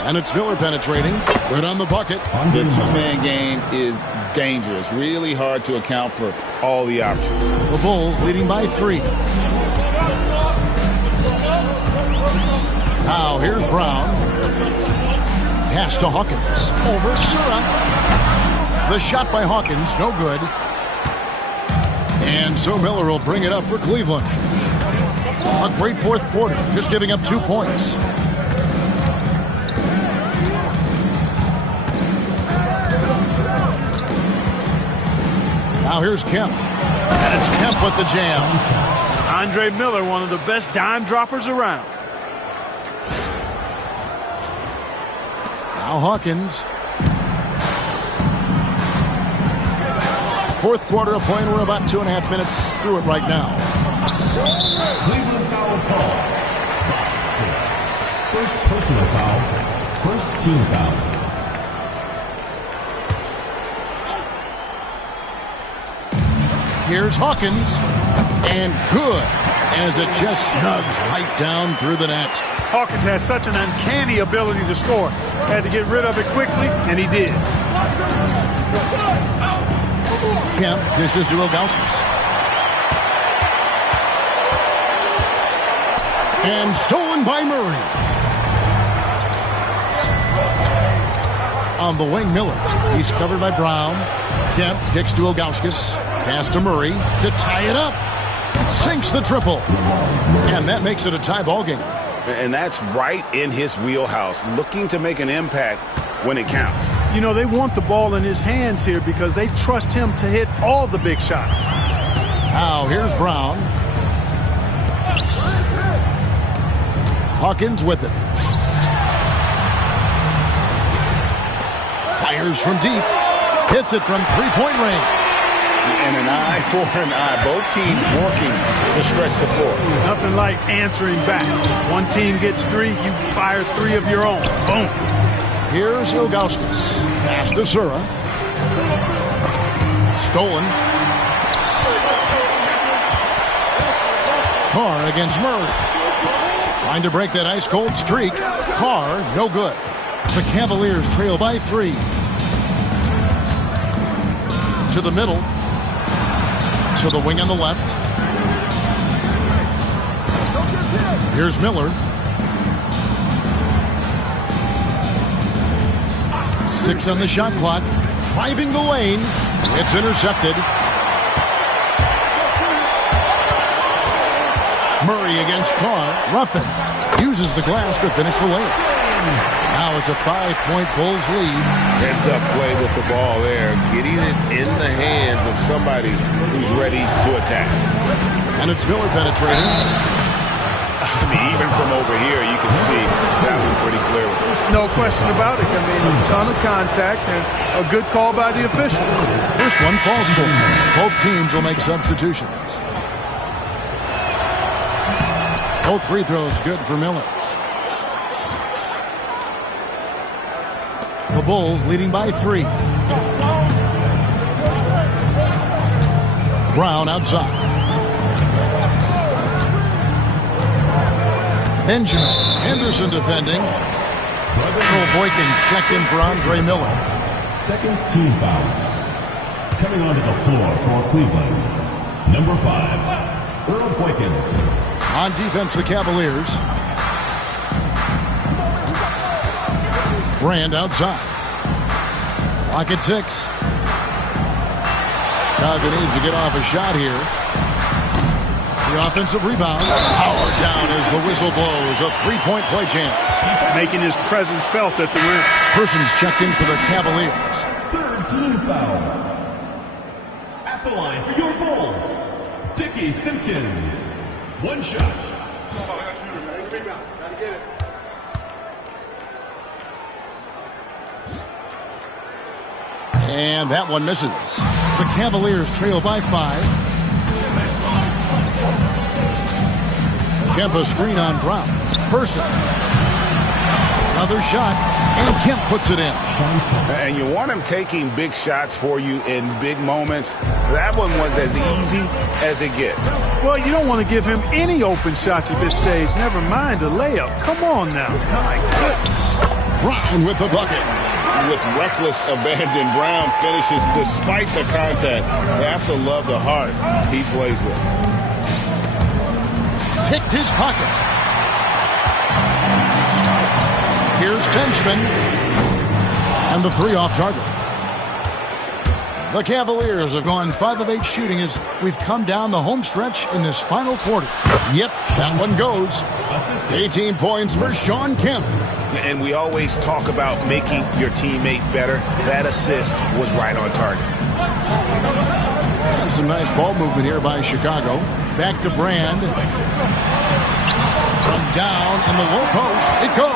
And it's Miller penetrating. Good on the bucket. The two-man game is dangerous. Really hard to account for all the options. The Bulls leading by 3. Now here's Brown. Pass to Hawkins. Over Sura. The shot by Hawkins, no good. And so Miller will bring it up for Cleveland. A great fourth quarter, just giving up 2 points. Now here's Kemp. And it's Kemp with the jam. Andre Miller, one of the best dime droppers around. Now Hawkins. Fourth quarter, a point. We're about 2.5 minutes through it right now. Cleveland foul call. 6. First personal foul. First team foul. Here's Hawkins. And good, as it just snugs right down through the net. Hawkins has such an uncanny ability to score. Had to get rid of it quickly, and he did. Kemp dishes to Ilgauskas. And stolen by Murray. On the wing, Miller. He's covered by Brown. Kemp kicks to Ilgauskas. Pass to Murray to tie it up. Sinks the triple. And that makes it a tie ball game. And that's right in his wheelhouse, looking to make an impact when it counts. You know, they want the ball in his hands here because they trust him to hit all the big shots. Now here's Brown. Hawkins with it. Fires from deep. Hits it from three-point range. And an eye for an eye. Both teams working to stretch the floor. Nothing like answering back. One team gets three, you fire three of your own. Boom. Here's Ilgauskas. Pass to Sura. Stolen. Carr against Murray. Trying to break that ice-cold streak. Carr, no good. The Cavaliers trail by 3. To the middle. To the wing on the left. Here's Miller. 6 on the shot clock. Driving the lane. It's intercepted. Murray against Carr. Ruffin uses the glass to finish the lane. Now it's a 5-point Bulls lead. Heads-up play with the ball there, getting it in the hands of somebody who's ready to attack. And it's Miller penetrating. I mean, even from over here, you can see that one pretty clearly. No question about it. I mean, a ton of contact and a good call by the official. First one falls for him. Both teams will make substitutions. Both free throws good for Miller. The Bulls leading by 3. Brown outside. Benjamin. Henderson defending. Earl Boykins checked in for Andre Miller. Second team foul. Coming onto the floor for Cleveland. Number 5, Earl Boykins. On defense, the Cavaliers. Brand outside. Clock at 6. Chicago needs to get off a shot here. The offensive rebound. Power down as the whistle blows. A 3-point play chance. Making his presence felt at the rim. Persons checked in for the Cavaliers. Third team foul. At the line for your Bulls, Dickie Simpkins. 1 shot. And that one misses. The Cavaliers trail by 5. Kemp a screen on Brown. Person. Another shot. And Kemp puts it in. And you want him taking big shots for you in big moments. That one was as easy as it gets. Well, you don't want to give him any open shots at this stage. Never mind a layup. Come on now. My goodness. Brown with the bucket. With reckless abandon, Brown finishes despite the contact. You have to love the heart he plays with. Picked his pocket. Here's Benjamin. And the 3 off target. The Cavaliers have gone 5 of 8 shooting as we've come down the home stretch in this final quarter. Yep, that one goes. 18 points for Shawn Kemp. And we always talk about making your teammate better. That assist was right on target. And some nice ball movement here by Chicago. Back to Brand. From down in the low post, it goes.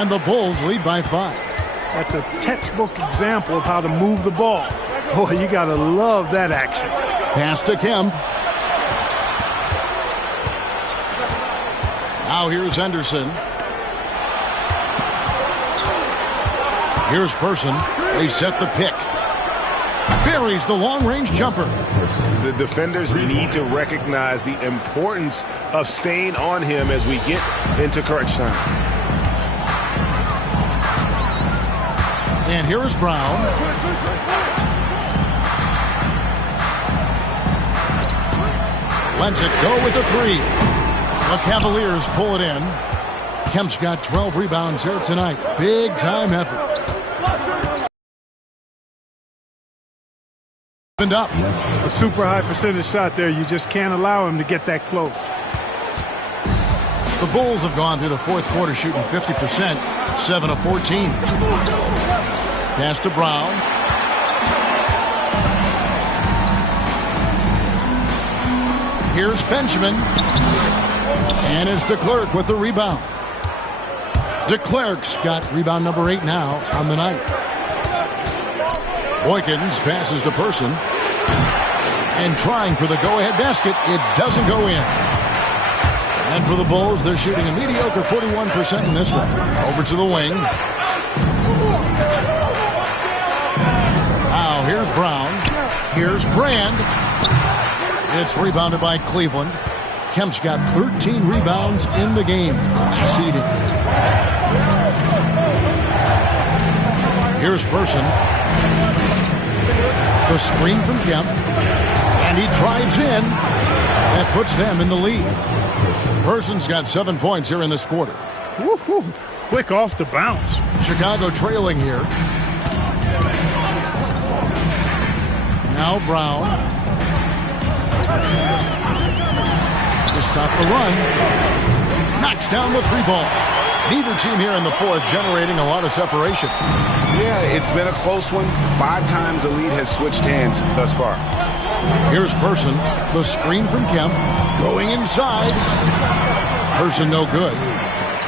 And the Bulls lead by 5. That's a textbook example of how to move the ball. Boy, you got to love that action. Pass to Kemp. Now here's Henderson. Here's Person. They set the pick. Buries the long-range jumper. The defenders need to recognize the importance of staying on him as we get into crunch time. And here is Brown. Lets it go with the three. The Cavaliers pull it in. Kemp's got 12 rebounds here tonight. Big-time effort. Up. A super high percentage shot there. You just can't allow him to get that close. The Bulls have gone through the fourth quarter shooting 50%, 7 of 14. Pass to Brown. Here's Benjamin. And it's DeClerc with the rebound. DeClerc's got rebound number 8 now on the night. Boykins passes to Person. And trying for the go-ahead basket, it doesn't go in. And for the Bulls, they're shooting a mediocre 41% in this one. Over to the wing. Now here's Brown. Here's Brand. It's rebounded by Cleveland. Kemp's got 13 rebounds in the game. Class eating. Here's Person. The screen from Kemp. And he drives in. That puts them in the lead. Person's got 7 points here in this quarter. Woo-hoo. Quick off the bounce. Chicago trailing here. Now Brown. To stop the run. Knocks down the three ball. Neither team here in the fourth generating a lot of separation. Yeah, it's been a close one. 5 times the lead has switched hands thus far. Here's Person. The screen from Kemp. Going inside. Person no good.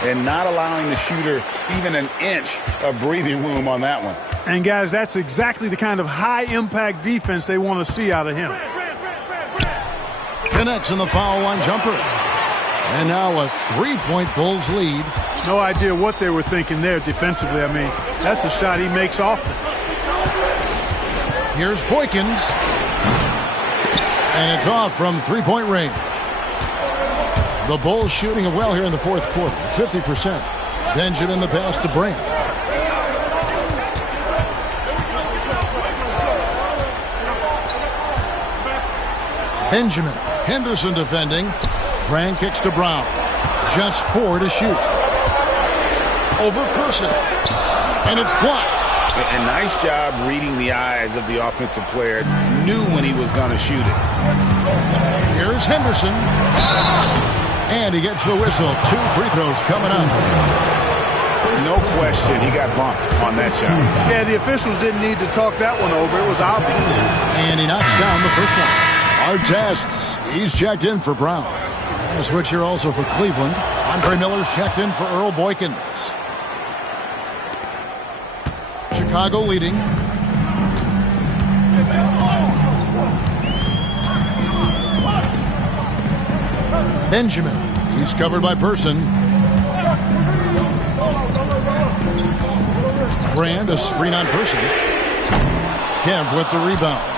And not allowing the shooter even an inch of breathing room on that one. And, guys, that's exactly the kind of high-impact defense they want to see out of him. Connects in the foul line jumper. And now a 3-point Bulls lead. No idea what they were thinking there defensively. I mean, that's a shot he makes often. Here's Boykins. And it's off from 3-point range. The Bulls shooting it well here in the fourth quarter. 50%. Benjamin the pass to Brand. Benjamin. Henderson defending. Brand kicks to Brown. Just 4 to shoot. Over Person. And it's blocked. A nice job reading the eyes of the offensive player. Knew when he was going to shoot it. Here's Henderson. And he gets the whistle. 2 free throws coming up. No question, he got bumped on that shot. Yeah, the officials didn't need to talk that one over. It was obvious. And he knocks down the first one. Artests, he's checked in for Brown. And a switch here also for Cleveland. Andre Miller's checked in for Earl Boykins. Chicago leading. Benjamin. He's covered by Person. Brand, a screen on Person. Kemp with the rebound.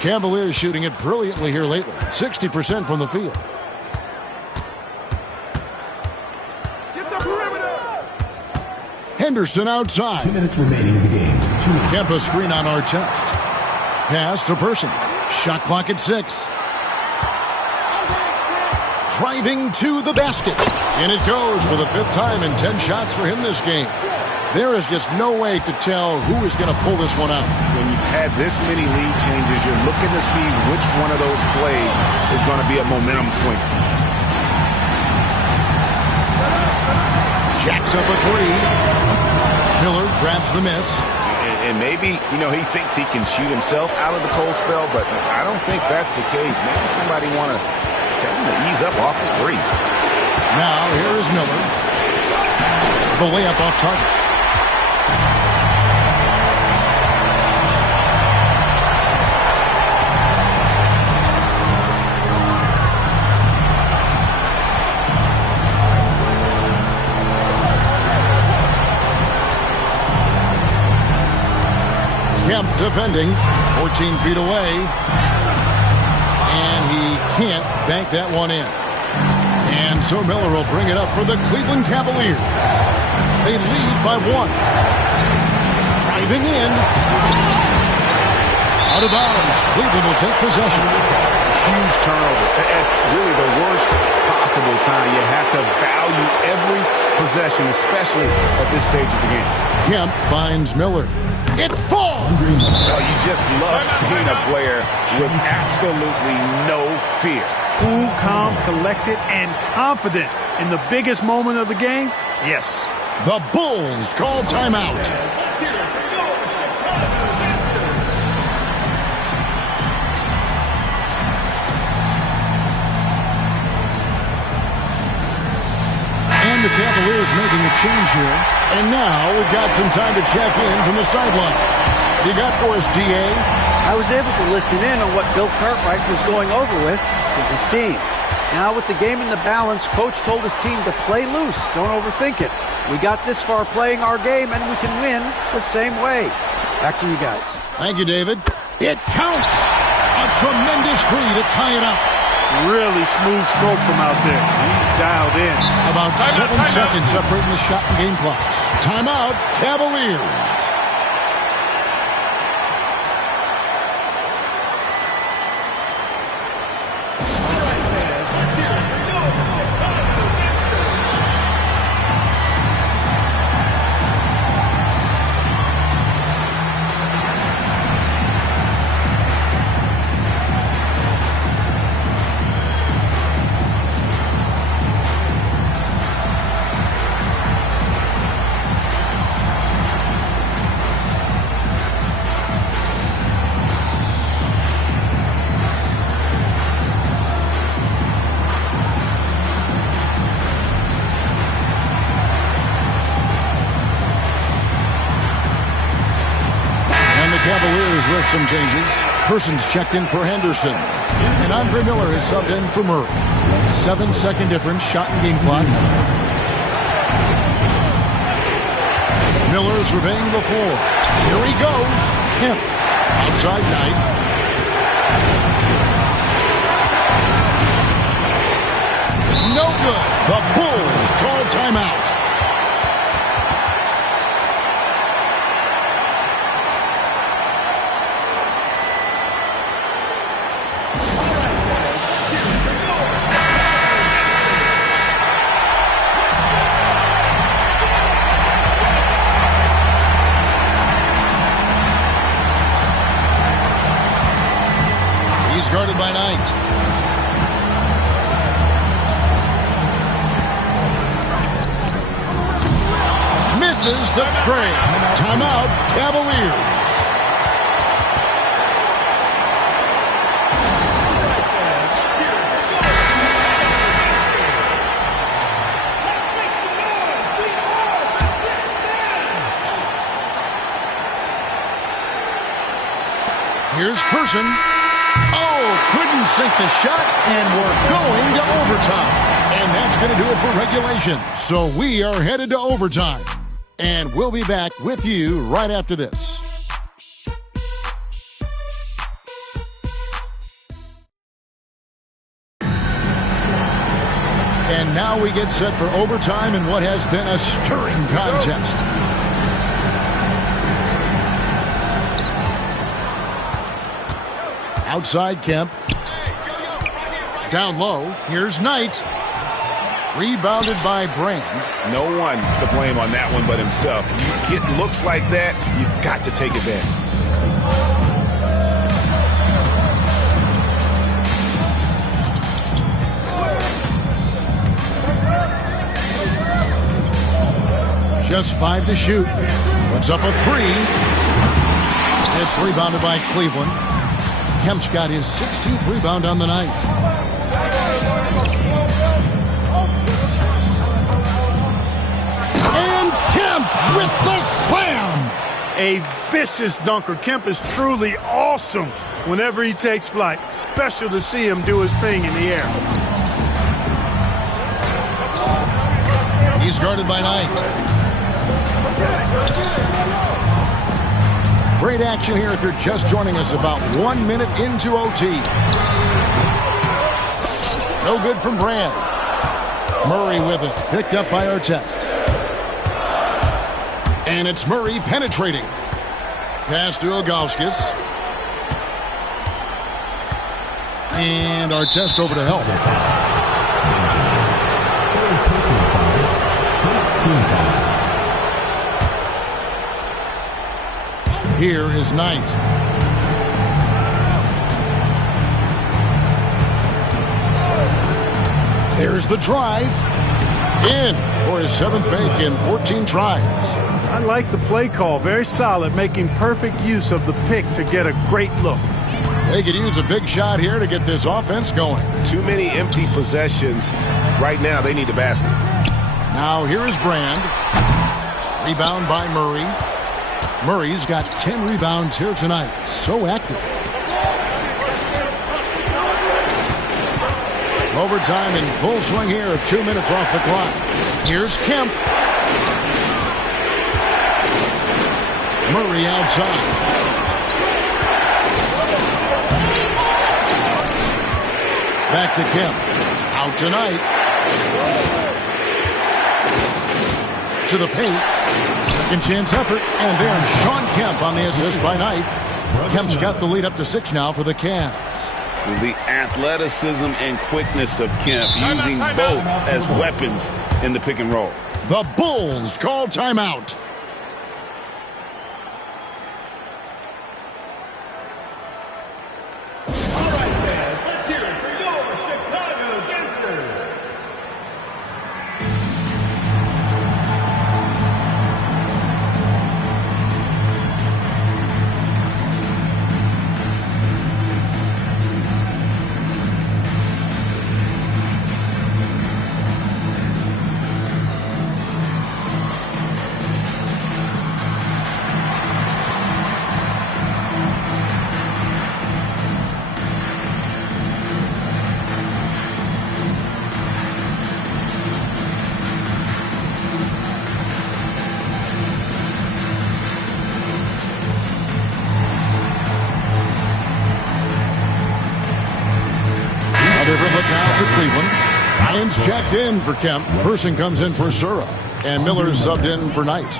Cavaliers shooting it brilliantly here lately. 60% from the field. Henderson outside. 2 minutes remaining in the game. 2 minutes. Kemp a screen on Artest. Pass to Person. Shot clock at 6. Driving to the basket. And it goes for the 5th time in 10 shots for him this game. There is just no way to tell who is going to pull this one out. When you've had this many lead changes, you're looking to see which one of those plays is going to be a momentum swing. Jacks up a 3. Miller grabs the miss. And maybe, he thinks he can shoot himself out of the cold spell, but I don't think that's the case. Maybe somebody want to tell him to ease up off the threes. Now, here is Miller. The layup off target. Kemp defending, 14 feet away. And he can't bank that one in. And so Miller will bring it up for the Cleveland Cavaliers. They lead by 1. Driving in. Out of bounds. Cleveland will take possession. Huge turnover. At really the worst possible time. You have to value every possession, especially at this stage of the game. Kemp finds Miller. It falls! No, you just love seeing a player with absolutely no fear. Cool, calm, collected, and confident in the biggest moment of the game? Yes. The Bulls call timeout. And the Cavaliers making a change here. And now we've got some time to check in from the sideline. You got for us, D.A.? I was able to listen in on what Bill Cartwright was going over with his team. Now with the game in the balance, Coach told his team to play loose. Don't overthink it. We got this far playing our game, and we can win the same way. Back to you guys. Thank you, David. It counts! A tremendous three to tie it up. Really smooth stroke from out there. He's dialed in. About 7 seconds separating the shot and game clocks. Timeout, Cavaliers. Cavaliers with some changes. Persons checked in for Henderson. And Andre Miller is subbed in for Murray. 7-second difference, shot and game clock. Miller surveying the floor. Here he goes. Kemp. Outside Knight. No good. The Bulls call timeout. Guarded by Knight. Misses the tray. Timeout, Cavaliers. Here's Person. Couldn't sink the shot, and we're going to overtime. And that's going to do it for regulation. So we are headed to overtime. And we'll be back with you right after this. And now we get set for overtime in what has been a stirring contest. Outside Kemp. Down low. Here's Knight. Rebounded by Brand. No one to blame on that one but himself. You get looks like that, you've got to take it back. Just 5 to shoot. Puts up a 3. It's rebounded by Cleveland. Kemp's got his 16th rebound on the night. And Kemp with the slam! A vicious dunker. Kemp is truly awesome whenever he takes flight. Special to see him do his thing in the air. He's guarded by Knight. Great action here if you're just joining us about 1 minute into OT. No good from Brand. Murray with it. Picked up by Artest. And it's Murray penetrating. Pass to Ilgauskas. And Artest over to help. Here is Knight. There's the drive. In for his 7th make in 14 tries. I like the play call. Very solid, making perfect use of the pick to get a great look. They could use a big shot here to get this offense going. Too many empty possessions. Right now, they need a basket. Now here is Brand. Rebound by Murray. Murray's got 10 rebounds here tonight. So active. Overtime in full swing here. 2 minutes off the clock. Here's Kemp. Murray outside. Back to Kemp. Out tonight. To the paint. Second chance effort. And there's Shawn Kemp on the assist by Knight. Kemp's got the lead up to 6 now for the Cavs. The athleticism and quickness of Kemp, using both as weapons in the pick and roll. The Bulls call timeout. All right, fans, let's hear it for your Chicago Gangsters. Different look now for Cleveland. Ryan's checked in for Kemp. Person comes in for Sura. And Miller's subbed in for Knight.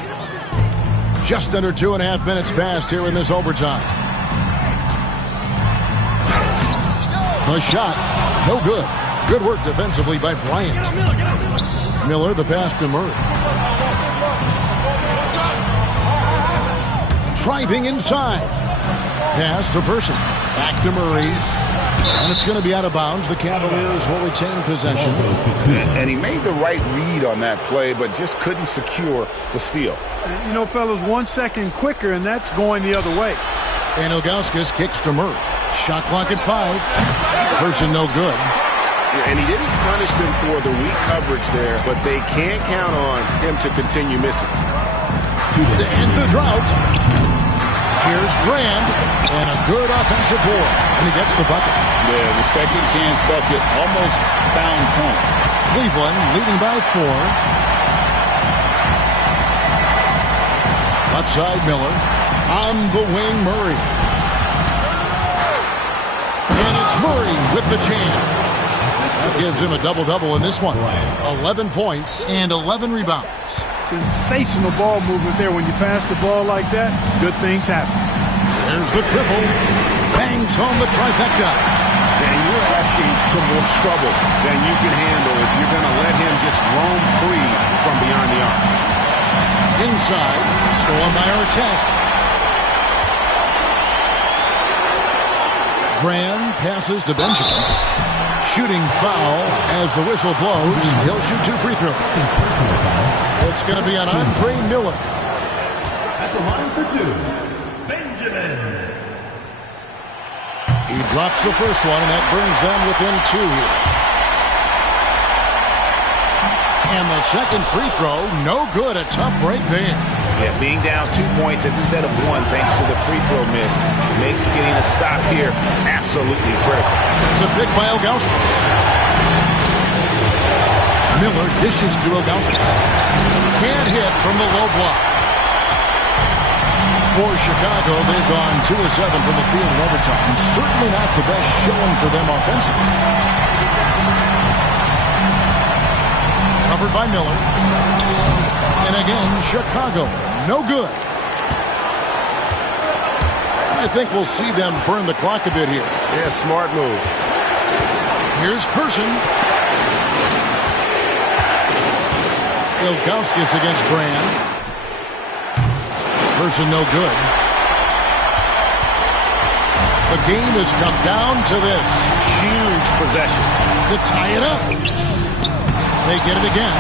Just under 2.5 minutes passed here in this overtime. The shot, no good. Good work defensively by Bryant. Miller, the pass to Murray. Driving inside. Pass to Person. Back to Murray. And it's going to be out of bounds. The Cavaliers will retain possession. And he made the right read on that play, but just couldn't secure the steal. You know, fellas, 1 second quicker, and that's going the other way. And Ilgauskas kicks to Murray. Shot clock at 5. Person no good. And he didn't punish them for the weak coverage there, but they can't count on him to continue missing. To end the drought. Here's Brand, and a good offensive board, and he gets the bucket. Yeah, the second chance bucket almost found points. Cleveland leading by 4. Left side Miller. On the wing, Murray. And it's Murray with the jam. That gives him a double-double in this one. 11 points and 11 rebounds. Sensational ball movement there. When you pass the ball like that, good things happen. There's the triple. Bangs home the trifecta. And you're asking for more trouble than you can handle if you're going to let him just roam free from beyond the arc. Inside, stolen by Artest. Brand passes to Benjamin. Shooting foul as the whistle blows. He'll shoot 2 free throws. It's going to be on Andre Miller. At the line for 2, Benjamin. He drops the first one, and that brings them within 2 here. And the second free throw, no good. A tough break there. Yeah, being down 2 points instead of 1 thanks to the free throw miss makes getting a stop here absolutely critical. It's a pick by Ilgauskas. Miller dishes to Ilgauskas. Can't hit from the low block. For Chicago, they've gone 2 of 7 from the field in overtime. Certainly not the best showing for them offensively. Covered by Miller. And again, Chicago, no good. I think we'll see them burn the clock a bit here. Yeah, smart move. Here's Person. Ilgauskas against Brand. Person no good. The game has come down to this. Huge possession. To tie it up. They get it again.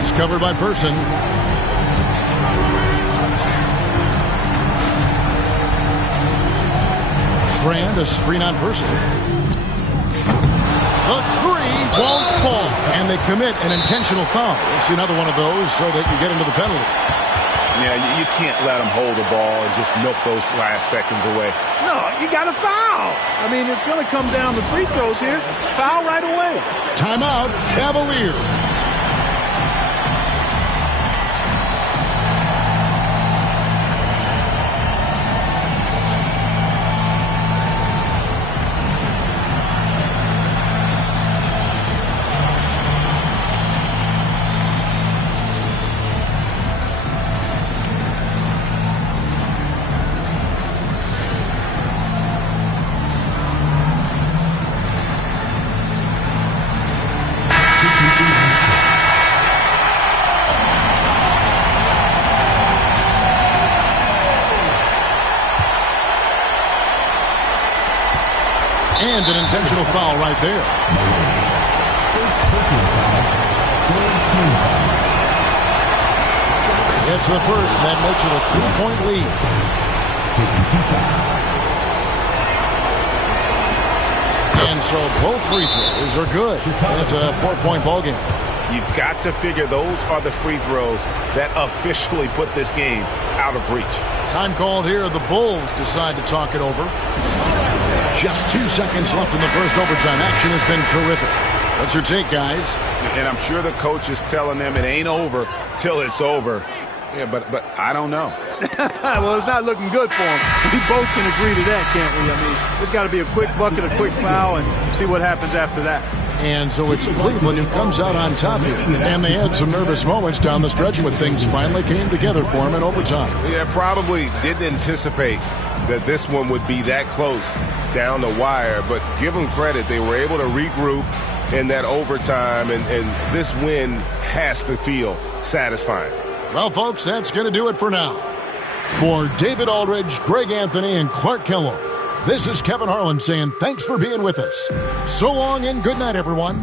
He's covered by Person. Brand, a screen on Person. The three won't fall. And they commit an intentional foul. It's another one of those so they can get into the penalty. Yeah, you can't let them hold the ball and just milk those last seconds away. No, you got to foul. I mean, it's going to come down to free throws here. Foul right away. Timeout, Cavaliers. And an intentional foul right there. It's the first. That makes it a 3-point lead. And so both free throws are good. And it's a 4-point ball game. You've got to figure those are the free throws that officially put this game out of reach. Time called here. The Bulls decide to talk it over. Just 2 seconds left in the first overtime. Action has been terrific. What's your take, guys? And I'm sure the coach is telling them it ain't over till it's over. Yeah, but I don't know. Well, it's not looking good for them. We both can agree to that, can't we? I mean, it's got to be a quick bucket, a quick foul, and see what happens after that. And so it's Cleveland who comes out on top here. And they had some nervous moments down the stretch when things finally came together for them in overtime. Yeah, probably didn't anticipate that this one would be that close down the wire. But give them credit. They were able to regroup in that overtime. And this win has to feel satisfying. Well, folks, that's going to do it for now. For David Aldridge, Greg Anthony, and Clark Kellogg, this is Kevin Harlan saying thanks for being with us. So long and good night, everyone.